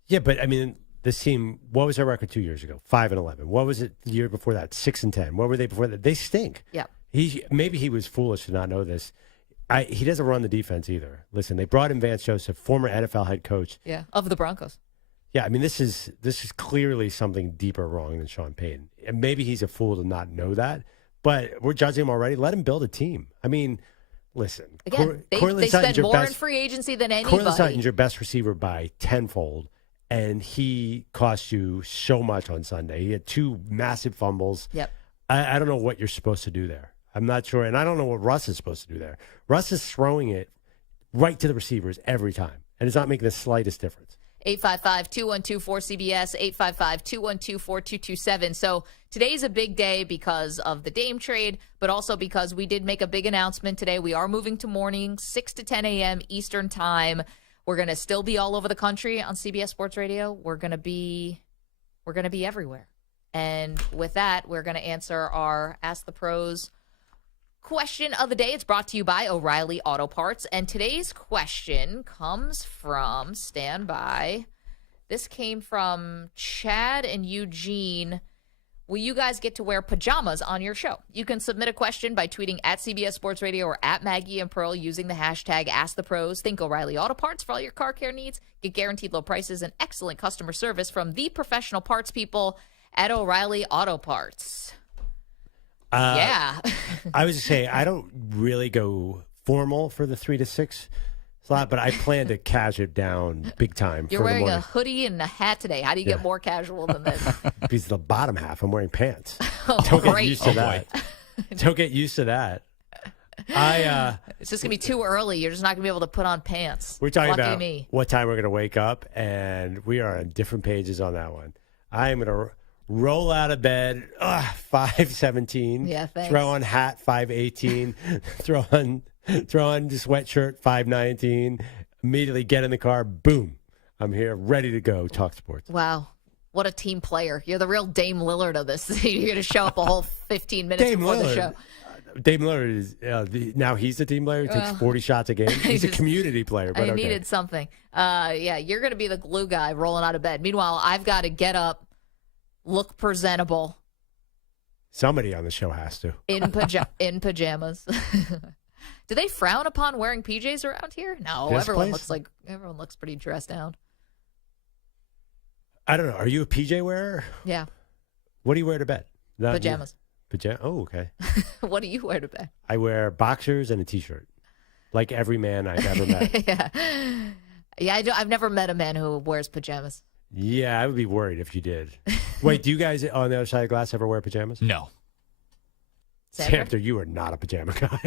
Yeah, but I mean, this team, what was their record 2 years ago? 5-11. What was it the year before that? 6-10. What were they before that? They stink. Yeah. Maybe he was foolish to not know this. He doesn't run the defense either. Listen, they brought in Vance Joseph, former NFL head coach. Yeah, of the Broncos. Yeah, I mean, this is clearly something deeper wrong than Sean Payton. And maybe he's a fool to not know that, but we're judging him already. Let him build a team. I mean, listen. Again, they spend more in free agency than anybody. Courtland Sutton's your best receiver by tenfold, and he cost you so much on Sunday. He had 2 massive fumbles. Yep. I don't know what you're supposed to do there. I'm not sure, and I don't know what Russ is supposed to do there. Russ is throwing it right to the receivers every time, and it's not making the slightest difference. 855-212-4CBS, 855-212-4227. So today's a big day because of the Dame trade, but also because we did make a big announcement today. We are moving to morning, 6 to 10 a.m. Eastern time. We're going to still be all over the country on CBS Sports Radio. We're going to be everywhere. And with that, we're going to answer our Ask the Pros question of the day. It's brought to you by O'Reilly Auto Parts. And today's question comes from, stand by, this came from Chad and Eugene. Will you guys get to wear pajamas on your show? You can submit a question by tweeting at CBS Sports Radio or at Maggie and Pearl using the hashtag #AskThePros. Think O'Reilly Auto Parts for all your car care needs. Get guaranteed low prices and excellent customer service from the professional parts people at O'Reilly Auto Parts. Yeah. I was just saying, I don't really go formal for the 3 to 6 slot, but I plan to cash it down big time. You're wearing a hoodie and a hat today. How do you get more casual than this? Because the bottom half, I'm wearing pants. Don't get used to that. Don't get used to that. It's just going to be too early. You're just not going to be able to put on pants. We're talking Lucky about me. what time we're going to wake up, and we are on different pages on that one. I am going to roll out of bed, 5:17. Yeah, thanks. Throw on hat, 5:18. throw on the sweatshirt, 5:19. Immediately get in the car. Boom. I'm here, ready to go. Talk sports. Wow. What a team player. You're the real Dame Lillard of this. You're going to show up a whole 15 minutes before the show. Dame Lillard is now he's the team player. He takes 40 shots a game. He's a community player. But I needed something. Yeah, you're going to be the glue guy rolling out of bed. Meanwhile, I've got to get up, look presentable. Somebody on the show has to. In pajamas. Do they frown upon wearing PJs around here? No, everyone looks pretty dressed down. I don't know. Are you a PJ wearer? Yeah. What do you wear to bed? Pajamas. Oh, okay. What do you wear to bed? I wear boxers and a T-shirt, like every man I've ever met. Yeah. I've never met a man who wears pajamas. Yeah, I would be worried if you did. Wait, do you guys on the other side of the glass ever wear pajamas? No. Samter, you are not a pajama guy.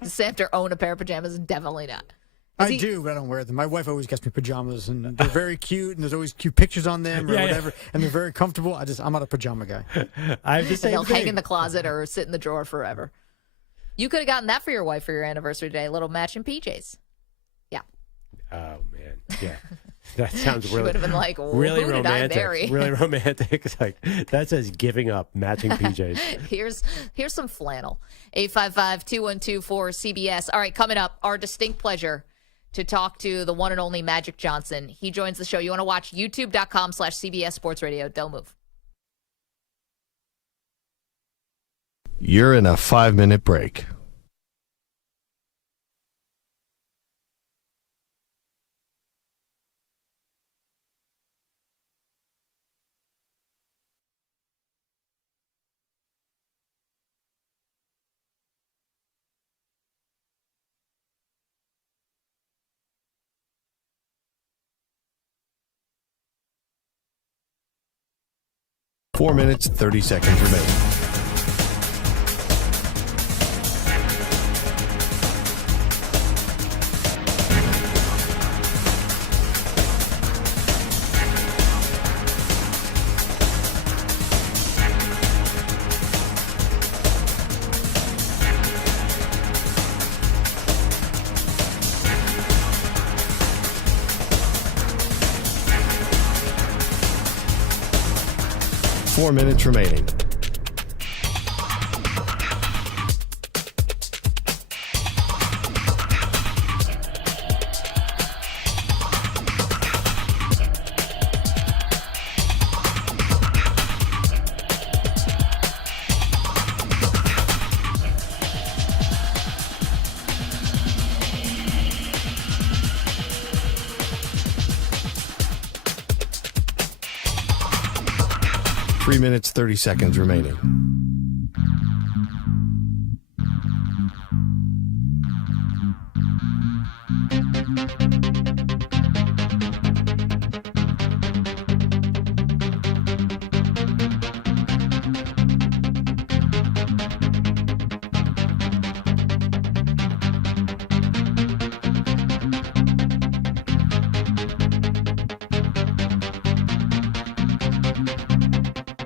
Does Samter own a pair of pajamas? Definitely not. I do, but I don't wear them. My wife always gets me pajamas, and they're very cute, and there's always cute pictures on them or whatever, and they're very comfortable. I'm not a pajama guy. I'm the same They'll thing. hang in the closet or sit in the drawer forever. You could have gotten that for your wife for your anniversary today, a little matching PJs. Yeah. Oh, man. Yeah. That sounds She really, would have been like, really who did I marry? romantic. Really romantic. It's like, that says giving up matching PJs. Here's some flannel. 855-212-4CBS. All right, coming up, our distinct pleasure to talk to the one and only Magic Johnson. He joins the show. You want to watch youtube.com/CBS Sports Radio. Don't move. You're in a 5-minute break. 4 minutes, 30 seconds remaining. Four minutes remaining. Three minutes, 30 seconds remaining.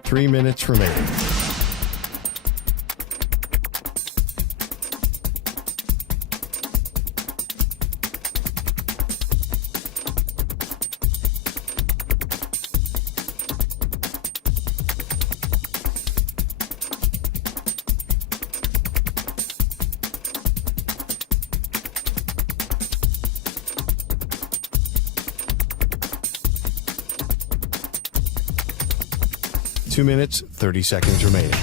Three minutes remaining. Two minutes, 30 seconds remaining.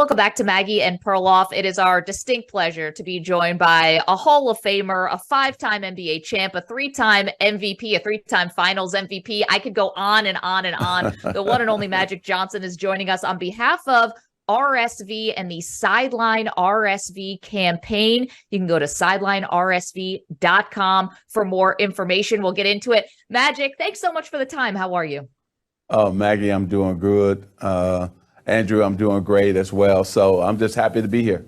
Welcome back to Maggie and Perloff. It is our distinct pleasure to be joined by a Hall of Famer, a 5-time NBA champ, a 3-time MVP, a 3-time Finals MVP. I could go on and on and on. The one and only Magic Johnson is joining us on behalf of RSV and the Sideline RSV campaign. You can go to sidelinersv.com for more information. We'll get into it. Magic, thanks so much for the time. How are you? Oh, Maggie, I'm doing good. Andrew, I'm doing great as well. So I'm just happy to be here.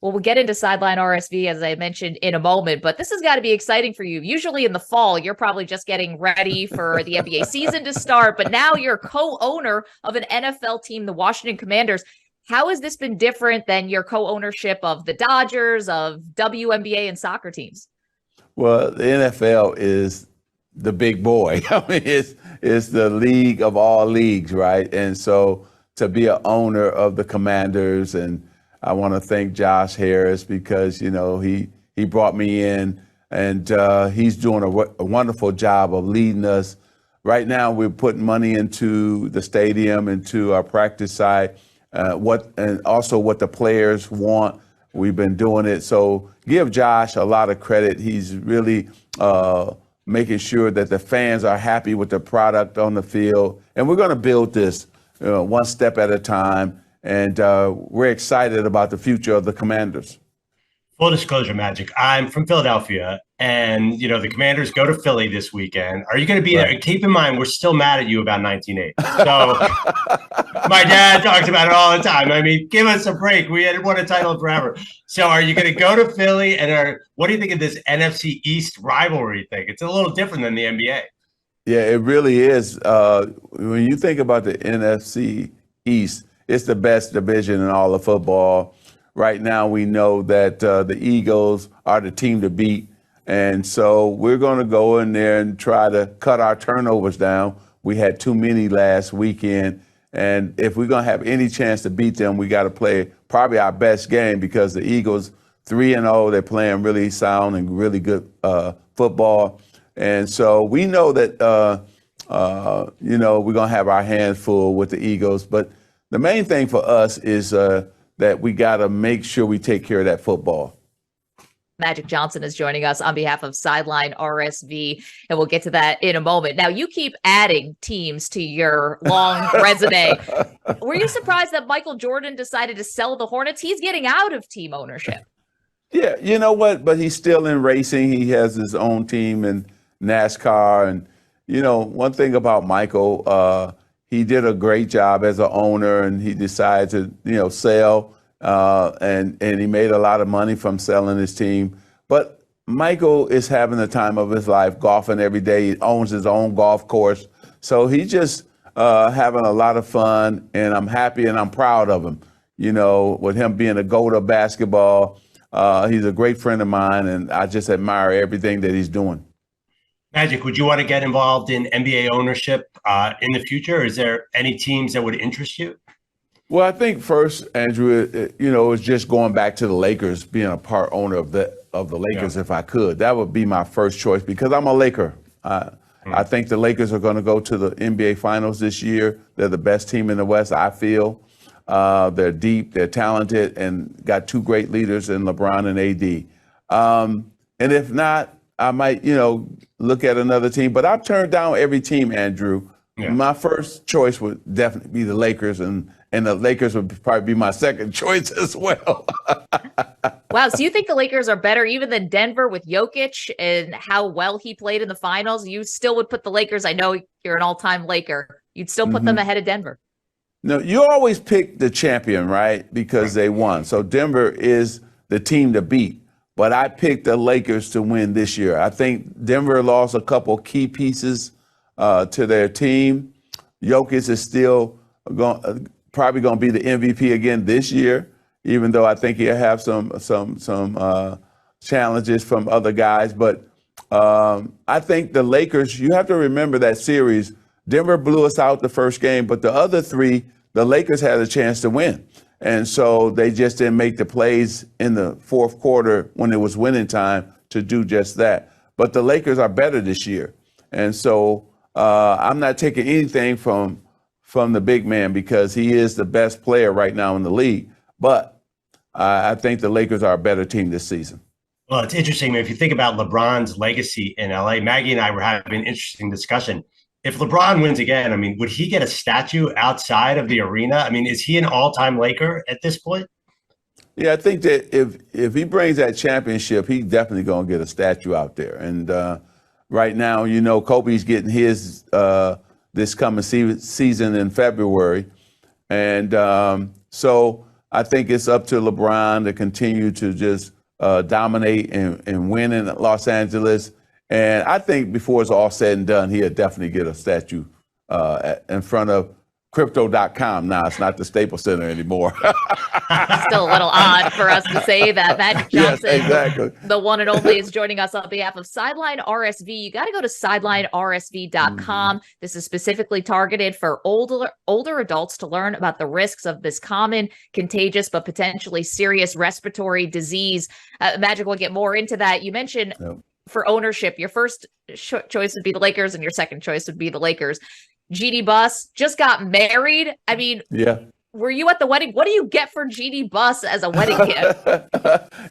Well, we'll get into Sideline RSV, as I mentioned, in a moment, but this has got to be exciting for you. Usually in the fall, you're probably just getting ready for the NBA season to start, but now you're co-owner of an NFL team, the Washington Commanders. How has this been different than your co-ownership of the Dodgers, of WNBA and soccer teams? Well, the NFL is the big boy. I mean, it's the league of all leagues, right? And so to be an owner of the Commanders, and I want to thank Josh Harris because, you know, he brought me in, and he's doing a wonderful job of leading us. Right now, we're putting money into the stadium, into our practice site, and also what the players want. We've been doing it. So give Josh a lot of credit. He's really making sure that the fans are happy with the product on the field. And we're going to build this one step at a time. And we're excited about the future of the Commanders. Full disclosure, Magic, I'm from Philadelphia, and, you know, the Commanders go to Philly this weekend. Are you going to be there? Keep in mind, we're still mad at you about 1980. So my dad talks about it all the time. I mean, give us a break. We hadn't won a title forever. So are you going to go to Philly, and what do you think of this NFC East rivalry thing? It's a little different than the NBA. Yeah, it really is. When you think about the NFC East, it's the best division in all of football. Right now, we know that the Eagles are the team to beat. And so we're going to go in there and try to cut our turnovers down. We had too many last weekend. And if we're going to have any chance to beat them, we got to play probably our best game, because the Eagles 3-0, they're playing really sound and really good football. And so we know that, you know, we're going to have our hands full with the Eagles. But the main thing for us is that we got to make sure we take care of that football. Magic Johnson is joining us on behalf of Sideline RSV, and we'll get to that in a moment. Now, you keep adding teams to your long resume. Were you surprised that Michael Jordan decided to sell the Hornets? He's getting out of team ownership. Yeah, you know what? But he's still in racing. He has his own team in NASCAR. And, you know, one thing about Michael, he did a great job as an owner, and he decided to, you know, sell, and he made a lot of money from selling his team. But Michael is having the time of his life, golfing every day. He owns his own golf course. So he's just having a lot of fun, and I'm happy and I'm proud of him. You know, with him being a GOAT of basketball, he's a great friend of mine, and I just admire everything that he's doing. Magic, would you want to get involved in NBA ownership in the future? Is there any teams that would interest you? Well, I think first, Andrew, you know, it's just going back to the Lakers, being a part owner of the Lakers, if I could. That would be my first choice, because I'm a Laker. I think the Lakers are going to go to the NBA Finals this year. They're the best team in the West, I feel. They're deep, they're talented, and got two great leaders in LeBron and AD. And if not, I might, you know, look at another team. But I've turned down every team, Andrew. Yeah. My first choice would definitely be the Lakers, and the Lakers would probably be my second choice as well. Wow. So you think the Lakers are better even than Denver with Jokic and how well he played in the finals? You still would put the Lakers, I know you're an all-time Laker, you'd still put them ahead of Denver. No, you always pick the champion, right? Because they won. So Denver is the team to beat. But I picked the Lakers to win this year. I think Denver lost a couple key pieces to their team. Jokic is still probably going to be the MVP again this year, even though I think he'll have some challenges from other guys. But I think the Lakers, you have to remember that series. Denver blew us out the first game, but the other three, the Lakers had a chance to win. And so they just didn't make the plays in the fourth quarter when it was winning time to do just that. But the Lakers are better this year. And so I'm not taking anything from the big man, because he is the best player right now in the league. But I think the Lakers are a better team this season. Well, it's interesting. If you think about LeBron's legacy in LA, Maggie and I were having an interesting discussion. If LeBron wins again, I mean, would he get a statue outside of the arena? I mean, is he an all-time Laker at this point? Yeah, I think that if he brings that championship, he's definitely going to get a statue out there. And right now, you know, Kobe's getting his this coming season in February. And so I think it's up to LeBron to continue to just dominate and win in Los Angeles. And I think before it's all said and done, he'll definitely get a statue in front of Crypto.com. Now it's not the Staples Center anymore. Still a little odd for us to say that. Magic Johnson, yes, exactly. The one and only, is joining us on behalf of Sideline RSV. You got to go to sidelinersv.com. This is specifically targeted for older adults to learn about the risks of this common, contagious, but potentially serious respiratory disease. Magic will get more into that. You mentioned for ownership, your first choice would be the Lakers and your second choice would be the Lakers. GD Buss just got married. I mean, yeah. Were you at the wedding? What do you get for GD Buss as a wedding gift?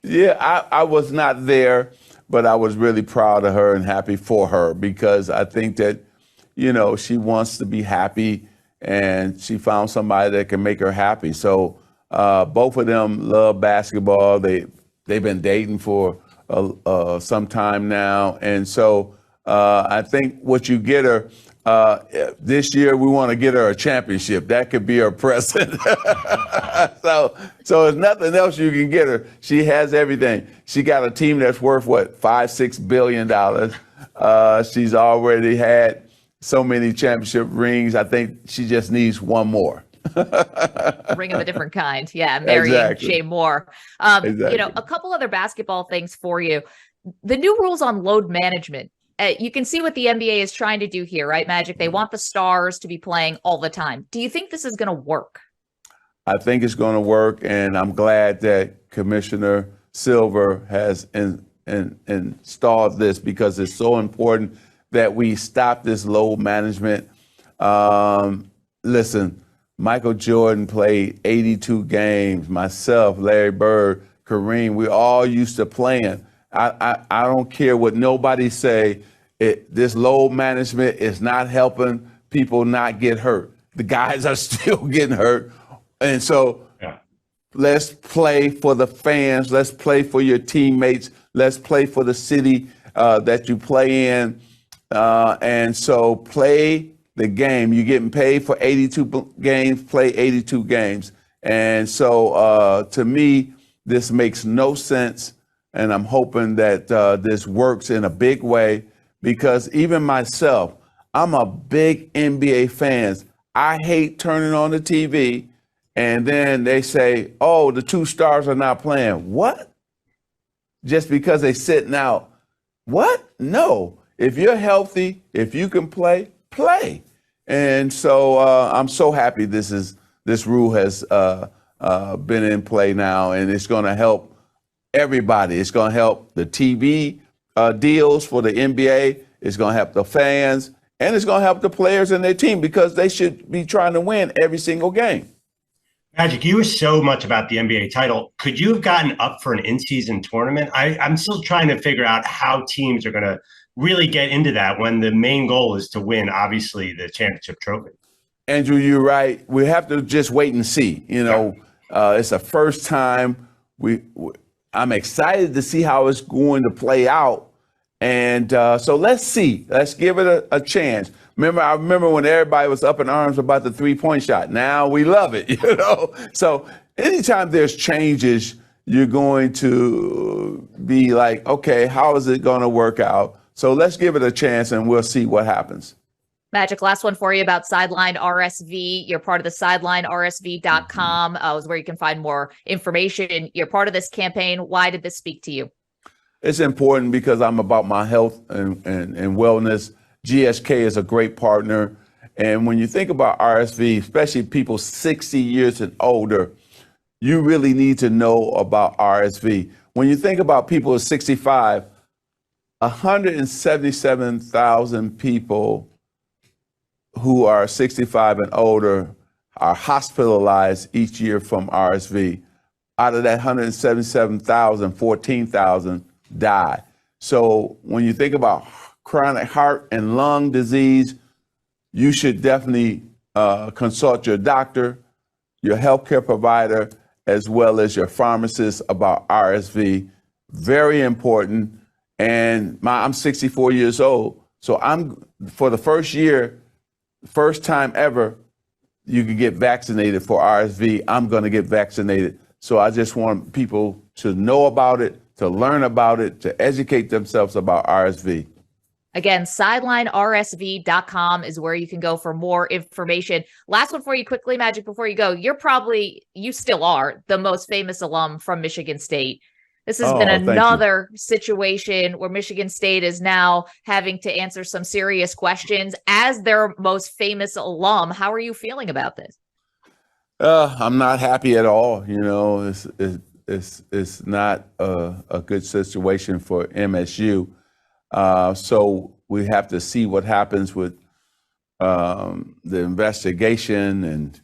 Yeah, I was not there, but I was really proud of her and happy for her because I think that, you know, she wants to be happy and she found somebody that can make her happy. So both of them love basketball. They've been dating for some time now. And so I think what you get her, this year, we want to get her a championship. That could be her present. So there's nothing else you can get her. She has everything. She got a team that's worth, what, $5-6 billion. She's already had so many championship rings. I think she just needs one more. Ring of a different kind. Yeah, marrying Jay Moore. Exactly. You know, a couple other basketball things for you. The new rules on load management. You can see what the NBA is trying to do here, right, Magic? They want the stars to be playing all the time. Do you think this is going to work? I think it's going to work, and I'm glad that Commissioner Silver has installed this because it's so important that we stop this load management. Listen, Michael Jordan played 82 games. Myself, Larry Bird, Kareem, we all used to playing. I don't care what nobody say. This load management is not helping people not get hurt. The guys are still getting hurt. And so let's play for the fans. Let's play for your teammates. Let's play for the city that you play in. And so play the game. You're getting paid for 82 games, play 82 games. And so to me, this makes no sense. And I'm hoping that this works in a big way because even myself, I'm a big NBA fan. I hate turning on the TV and then they say, oh, the two stars are not playing. What? Just because they're sitting out. What? No. If you're healthy, if you can play, play. And so I'm so happy this rule has been in play now, and it's going to help everybody. It's going to help the TV deals for the NBA. It's going to help the fans, and it's going to help the players and their team because they should be trying to win every single game. Magic, you were so much about the NBA title. Could you have gotten up for an in-season tournament? I'm still trying to figure out how teams are going to really get into that when the main goal is to win, obviously, the championship trophy. Andrew, you're right. We have to just wait and see. You know, it's the first time I'm excited to see how it's going to play out. And so let's see. Let's give it a chance. I remember when everybody was up in arms about the three-point shot. Now we love it, you know. So anytime there's changes, you're going to be like, okay, how is it going to work out? So let's give it a chance and we'll see what happens. Magic, last one for you about Sideline RSV. You're part of the sidelinersv.com is where you can find more information. You're part of this campaign. Why did this speak to you? It's important because I'm about my health and wellness. GSK is a great partner. And when you think about RSV, especially people 60 years and older, you really need to know about RSV. When you think about people 65, 177,000 people who are 65 and older are hospitalized each year from RSV. out of that 177,000, 14,000 died. So when you think about chronic heart and lung disease, you should definitely consult your doctor, your healthcare provider, as well as your pharmacist about RSV. Very important. And I'm 64 years old. So for the first time ever, you can get vaccinated for RSV. I'm going to get vaccinated. So I just want people to know about it, to learn about it, to educate themselves about RSV. Again, sidelinersv.com is where you can go for more information. Last one for you quickly, Magic, before you go. You still are the most famous alum from Michigan State. This has been another situation where Michigan State is now having to answer some serious questions as their most famous alum. How are you feeling about this? I'm not happy at all. You know, it's not a good situation for MSU. So we have to see what happens with the investigation. And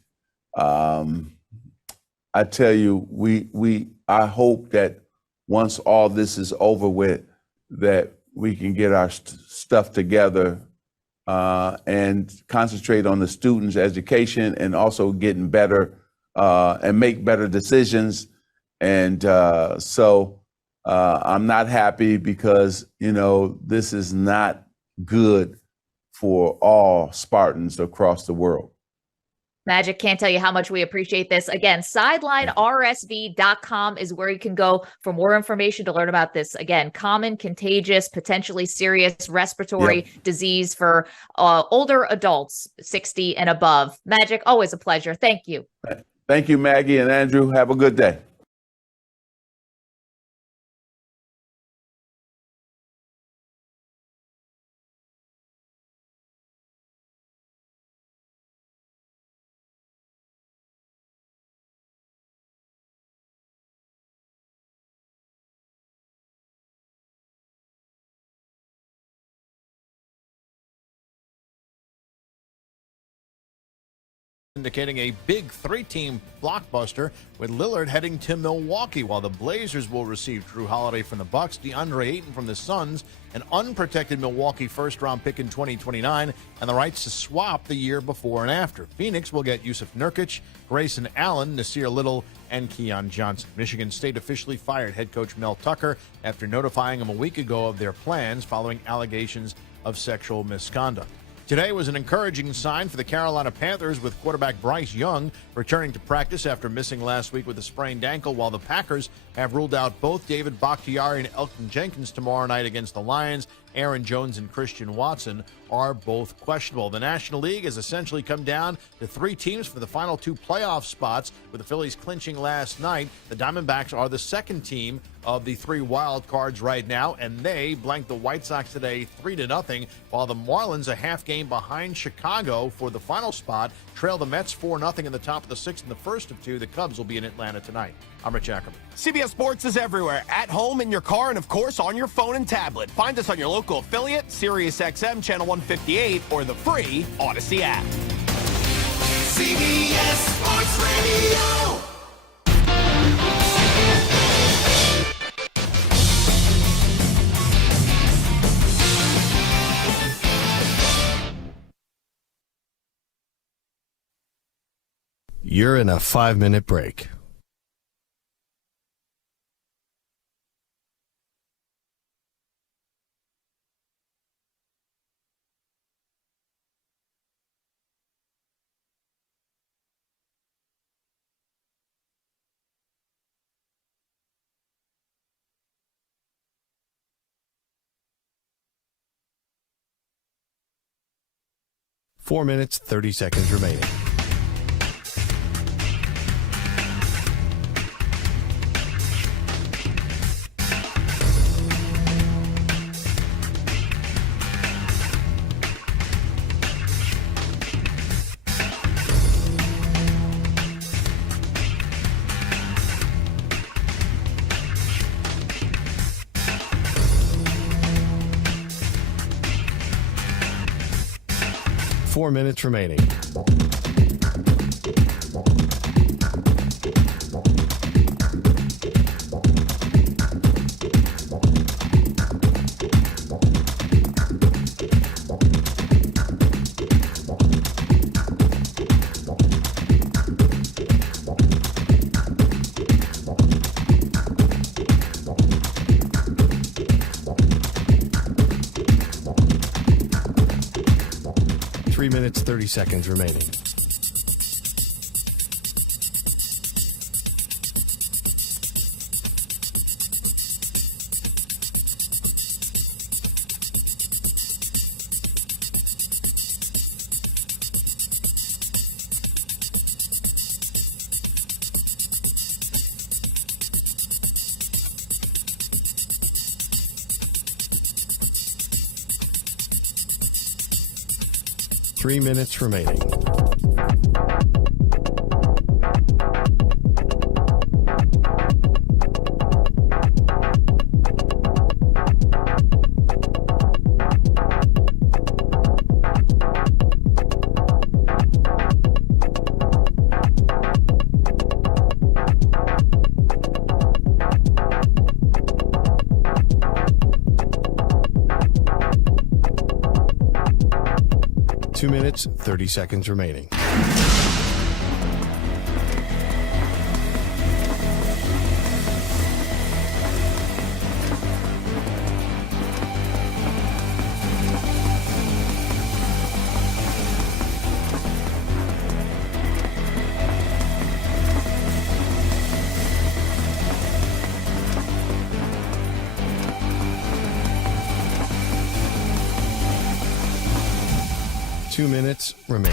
I tell you, I hope that once all this is over with, that we can get our stuff together and concentrate on the students' education and also getting better and make better decisions. And so I'm not happy because, this is not good for all Spartans across the world. Magic, can't tell you how much we appreciate this. Again, sidelinersv.com is where you can go for more information to learn about this. Again, common, contagious, potentially serious respiratory disease for older adults, 60 and above. Magic, always a pleasure. Thank you. Thank you, Maggie and Andrew. Have a good day. Indicating a big three-team blockbuster with Lillard heading to Milwaukee, while the Blazers will receive Drew Holiday from the Bucks, DeAndre Ayton from the Suns, an unprotected Milwaukee first-round pick in 2029, and the rights to swap the year before and after. Phoenix will get Yusuf Nurkic, Grayson Allen, Nasir Little, and Keon Johnson. Michigan State officially fired head coach Mel Tucker after notifying him a week ago of their plans following allegations of sexual misconduct. Today was an encouraging sign for the Carolina Panthers, with quarterback Bryce Young returning to practice after missing last week with a sprained ankle, while the Packers have ruled out both David Bakhtiari and Elgton Jenkins tomorrow night against the Lions. Aaron Jones and Christian Watson are both questionable. The National League has essentially come down to three teams for the final two playoff spots, with the Phillies clinching last night. The Diamondbacks are the second team of the three wild cards right now, and they blanked the White Sox today 3-0, while the Marlins, a half game behind Chicago for the final spot, trail the Mets 4-0 in the top of the sixth in the first of two. The Cubs will be in Atlanta tonight. I'm Rich Ackerman. CBS Sports is everywhere, at home, in your car, and of course on your phone and tablet. Find us on your local affiliate, SiriusXM Channel 158, or the free Odyssey app. CBS Sports Radio. You're in a 5-minute break. Four minutes, 30 seconds remaining. Four minutes remaining. 3 minutes, 30 seconds remaining. Three minutes remaining. Two minutes, 30 seconds remaining. Two minutes remaining.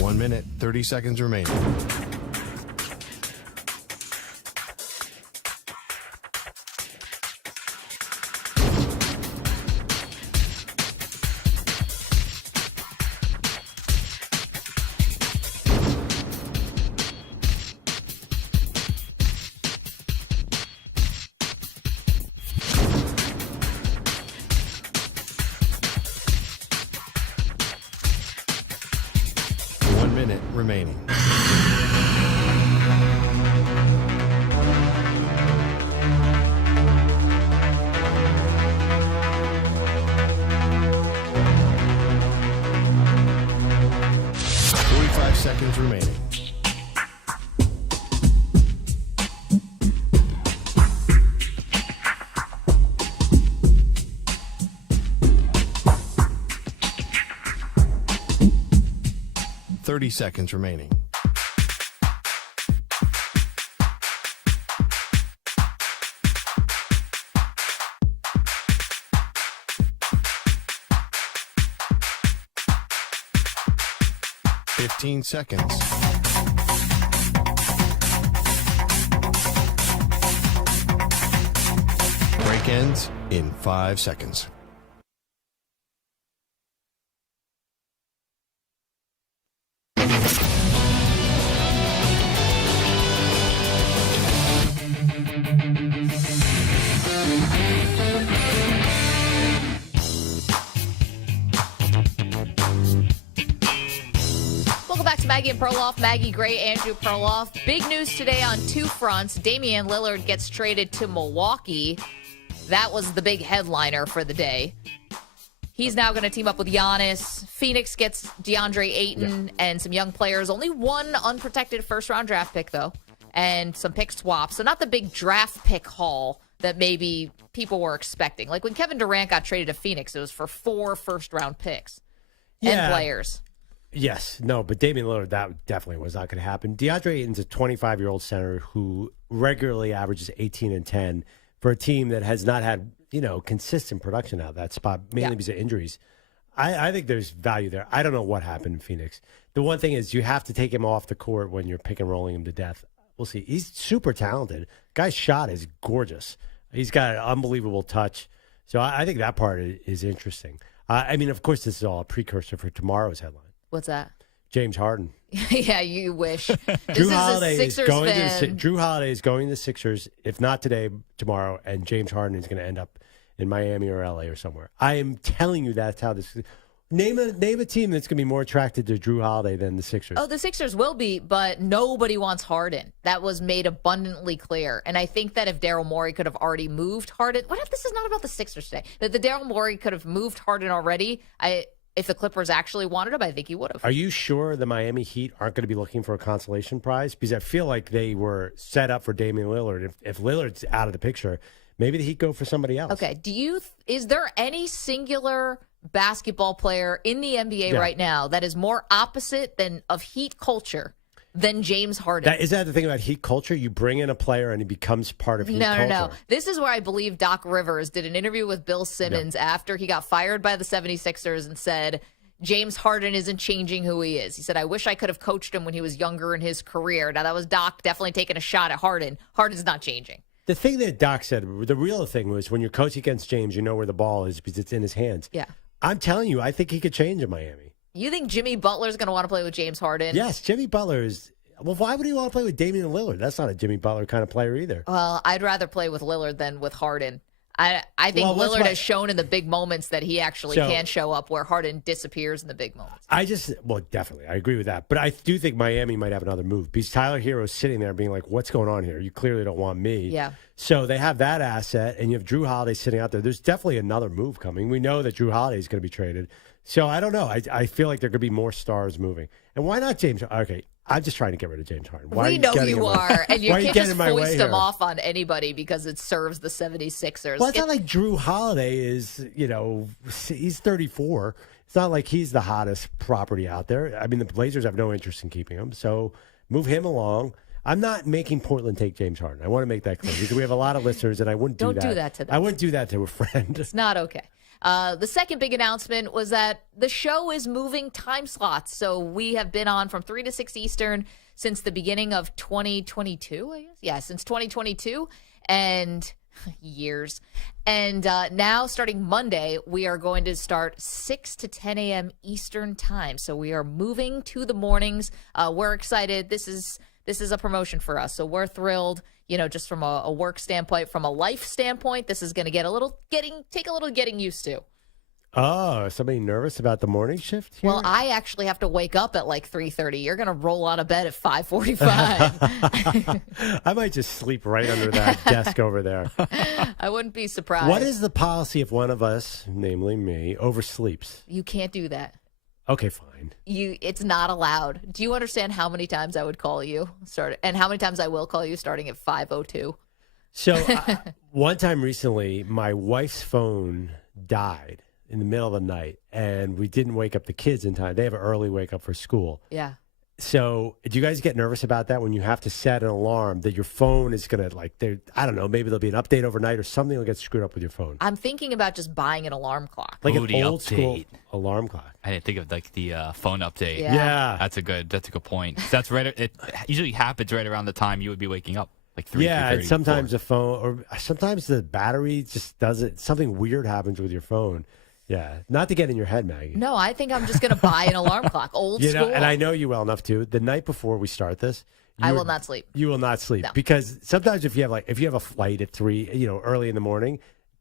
One minute, 30 seconds remaining. Remaining. Seconds remaining. Seconds remaining. Seconds. Break ends in 5 seconds. Maggie and Perloff, Maggie Gray, Andrew Perloff. Big news today on two fronts. Damian Lillard gets traded to Milwaukee. That was the big headliner for the day. He's now going to team up with Giannis. Phoenix gets DeAndre Ayton and some young players. Only one unprotected first-round draft pick, though, and some pick swaps. So not the big draft pick haul that maybe people were expecting. Like when Kevin Durant got traded to Phoenix, it was for 4 first-round picks and players. Yes, no, but Damian Lillard, that definitely was not going to happen. DeAndre Ayton's a 25-year-old center who regularly averages 18 and 10 for a team that has not had, consistent production out of that spot, mainly because of injuries. I think there's value there. I don't know what happened in Phoenix. The one thing is you have to take him off the court when you're pick and rolling him to death. We'll see. He's super talented. Guy's shot is gorgeous. He's got an unbelievable touch. So I think that part is interesting. Of course, this is all a precursor for tomorrow's headline. What's that? James Harden. Yeah, you wish. Drew Holiday is going to the Sixers, if not today, tomorrow, and James Harden is going to end up in Miami or LA or somewhere. I am telling you that's how this. Name a team that's going to be more attracted to Drew Holiday than the Sixers. Oh, the Sixers will be, but nobody wants Harden. That was made abundantly clear. And I think that if Daryl Morey could have already moved Harden, this is not about the Sixers today. That the Daryl Morey could have moved Harden already. If the Clippers actually wanted him, I think he would have. Are you sure the Miami Heat aren't going to be looking for a consolation prize? Because I feel like they were set up for Damian Lillard. If Lillard's out of the picture, maybe the Heat go for somebody else. Okay. Is there any singular basketball player in the NBA right now that is more opposite of Heat culture than James Harden? Is that the thing about Heat culture? You bring in a player and he becomes part of Heat culture. No. This is where I believe Doc Rivers did an interview with Bill Simmons after he got fired by the 76ers and said, James Harden isn't changing who he is. He said, I wish I could have coached him when he was younger in his career. Now, that was Doc definitely taking a shot at Harden. Harden's not changing. The thing that Doc said, the real thing was when you're coaching against James, you know where the ball is because it's in his hands. Yeah. I'm telling you, I think he could change in Miami. You think Jimmy Butler's going to want to play with James Harden? Yes, Jimmy Butler is. Well, why would he want to play with Damian Lillard? That's not a Jimmy Butler kind of player either. Well, I'd rather play with Lillard than with Harden. I think Lillard has shown in the big moments that he actually can show up where Harden disappears in the big moments. Definitely. I agree with that. But I do think Miami might have another move because Tyler Hero's sitting there being like, what's going on here? You clearly don't want me. Yeah. So they have that asset, and you have Drew Holiday sitting out there. There's definitely another move coming. We know that Drew Holiday is going to be traded. So I don't know. I feel like there could be more stars moving. And why not James? Okay, I'm just trying to get rid of James Harden. We know you are, and you can't just foist him off on anybody because it serves the 76ers. Well, it's not like Drew Holiday is, he's 34. It's not like he's the hottest property out there. I mean, the Blazers have no interest in keeping him, so move him along. I'm not making Portland take James Harden. I want to make that clear because we have a lot of listeners, and I wouldn't do that. Don't do that to them. I wouldn't do that to a friend. It's not okay. The second big announcement was that the show is moving time slots. So we have been on from 3 to 6 Eastern since the beginning of 2022, I guess. Yeah, since 2022 and years. And now starting Monday, we are going to start 6 to 10 a.m. Eastern time. So we are moving to the mornings. We're excited. This is a promotion for us. So we're thrilled. Just from a work standpoint, from a life standpoint, this is going to take a little getting used to. Oh, is somebody nervous about the morning shift here? Well, I actually have to wake up at like 3:30. You're going to roll out of bed at 5:45. I might just sleep right under that desk over there. I wouldn't be surprised. What is the policy if one of us, namely me, oversleeps? You can't do that. Okay, fine. It's not allowed. Do you understand how many times I would call you and how many times I will call you starting at 5:02? So one time recently, my wife's phone died in the middle of the night, and we didn't wake up the kids in time. They have an early wake up for school. Yeah. So do you guys get nervous about that when you have to set an alarm that your phone is going to, I don't know, maybe there'll be an update overnight or something will get screwed up with your phone? I'm thinking about just buying an alarm clock. Like an old school alarm clock. I didn't think of the phone update. Yeah. That's a good point. That's right. It usually happens right around the time you would be waking up. Like 3, yeah, and sometimes the phone, or sometimes the battery just doesn't, something weird happens with your phone. Yeah, not to get in your head, Maggie. No, I think I'm just going to buy an alarm clock, old school. And I know you well enough to. The night before we start this, I will not sleep. You will not sleep because sometimes if you have a flight at 3, early in the morning,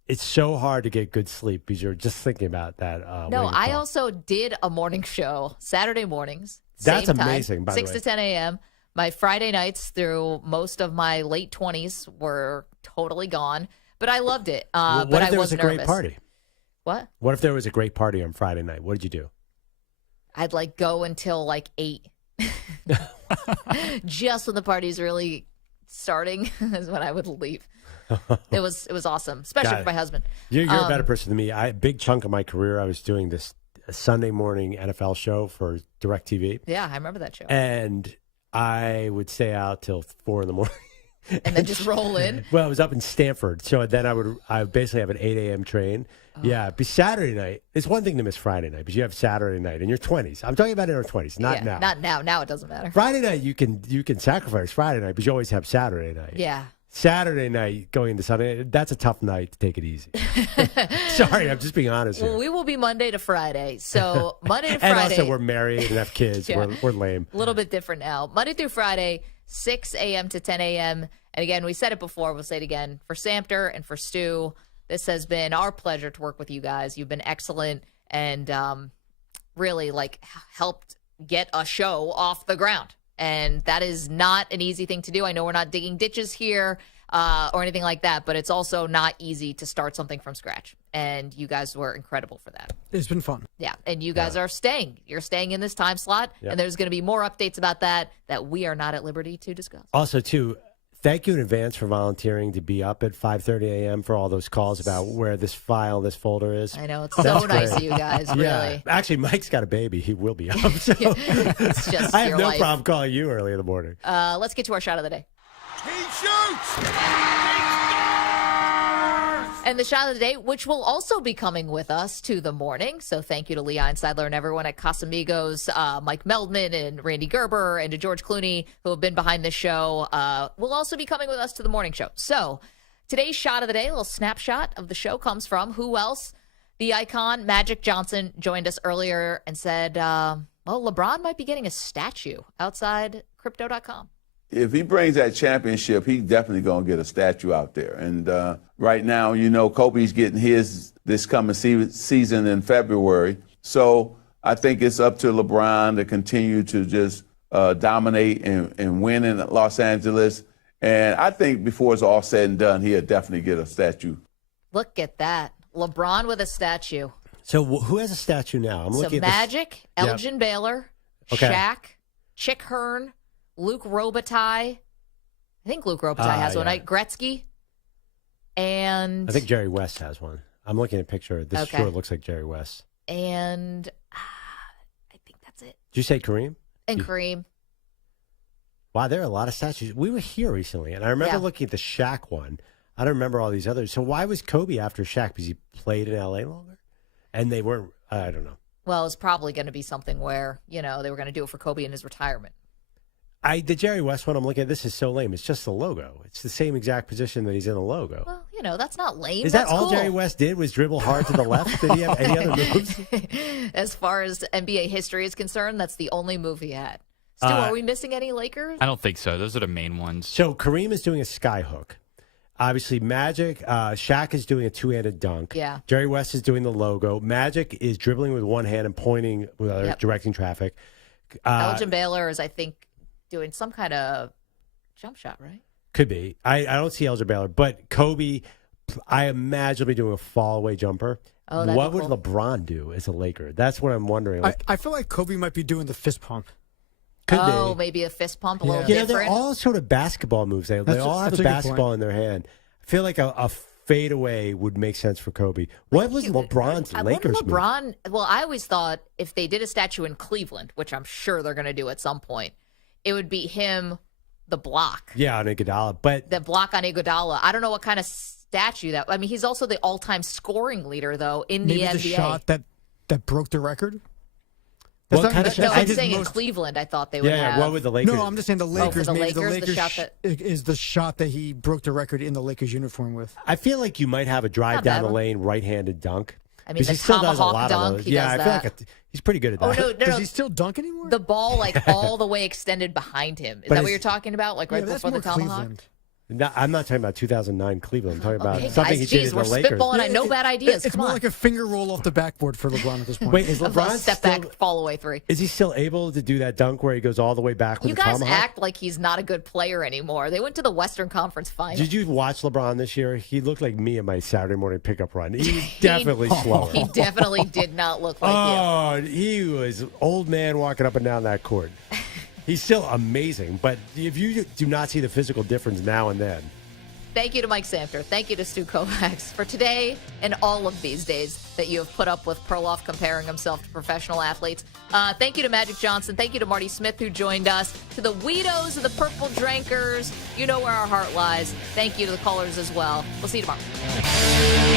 it's so hard to get good sleep because you're just thinking about that. No, I also did a morning show Saturday mornings. That's same time, amazing. By the way, 6 to 10 a.m. My Friday nights through most of my late 20s were totally gone, but I loved it. What but if there I was a nervous. great party? What? What if there was a great party on Friday night? What did you do? I'd go until 8. Just when the party's really starting is when I would leave. It was awesome, especially for my husband. You're a better person than me. A big chunk of my career, I was doing this Sunday morning NFL show for DirecTV. Yeah, I remember that show. And I would stay out till 4 in the morning. And then just roll in? Well, I was up in Stanford. So then I basically have an 8 a.m. train. Oh. Yeah, it'd be Saturday night. It's one thing to miss Friday night, but you have Saturday night in your 20s. I'm talking about in our 20s, not now. Not now. Now it doesn't matter. Friday night, you can sacrifice Friday night, but you always have Saturday night. Yeah. Saturday night going into Sunday, that's a tough night to take it easy. Sorry, I'm just being honest here. Well, we will be Monday to Friday. So Monday to Friday. And also we're married and have kids. Yeah. We're lame. A little bit different now. Monday through Friday, 6 a.m. to 10 a.m. And again, we said it before. We'll say it again. For Samter and for Stu, this has been our pleasure to work with you guys. You've been excellent. And really helped get a show off the ground. And that is not an easy thing to do. I know we're not digging ditches here or anything like that, but it's also not easy to start something from scratch. And you guys were incredible for that. It's been fun. Yeah, and you guys are staying. You're staying in this time slot, and there's going to be more updates about that we are not at liberty to discuss. Also, too, thank you in advance for volunteering to be up at 5:30 a.m. for all those calls about where this folder is. I know. It's so nice of you guys, really. Yeah. Actually, Mike's got a baby. He will be up. So. It's just I have your no life. problem calling you early in the morning. Let's get to our shot of the day. He shoots! And the shot of the day, which will also be coming with us to the morning. So thank you to Leon Seidler and everyone at Casamigos, Mike Meldman and Randy Gerber, and to George Clooney, who have been behind this show, will also be coming with us to the morning show. So today's shot of the day, a little snapshot of the show, comes from who else? The icon, Magic Johnson, joined us earlier and said, well, LeBron might be getting a statue outside Crypto.com. If he brings that championship, he's definitely going to get a statue out there. And right now, Kobe's getting his this coming season in February. So I think it's up to LeBron to continue to just dominate and win in Los Angeles. And I think before it's all said and done, he'll definitely get a statue. Look at that. LeBron with a statue. So who has a statue now? I'm looking at Magic, Elgin Baylor, Okay. Shaq, Chick Hearn, Luke Robitaille. I think Luke Robitaille has one, yeah. right? Gretzky. And I think Jerry West has one. I'm looking at a picture. This Okay. sure looks like Jerry West. And I think that's it. Did you say Kareem? And Kareem. Wow, there are a lot of statues. We were here recently, and I remember looking at the Shaq one. I don't remember all these others. So why was Kobe after Shaq? Because he played in L.A. longer? And they weren't, I don't know. Well, it's probably going to be something where, they were going to do it for Kobe in his retirement. The Jerry West one I'm looking at, this is so lame. It's just the logo. It's the same exact position that he's in the logo. Well, that's not lame. Is That's that all cool. Jerry West did was dribble hard to the left? Did he have any other moves? As far as NBA history is concerned, that's the only move he had. Stu, are we missing any Lakers? I don't think so. Those are the main ones. So Kareem is doing a sky hook. Obviously, Magic, Shaq is doing a two-handed dunk. Yeah. Jerry West is doing the logo. Magic is dribbling with one hand and pointing with the other, directing traffic. Elgin Baylor is, I think, doing some kind of jump shot, right? Could be. I don't see Elgin Baylor, but Kobe, I imagine, will be doing a fall-away jumper. Oh, that'd what be would cool. LeBron do as a Laker? That's what I'm wondering. I feel like Kobe might be doing the fist pump. Could Oh, be. maybe a fist pump, a little Yeah, different. they're all sort of basketball moves. They all have that's a a good basketball point. in their hand. I feel like a fadeaway would make sense for Kobe. What was LeBron's I Lakers wonder move? LeBron. Well, I always thought if they did a statue in Cleveland, which I'm sure they're going to do at some point, it would be him, the block, Yeah, on Iguodala. But the block on Iguodala. I don't know what kind of statue that. I mean, he's also the all-time scoring leader, though, in Maybe the the NBA. shot that broke the record. What kind of No, shot? I'm saying in Cleveland, I thought they would have. What would the Lakers? No, I'm just saying the Lakers. for the maybe Lakers, the the Lakers shot is the shot that he broke the record in the Lakers uniform with. I feel like you might have a drive Not down bad the one. lane right-handed dunk. I mean, 'Cause the he still does a tomahawk lot dunk, of those. he Yeah, does I feel that. like he's pretty good at that. Oh, no, Does he still dunk anymore? The ball, all the way extended behind him. Is But that what is- you're talking about? Like right Yeah, that's before the more tomahawk? Cleveland. No, I'm not talking about 2009 Cleveland. I'm talking about Okay, something guys, he did geez, in we're the Lakers. spitballing. I know bad ideas. It's Come more on. like a finger roll off the backboard for LeBron at this point. Wait, is A LeBron step still, back, fall away three. is he still able to do that dunk where he goes all the way back with You the guys tomahawk? act like he's not a good player anymore. They went to the Western Conference Finals. Did you watch LeBron this year? He looked like me in my Saturday morning pickup run. He was definitely slower. He definitely did not look like you. Oh, he was old man walking up and down that court. He's still amazing, but if you do not see the physical difference now and then. Thank you to Mike Samter. Thank you to Stu Kovacs for today and all of these days that you have put up with Perloff comparing himself to professional athletes. Thank you to Magic Johnson. Thank you to Marty Smith, who joined us. To the Weedos and the Purple Drankers. You know where our heart lies. Thank you to the callers as well. We'll see you tomorrow.